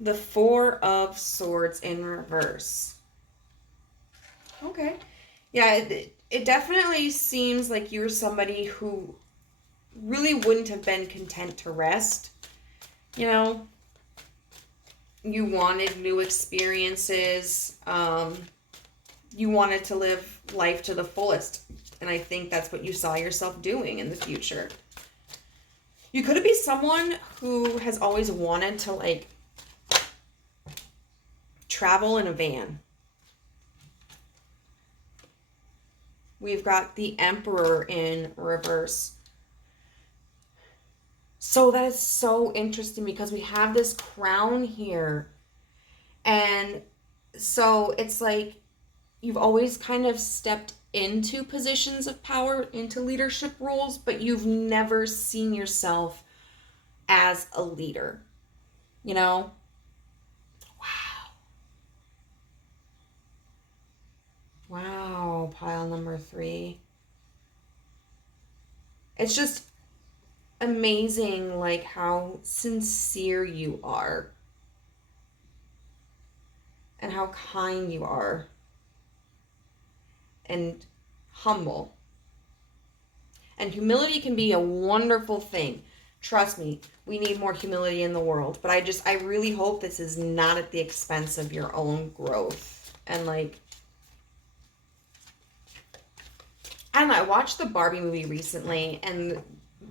The Four of Swords in reverse. Okay. Yeah, it definitely seems like you're somebody who really wouldn't have been content to rest. You know, you wanted new experiences. You wanted to live life to the fullest. And I think that's what you saw yourself doing in the future. You could be someone who has always wanted to, like, travel in a van. We've got the Emperor in reverse. So that is so interesting because we have this crown here. And so it's like you've always kind of stepped into positions of power, into leadership roles, but you've never seen yourself as a leader, you know? Wow, pile number 3. It's just amazing, like, how sincere you are and how kind you are and humble. And humility can be a wonderful thing. Trust me, we need more humility in the world. But I really hope this is not at the expense of your own growth. And, like, I don't know, I watched the Barbie movie recently, and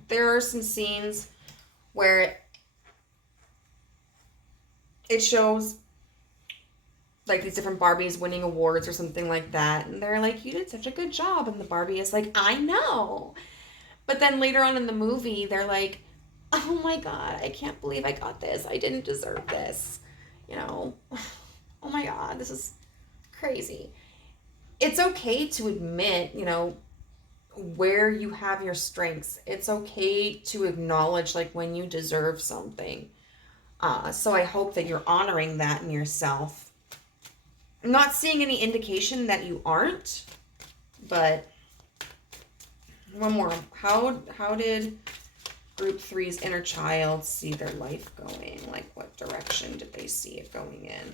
there are some scenes where it shows, like, these different Barbies winning awards or something like that. And they're like, you did such a good job. And the Barbie is like, I know. But then later on in the movie, they're like, oh my God, I can't believe I got this. I didn't deserve this. You know, oh my God, this is crazy. It's okay to admit, you know, where you have your strengths. It's okay to acknowledge, like, when you deserve something. So I hope that you're honoring that in yourself. I'm not seeing any indication that you aren't, but one more. How did group 3's inner child see their life going? Like, what direction did they see it going in?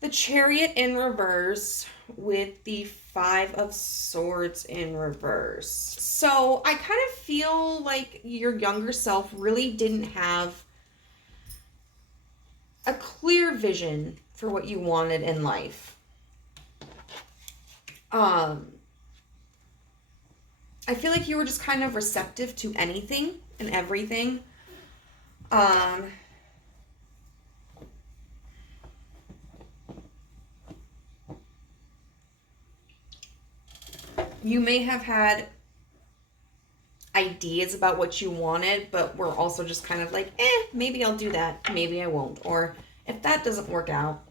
The Chariot in reverse with the 5 of Swords in reverse. So I kind of feel like your younger self really didn't have a clear vision for what you wanted in life. I feel like you were just kind of receptive to anything and everything. You may have had ideas about what you wanted, but we're also just kind of like, maybe I'll do that. Maybe I won't. Or if that doesn't work out,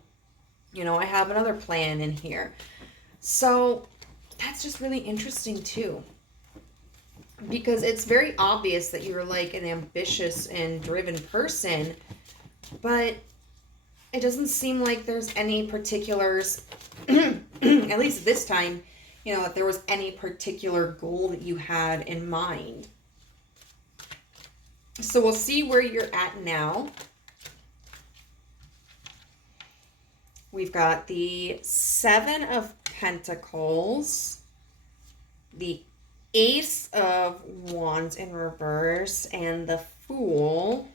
you know, I have another plan in here. So that's just really interesting too. Because it's very obvious that you're like an ambitious and driven person, but it doesn't seem like there's any particulars, at least this time, you know, that there was any particular goal that you had in mind. So we'll see where you're at now. We've got the 7 of Pentacles, the Ace of Wands in reverse, and the Fool.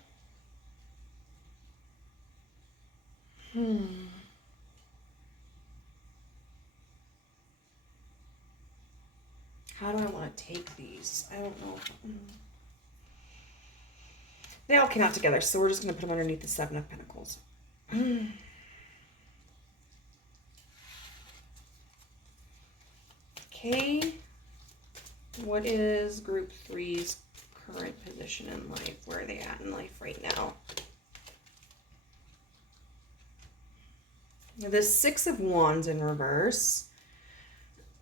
How do I want to take these? I don't know. They all came out together, so we're just going to put them underneath the 7 of Pentacles. Okay. What is group 3's current position in life? Where are they at in life right now? The 6 of Wands in reverse.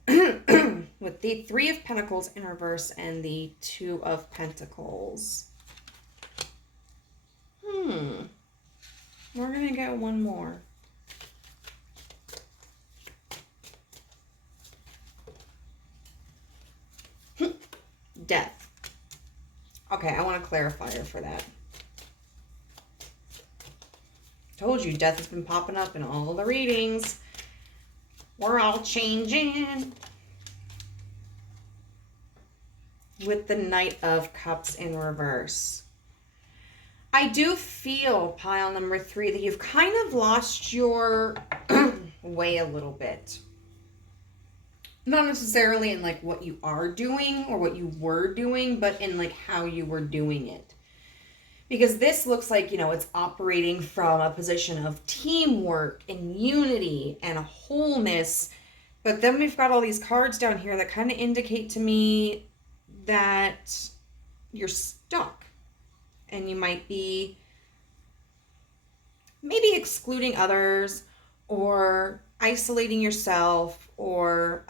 With the 3 of Pentacles in reverse and the 2 of Pentacles. We're going to get one more. Death. Okay, I want a clarifier for that. Told you, death has been popping up in all the readings. We're all changing. With the Knight of Cups in reverse. I do feel, pile number 3, that you've kind of lost your way a little bit. Not necessarily in like what you are doing or what you were doing, but in like how you were doing it. Because this looks like, you know, it's operating from a position of teamwork and unity and a wholeness. But then we've got all these cards down here that kind of indicate to me that you're stuck. And you might be maybe excluding others or isolating yourself or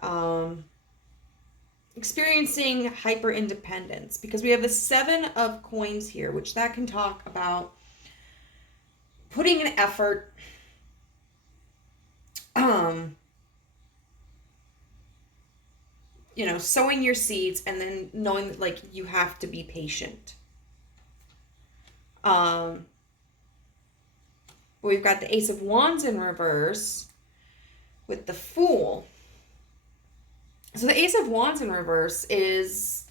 experiencing hyper independence, because we have the 7 of coins here, which that can talk about putting an effort, you know, sowing your seeds, and then knowing that like you have to be patient. We've got the Ace of Wands in reverse with the Fool. So the Ace of Wands in reverse is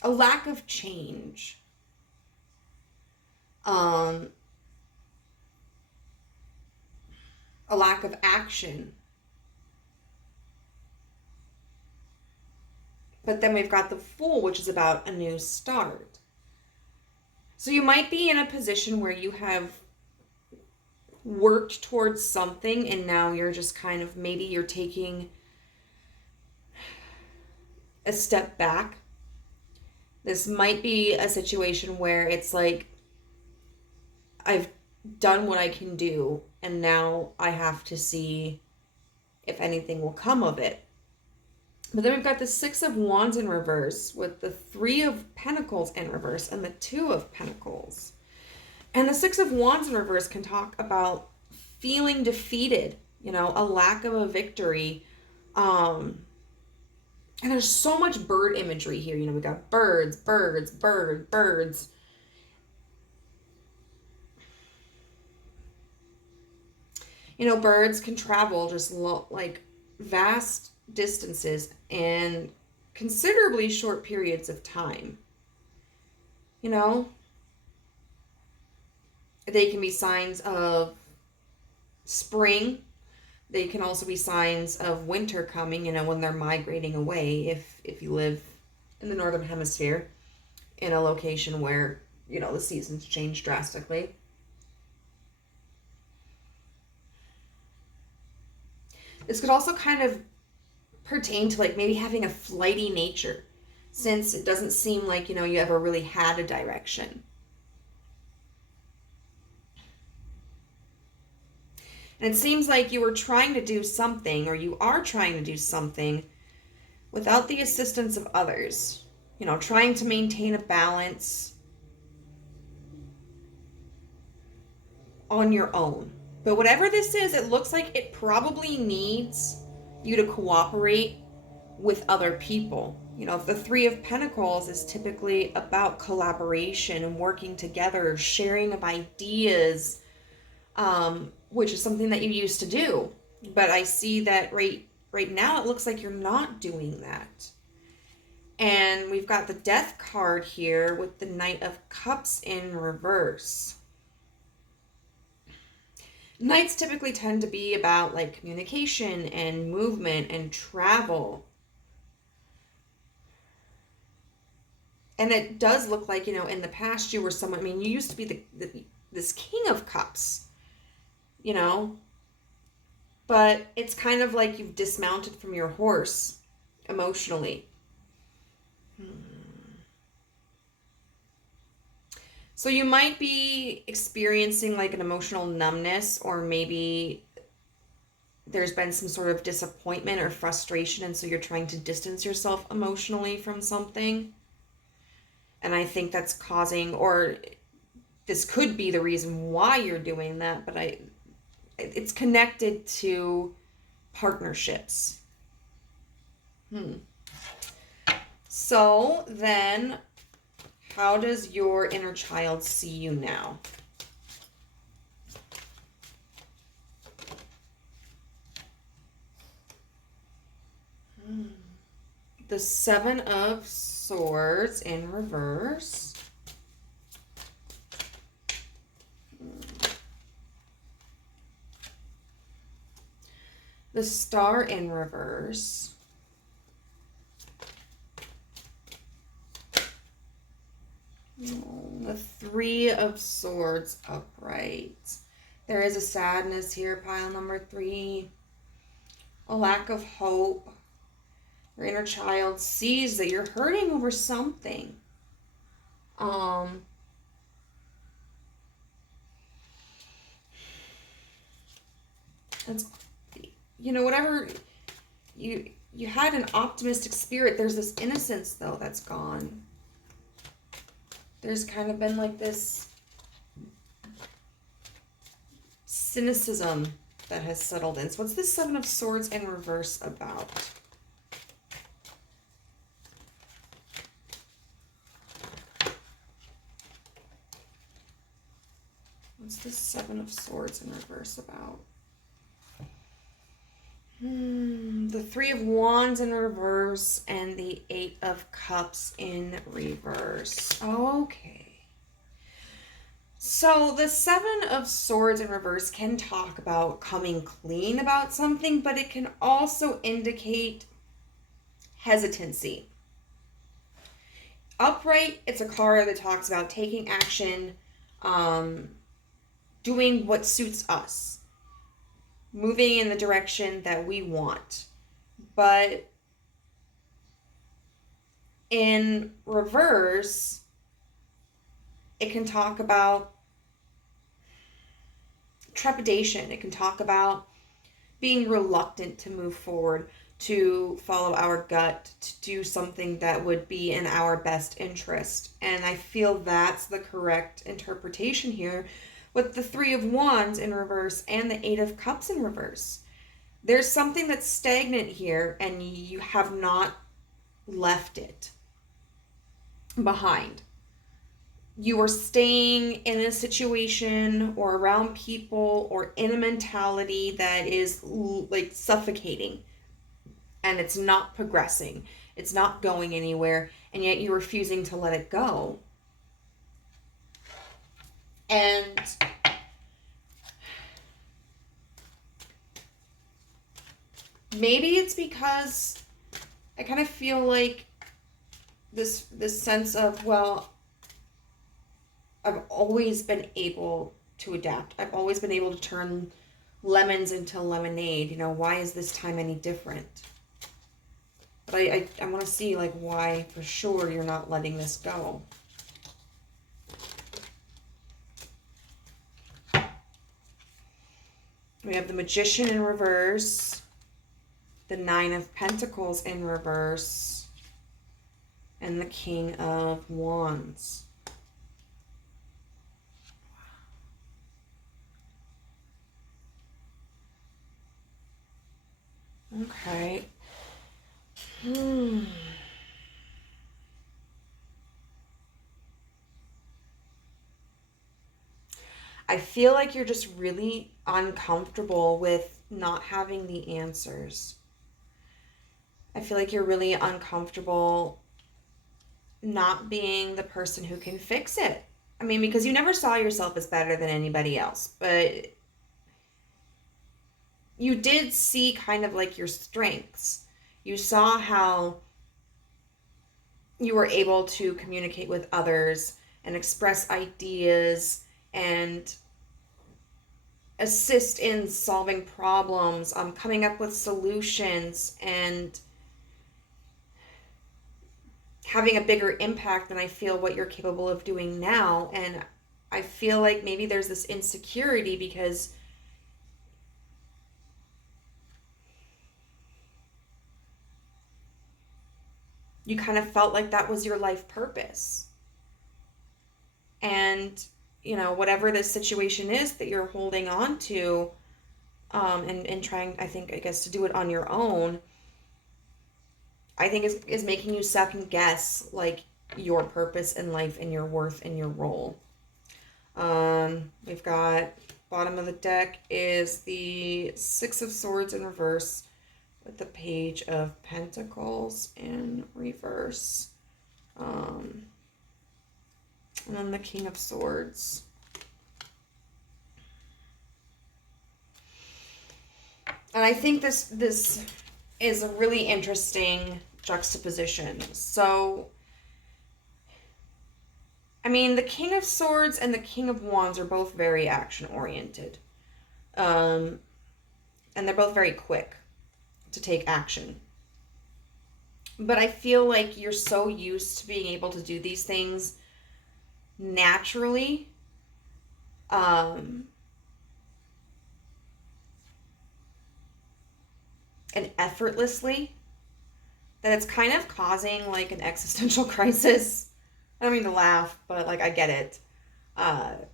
a lack of change. A lack of action. But then we've got the Fool, which is about a new start. So you might be in a position where you have worked towards something and now you're just kind of, maybe you're taking a step back. This might be a situation where it's like, I've done what I can do and now I have to see if anything will come of it. But then we've got the 6 of Wands in reverse with the 3 of Pentacles in reverse and the 2 of Pentacles. And the 6 of Wands in reverse can talk about feeling defeated, you know, a lack of a victory. And there's so much bird imagery here. You know, we got birds, birds, birds. You know, birds can travel just like vast distances and considerably short periods of time. You know, they can be signs of spring. They can also be signs of winter coming, you know, when they're migrating away, if you live in the northern hemisphere in a location where, you know, the seasons change drastically. This could also kind of pertain to like maybe having a flighty nature, since it doesn't seem like, you know, you ever really had a direction. And it seems like you were trying to do something, or you are trying to do something without the assistance of others. You know, trying to maintain a balance on your own. But whatever this is, it looks like it probably needs you to cooperate with other people. You know, if the 3 of Pentacles is typically about collaboration and working together, sharing of ideas, which is something that you used to do. But I see that right now it looks like you're not doing that. And we've got the Death card here with the Knight of Cups in reverse. Knights typically tend to be about like communication and movement and travel. And it does look like, you know, in the past you were someone, I mean, you used to be this King of Cups, you know, but it's kind of like you've dismounted from your horse emotionally. So you might be experiencing like an emotional numbness, or maybe there's been some sort of disappointment or frustration, and so you're trying to distance yourself emotionally from something. And I think that's causing, or this could be the reason why you're doing that, but it's connected to partnerships. So then How does your inner child see you now? The Seven of Swords in reverse. The Star in reverse. The Three of Swords upright. There is a sadness here, pile number 3. A lack of hope. Your inner child sees that you're hurting over something. It's, you know, whatever you had an optimistic spirit. There's this innocence though that's gone. There's kind of been like this cynicism that has settled in. So what's this Seven of Swords in reverse about? What's this Seven of Swords in reverse about? The Three of Wands in reverse and the Eight of Cups in reverse. Okay. So the Seven of Swords in reverse can talk about coming clean about something, but it can also indicate hesitancy. Upright, it's a card that talks about taking action, doing what suits us, moving in the direction that we want. But in reverse, it can talk about trepidation. It can talk about being reluctant to move forward, to follow our gut, to do something that would be in our best interest. And I feel that's the correct interpretation here with the Three of Wands in reverse and the Eight of Cups in reverse. There's something that's stagnant here and you have not left it behind. You are staying in a situation or around people or in a mentality that is like suffocating and it's not progressing. It's not going anywhere, and yet you're refusing to let it go. And maybe it's because I kind of feel like this sense of, well, I've always been able to adapt. I've always been able to turn lemons into lemonade. You know, why is this time any different? But I want to see, like, why for sure you're not letting this go. We have the Magician in reverse, the Nine of Pentacles in reverse, and the King of Wands. Okay. I feel like you're just really uncomfortable with not having the answers. I feel like you're really uncomfortable not being the person who can fix it. I mean, because you never saw yourself as better than anybody else, but you did see kind of like your strengths. You saw how you were able to communicate with others and express ideas and assist in solving problems, coming up with solutions, and having a bigger impact than I feel what you're capable of doing now. And I feel like maybe there's this insecurity because you kind of felt like that was your life purpose. And, you know, whatever this situation is that you're holding on to, and trying, I guess, to do it on your own, I think is making you second guess, like, your purpose in life and your worth and your role. We've got, bottom of the deck is the Six of Swords in reverse with the Page of Pentacles in reverse. And then the King of Swords. And I think this is a really interesting juxtaposition. So, I mean, the King of Swords and the King of Wands are both very action-oriented. And they're both very quick to take action. But I feel like you're so used to being able to do these things naturally. And effortlessly, that it's kind of causing like an existential crisis. I don't mean to laugh, but like I get it. And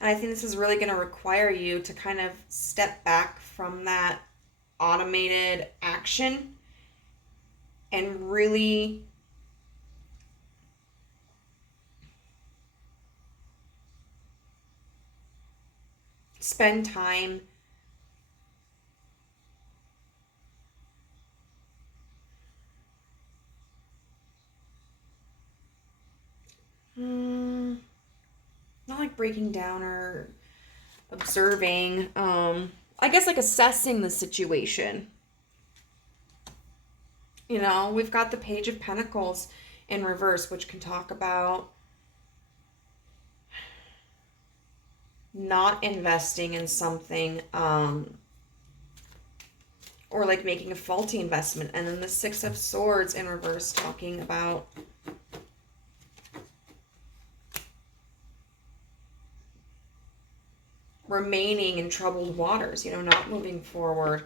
I think this is really going to require you to kind of step back from that automated action and really spend time not like breaking down or observing, I guess like assessing the situation. You know, we've got the Page of Pentacles in reverse, which can talk about not investing in something, or like making a faulty investment. And then the Six of Swords in reverse talking about remaining in troubled waters, you know, not moving forward.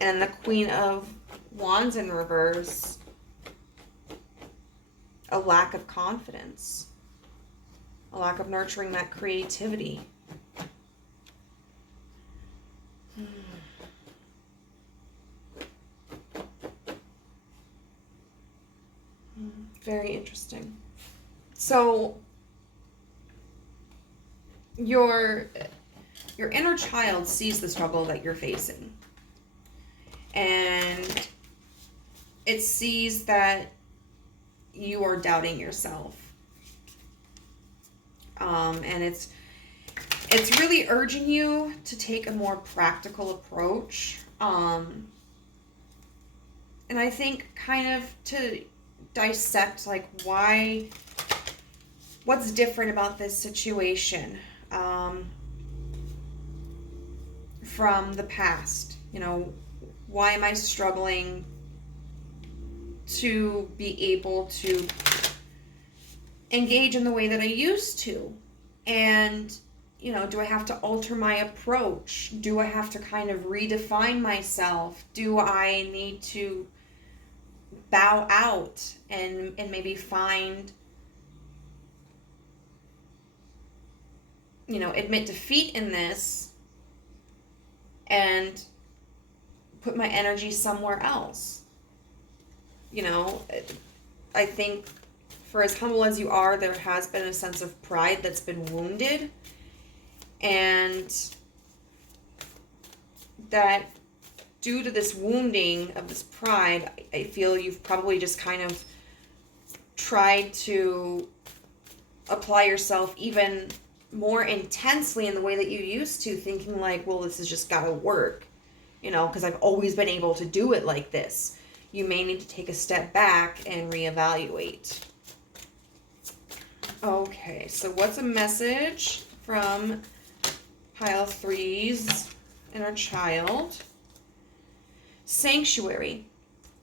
And the Queen of Wands in reverse, a lack of confidence, a lack of nurturing that creativity. Very interesting. So your inner child sees the struggle that you're facing, and it sees that you are doubting yourself, and it's really urging you to take a more practical approach, and I think kind of to dissect like what's different about this situation from the past. You know, why am I struggling to be able to engage in the way that I used to? And, you know, do I have to alter my approach? Do I have to kind of redefine myself? Do I need to bow out and maybe find, you know, admit defeat in this and put my energy somewhere else? You know, I think for as humble as you are, there has been a sense of pride that's been wounded, and that due to this wounding of this pride, I feel you've probably just kind of tried to apply yourself even more intensely in the way that you used to, thinking like, well, this has just got to work, you know, because I've always been able to do it like this. You may need to take a step back and reevaluate. Okay, so what's a message from pile 3's inner child? Sanctuary.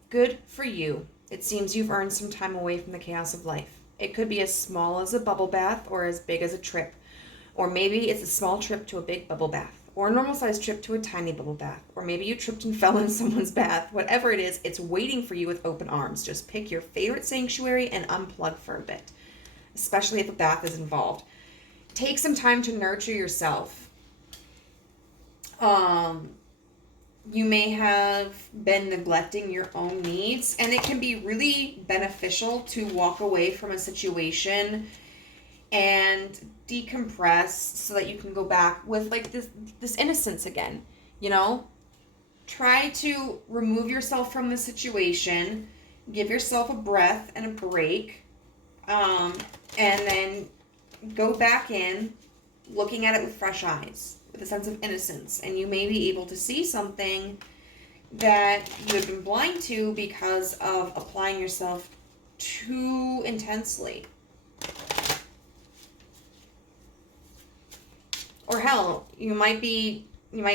Good for you. It seems you've earned some time away from the chaos of life. It could be as small as a bubble bath or as big as a trip. Or maybe it's a small trip to a big bubble bath. Or a normal-sized trip to a tiny bubble bath. Or maybe you tripped and fell in someone's bath. Whatever it is, it's waiting for you with open arms. Just pick your favorite sanctuary and unplug for a bit. Especially if a bath is involved. take some time to nurture yourself. You may have been neglecting your own needs, and it can be really beneficial to walk away from a situation and decompress so that you can go back with like this innocence again, you know? Try to remove yourself from the situation, give yourself a breath and a break, and then go back in looking at it with fresh eyes, with a sense of innocence, and you may be able to see something that you have been blind to because of applying yourself too intensely. Or hell, you might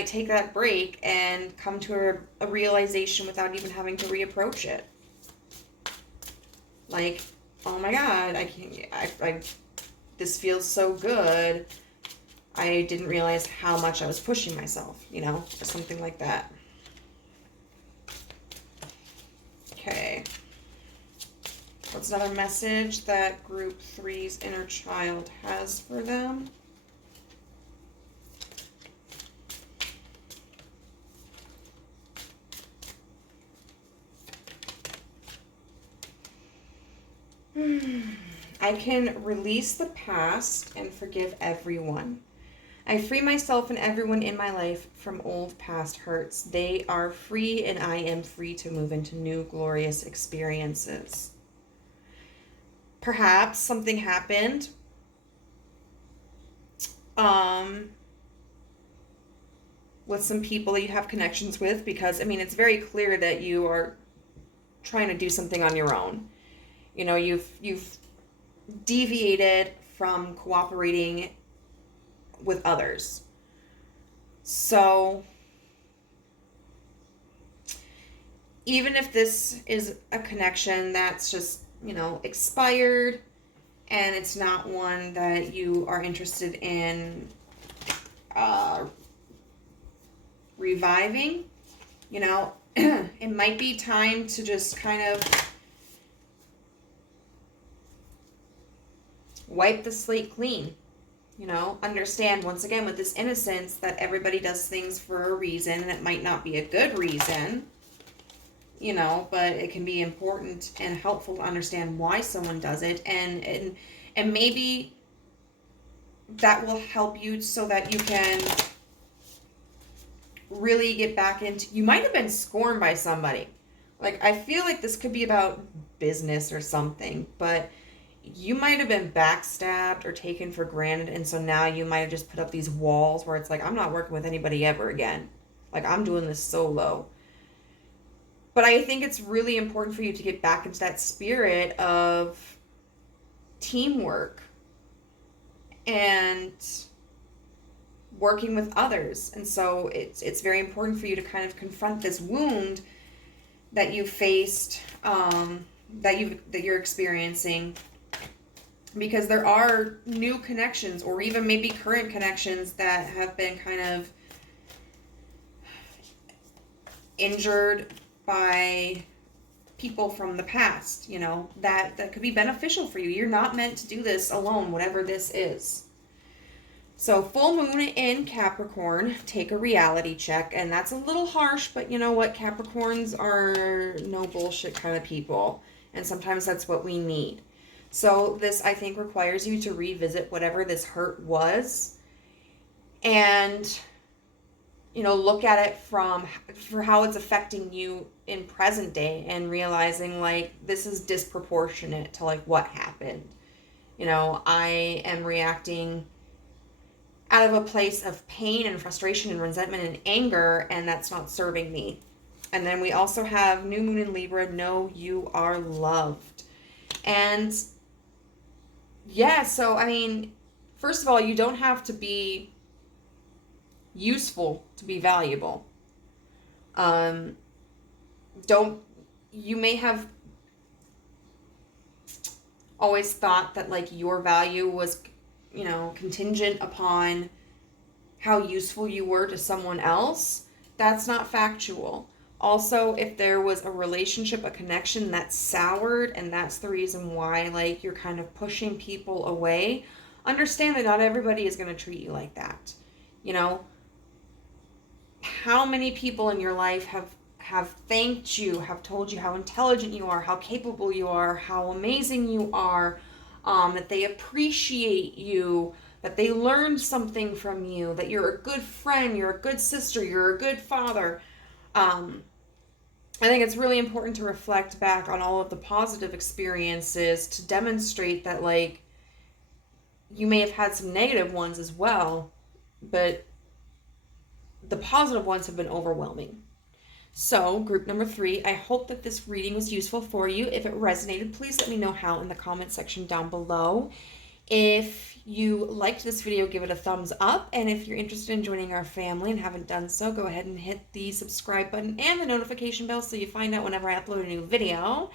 take that break and come to a realization without even having to reapproach it. Like, oh my God, this feels so good. I didn't realize how much I was pushing myself, you know, or something like that. Okay. What's another message that Group 3's inner child has for them? I can release the past and forgive everyone. I free myself and everyone in my life from old past hurts. They are free and I am free to move into new glorious experiences. Perhaps something happened with some people that you have connections with, because I mean it's very clear that you are trying to do something on your own. You know, you've deviated from cooperating with others. So even if this is a connection that's just, you know, expired and it's not one that you are interested in reviving, you know, it might be time to just kind of wipe the slate clean. You know, understand once again with this innocence that everybody does things for a reason, and it might not be a good reason, you know, but it can be important and helpful to understand why someone does it, and maybe that will help you so that you can really get back into, you might have been scorned by somebody. Like, I feel like this could be about business or something, but you might have been backstabbed or taken for granted, and so now you might have just put up these walls where it's like, I'm not working with anybody ever again. Like, I'm doing this solo. But I think it's really important for you to get back into that spirit of teamwork and working with others. And so it's very important for you to kind of confront this wound that you faced, that you're experiencing. Because there are new connections, or even maybe current connections, that have been kind of injured by people from the past, you know, that could be beneficial for you. You're not meant to do this alone, whatever this is. So full moon in Capricorn, take a reality check. And that's a little harsh, but you know what? Capricorns are no bullshit kind of people. And sometimes that's what we need. So this, I think, requires you to revisit whatever this hurt was and, you know, look at it for how it's affecting you in present day, and realizing, like, this is disproportionate to, like, what happened. You know, I am reacting out of a place of pain and frustration and resentment and anger, and that's not serving me. And then we also have new moon in Libra, know you are loved. And yeah, so, I mean, first of all, you don't have to be useful to be valuable. You may have always thought that, like, your value was, you know, contingent upon how useful you were to someone else. That's not factual. Also, if there was a relationship, a connection that soured, and that's the reason why, like, you're kind of pushing people away, understand that not everybody is going to treat you like that. You know, how many people in your life have thanked you, have told you how intelligent you are, how capable you are, how amazing you are, that they appreciate you, that they learned something from you, that you're a good friend, you're a good sister, you're a good father. I think it's really important to reflect back on all of the positive experiences to demonstrate that, like, you may have had some negative ones as well, but the positive ones have been overwhelming. So, group number 3, I hope that this reading was useful for you. If it resonated, please let me know how in the comment section down below. If you liked this video, give it a thumbs up. And if you're interested in joining our family and haven't done so, go ahead and hit the subscribe button and the notification bell so you find out whenever I upload a new video.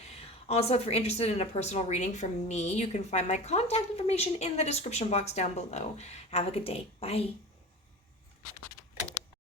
Also, if you're interested in a personal reading from me, you can find my contact information in the description box down below. Have a good day. Bye.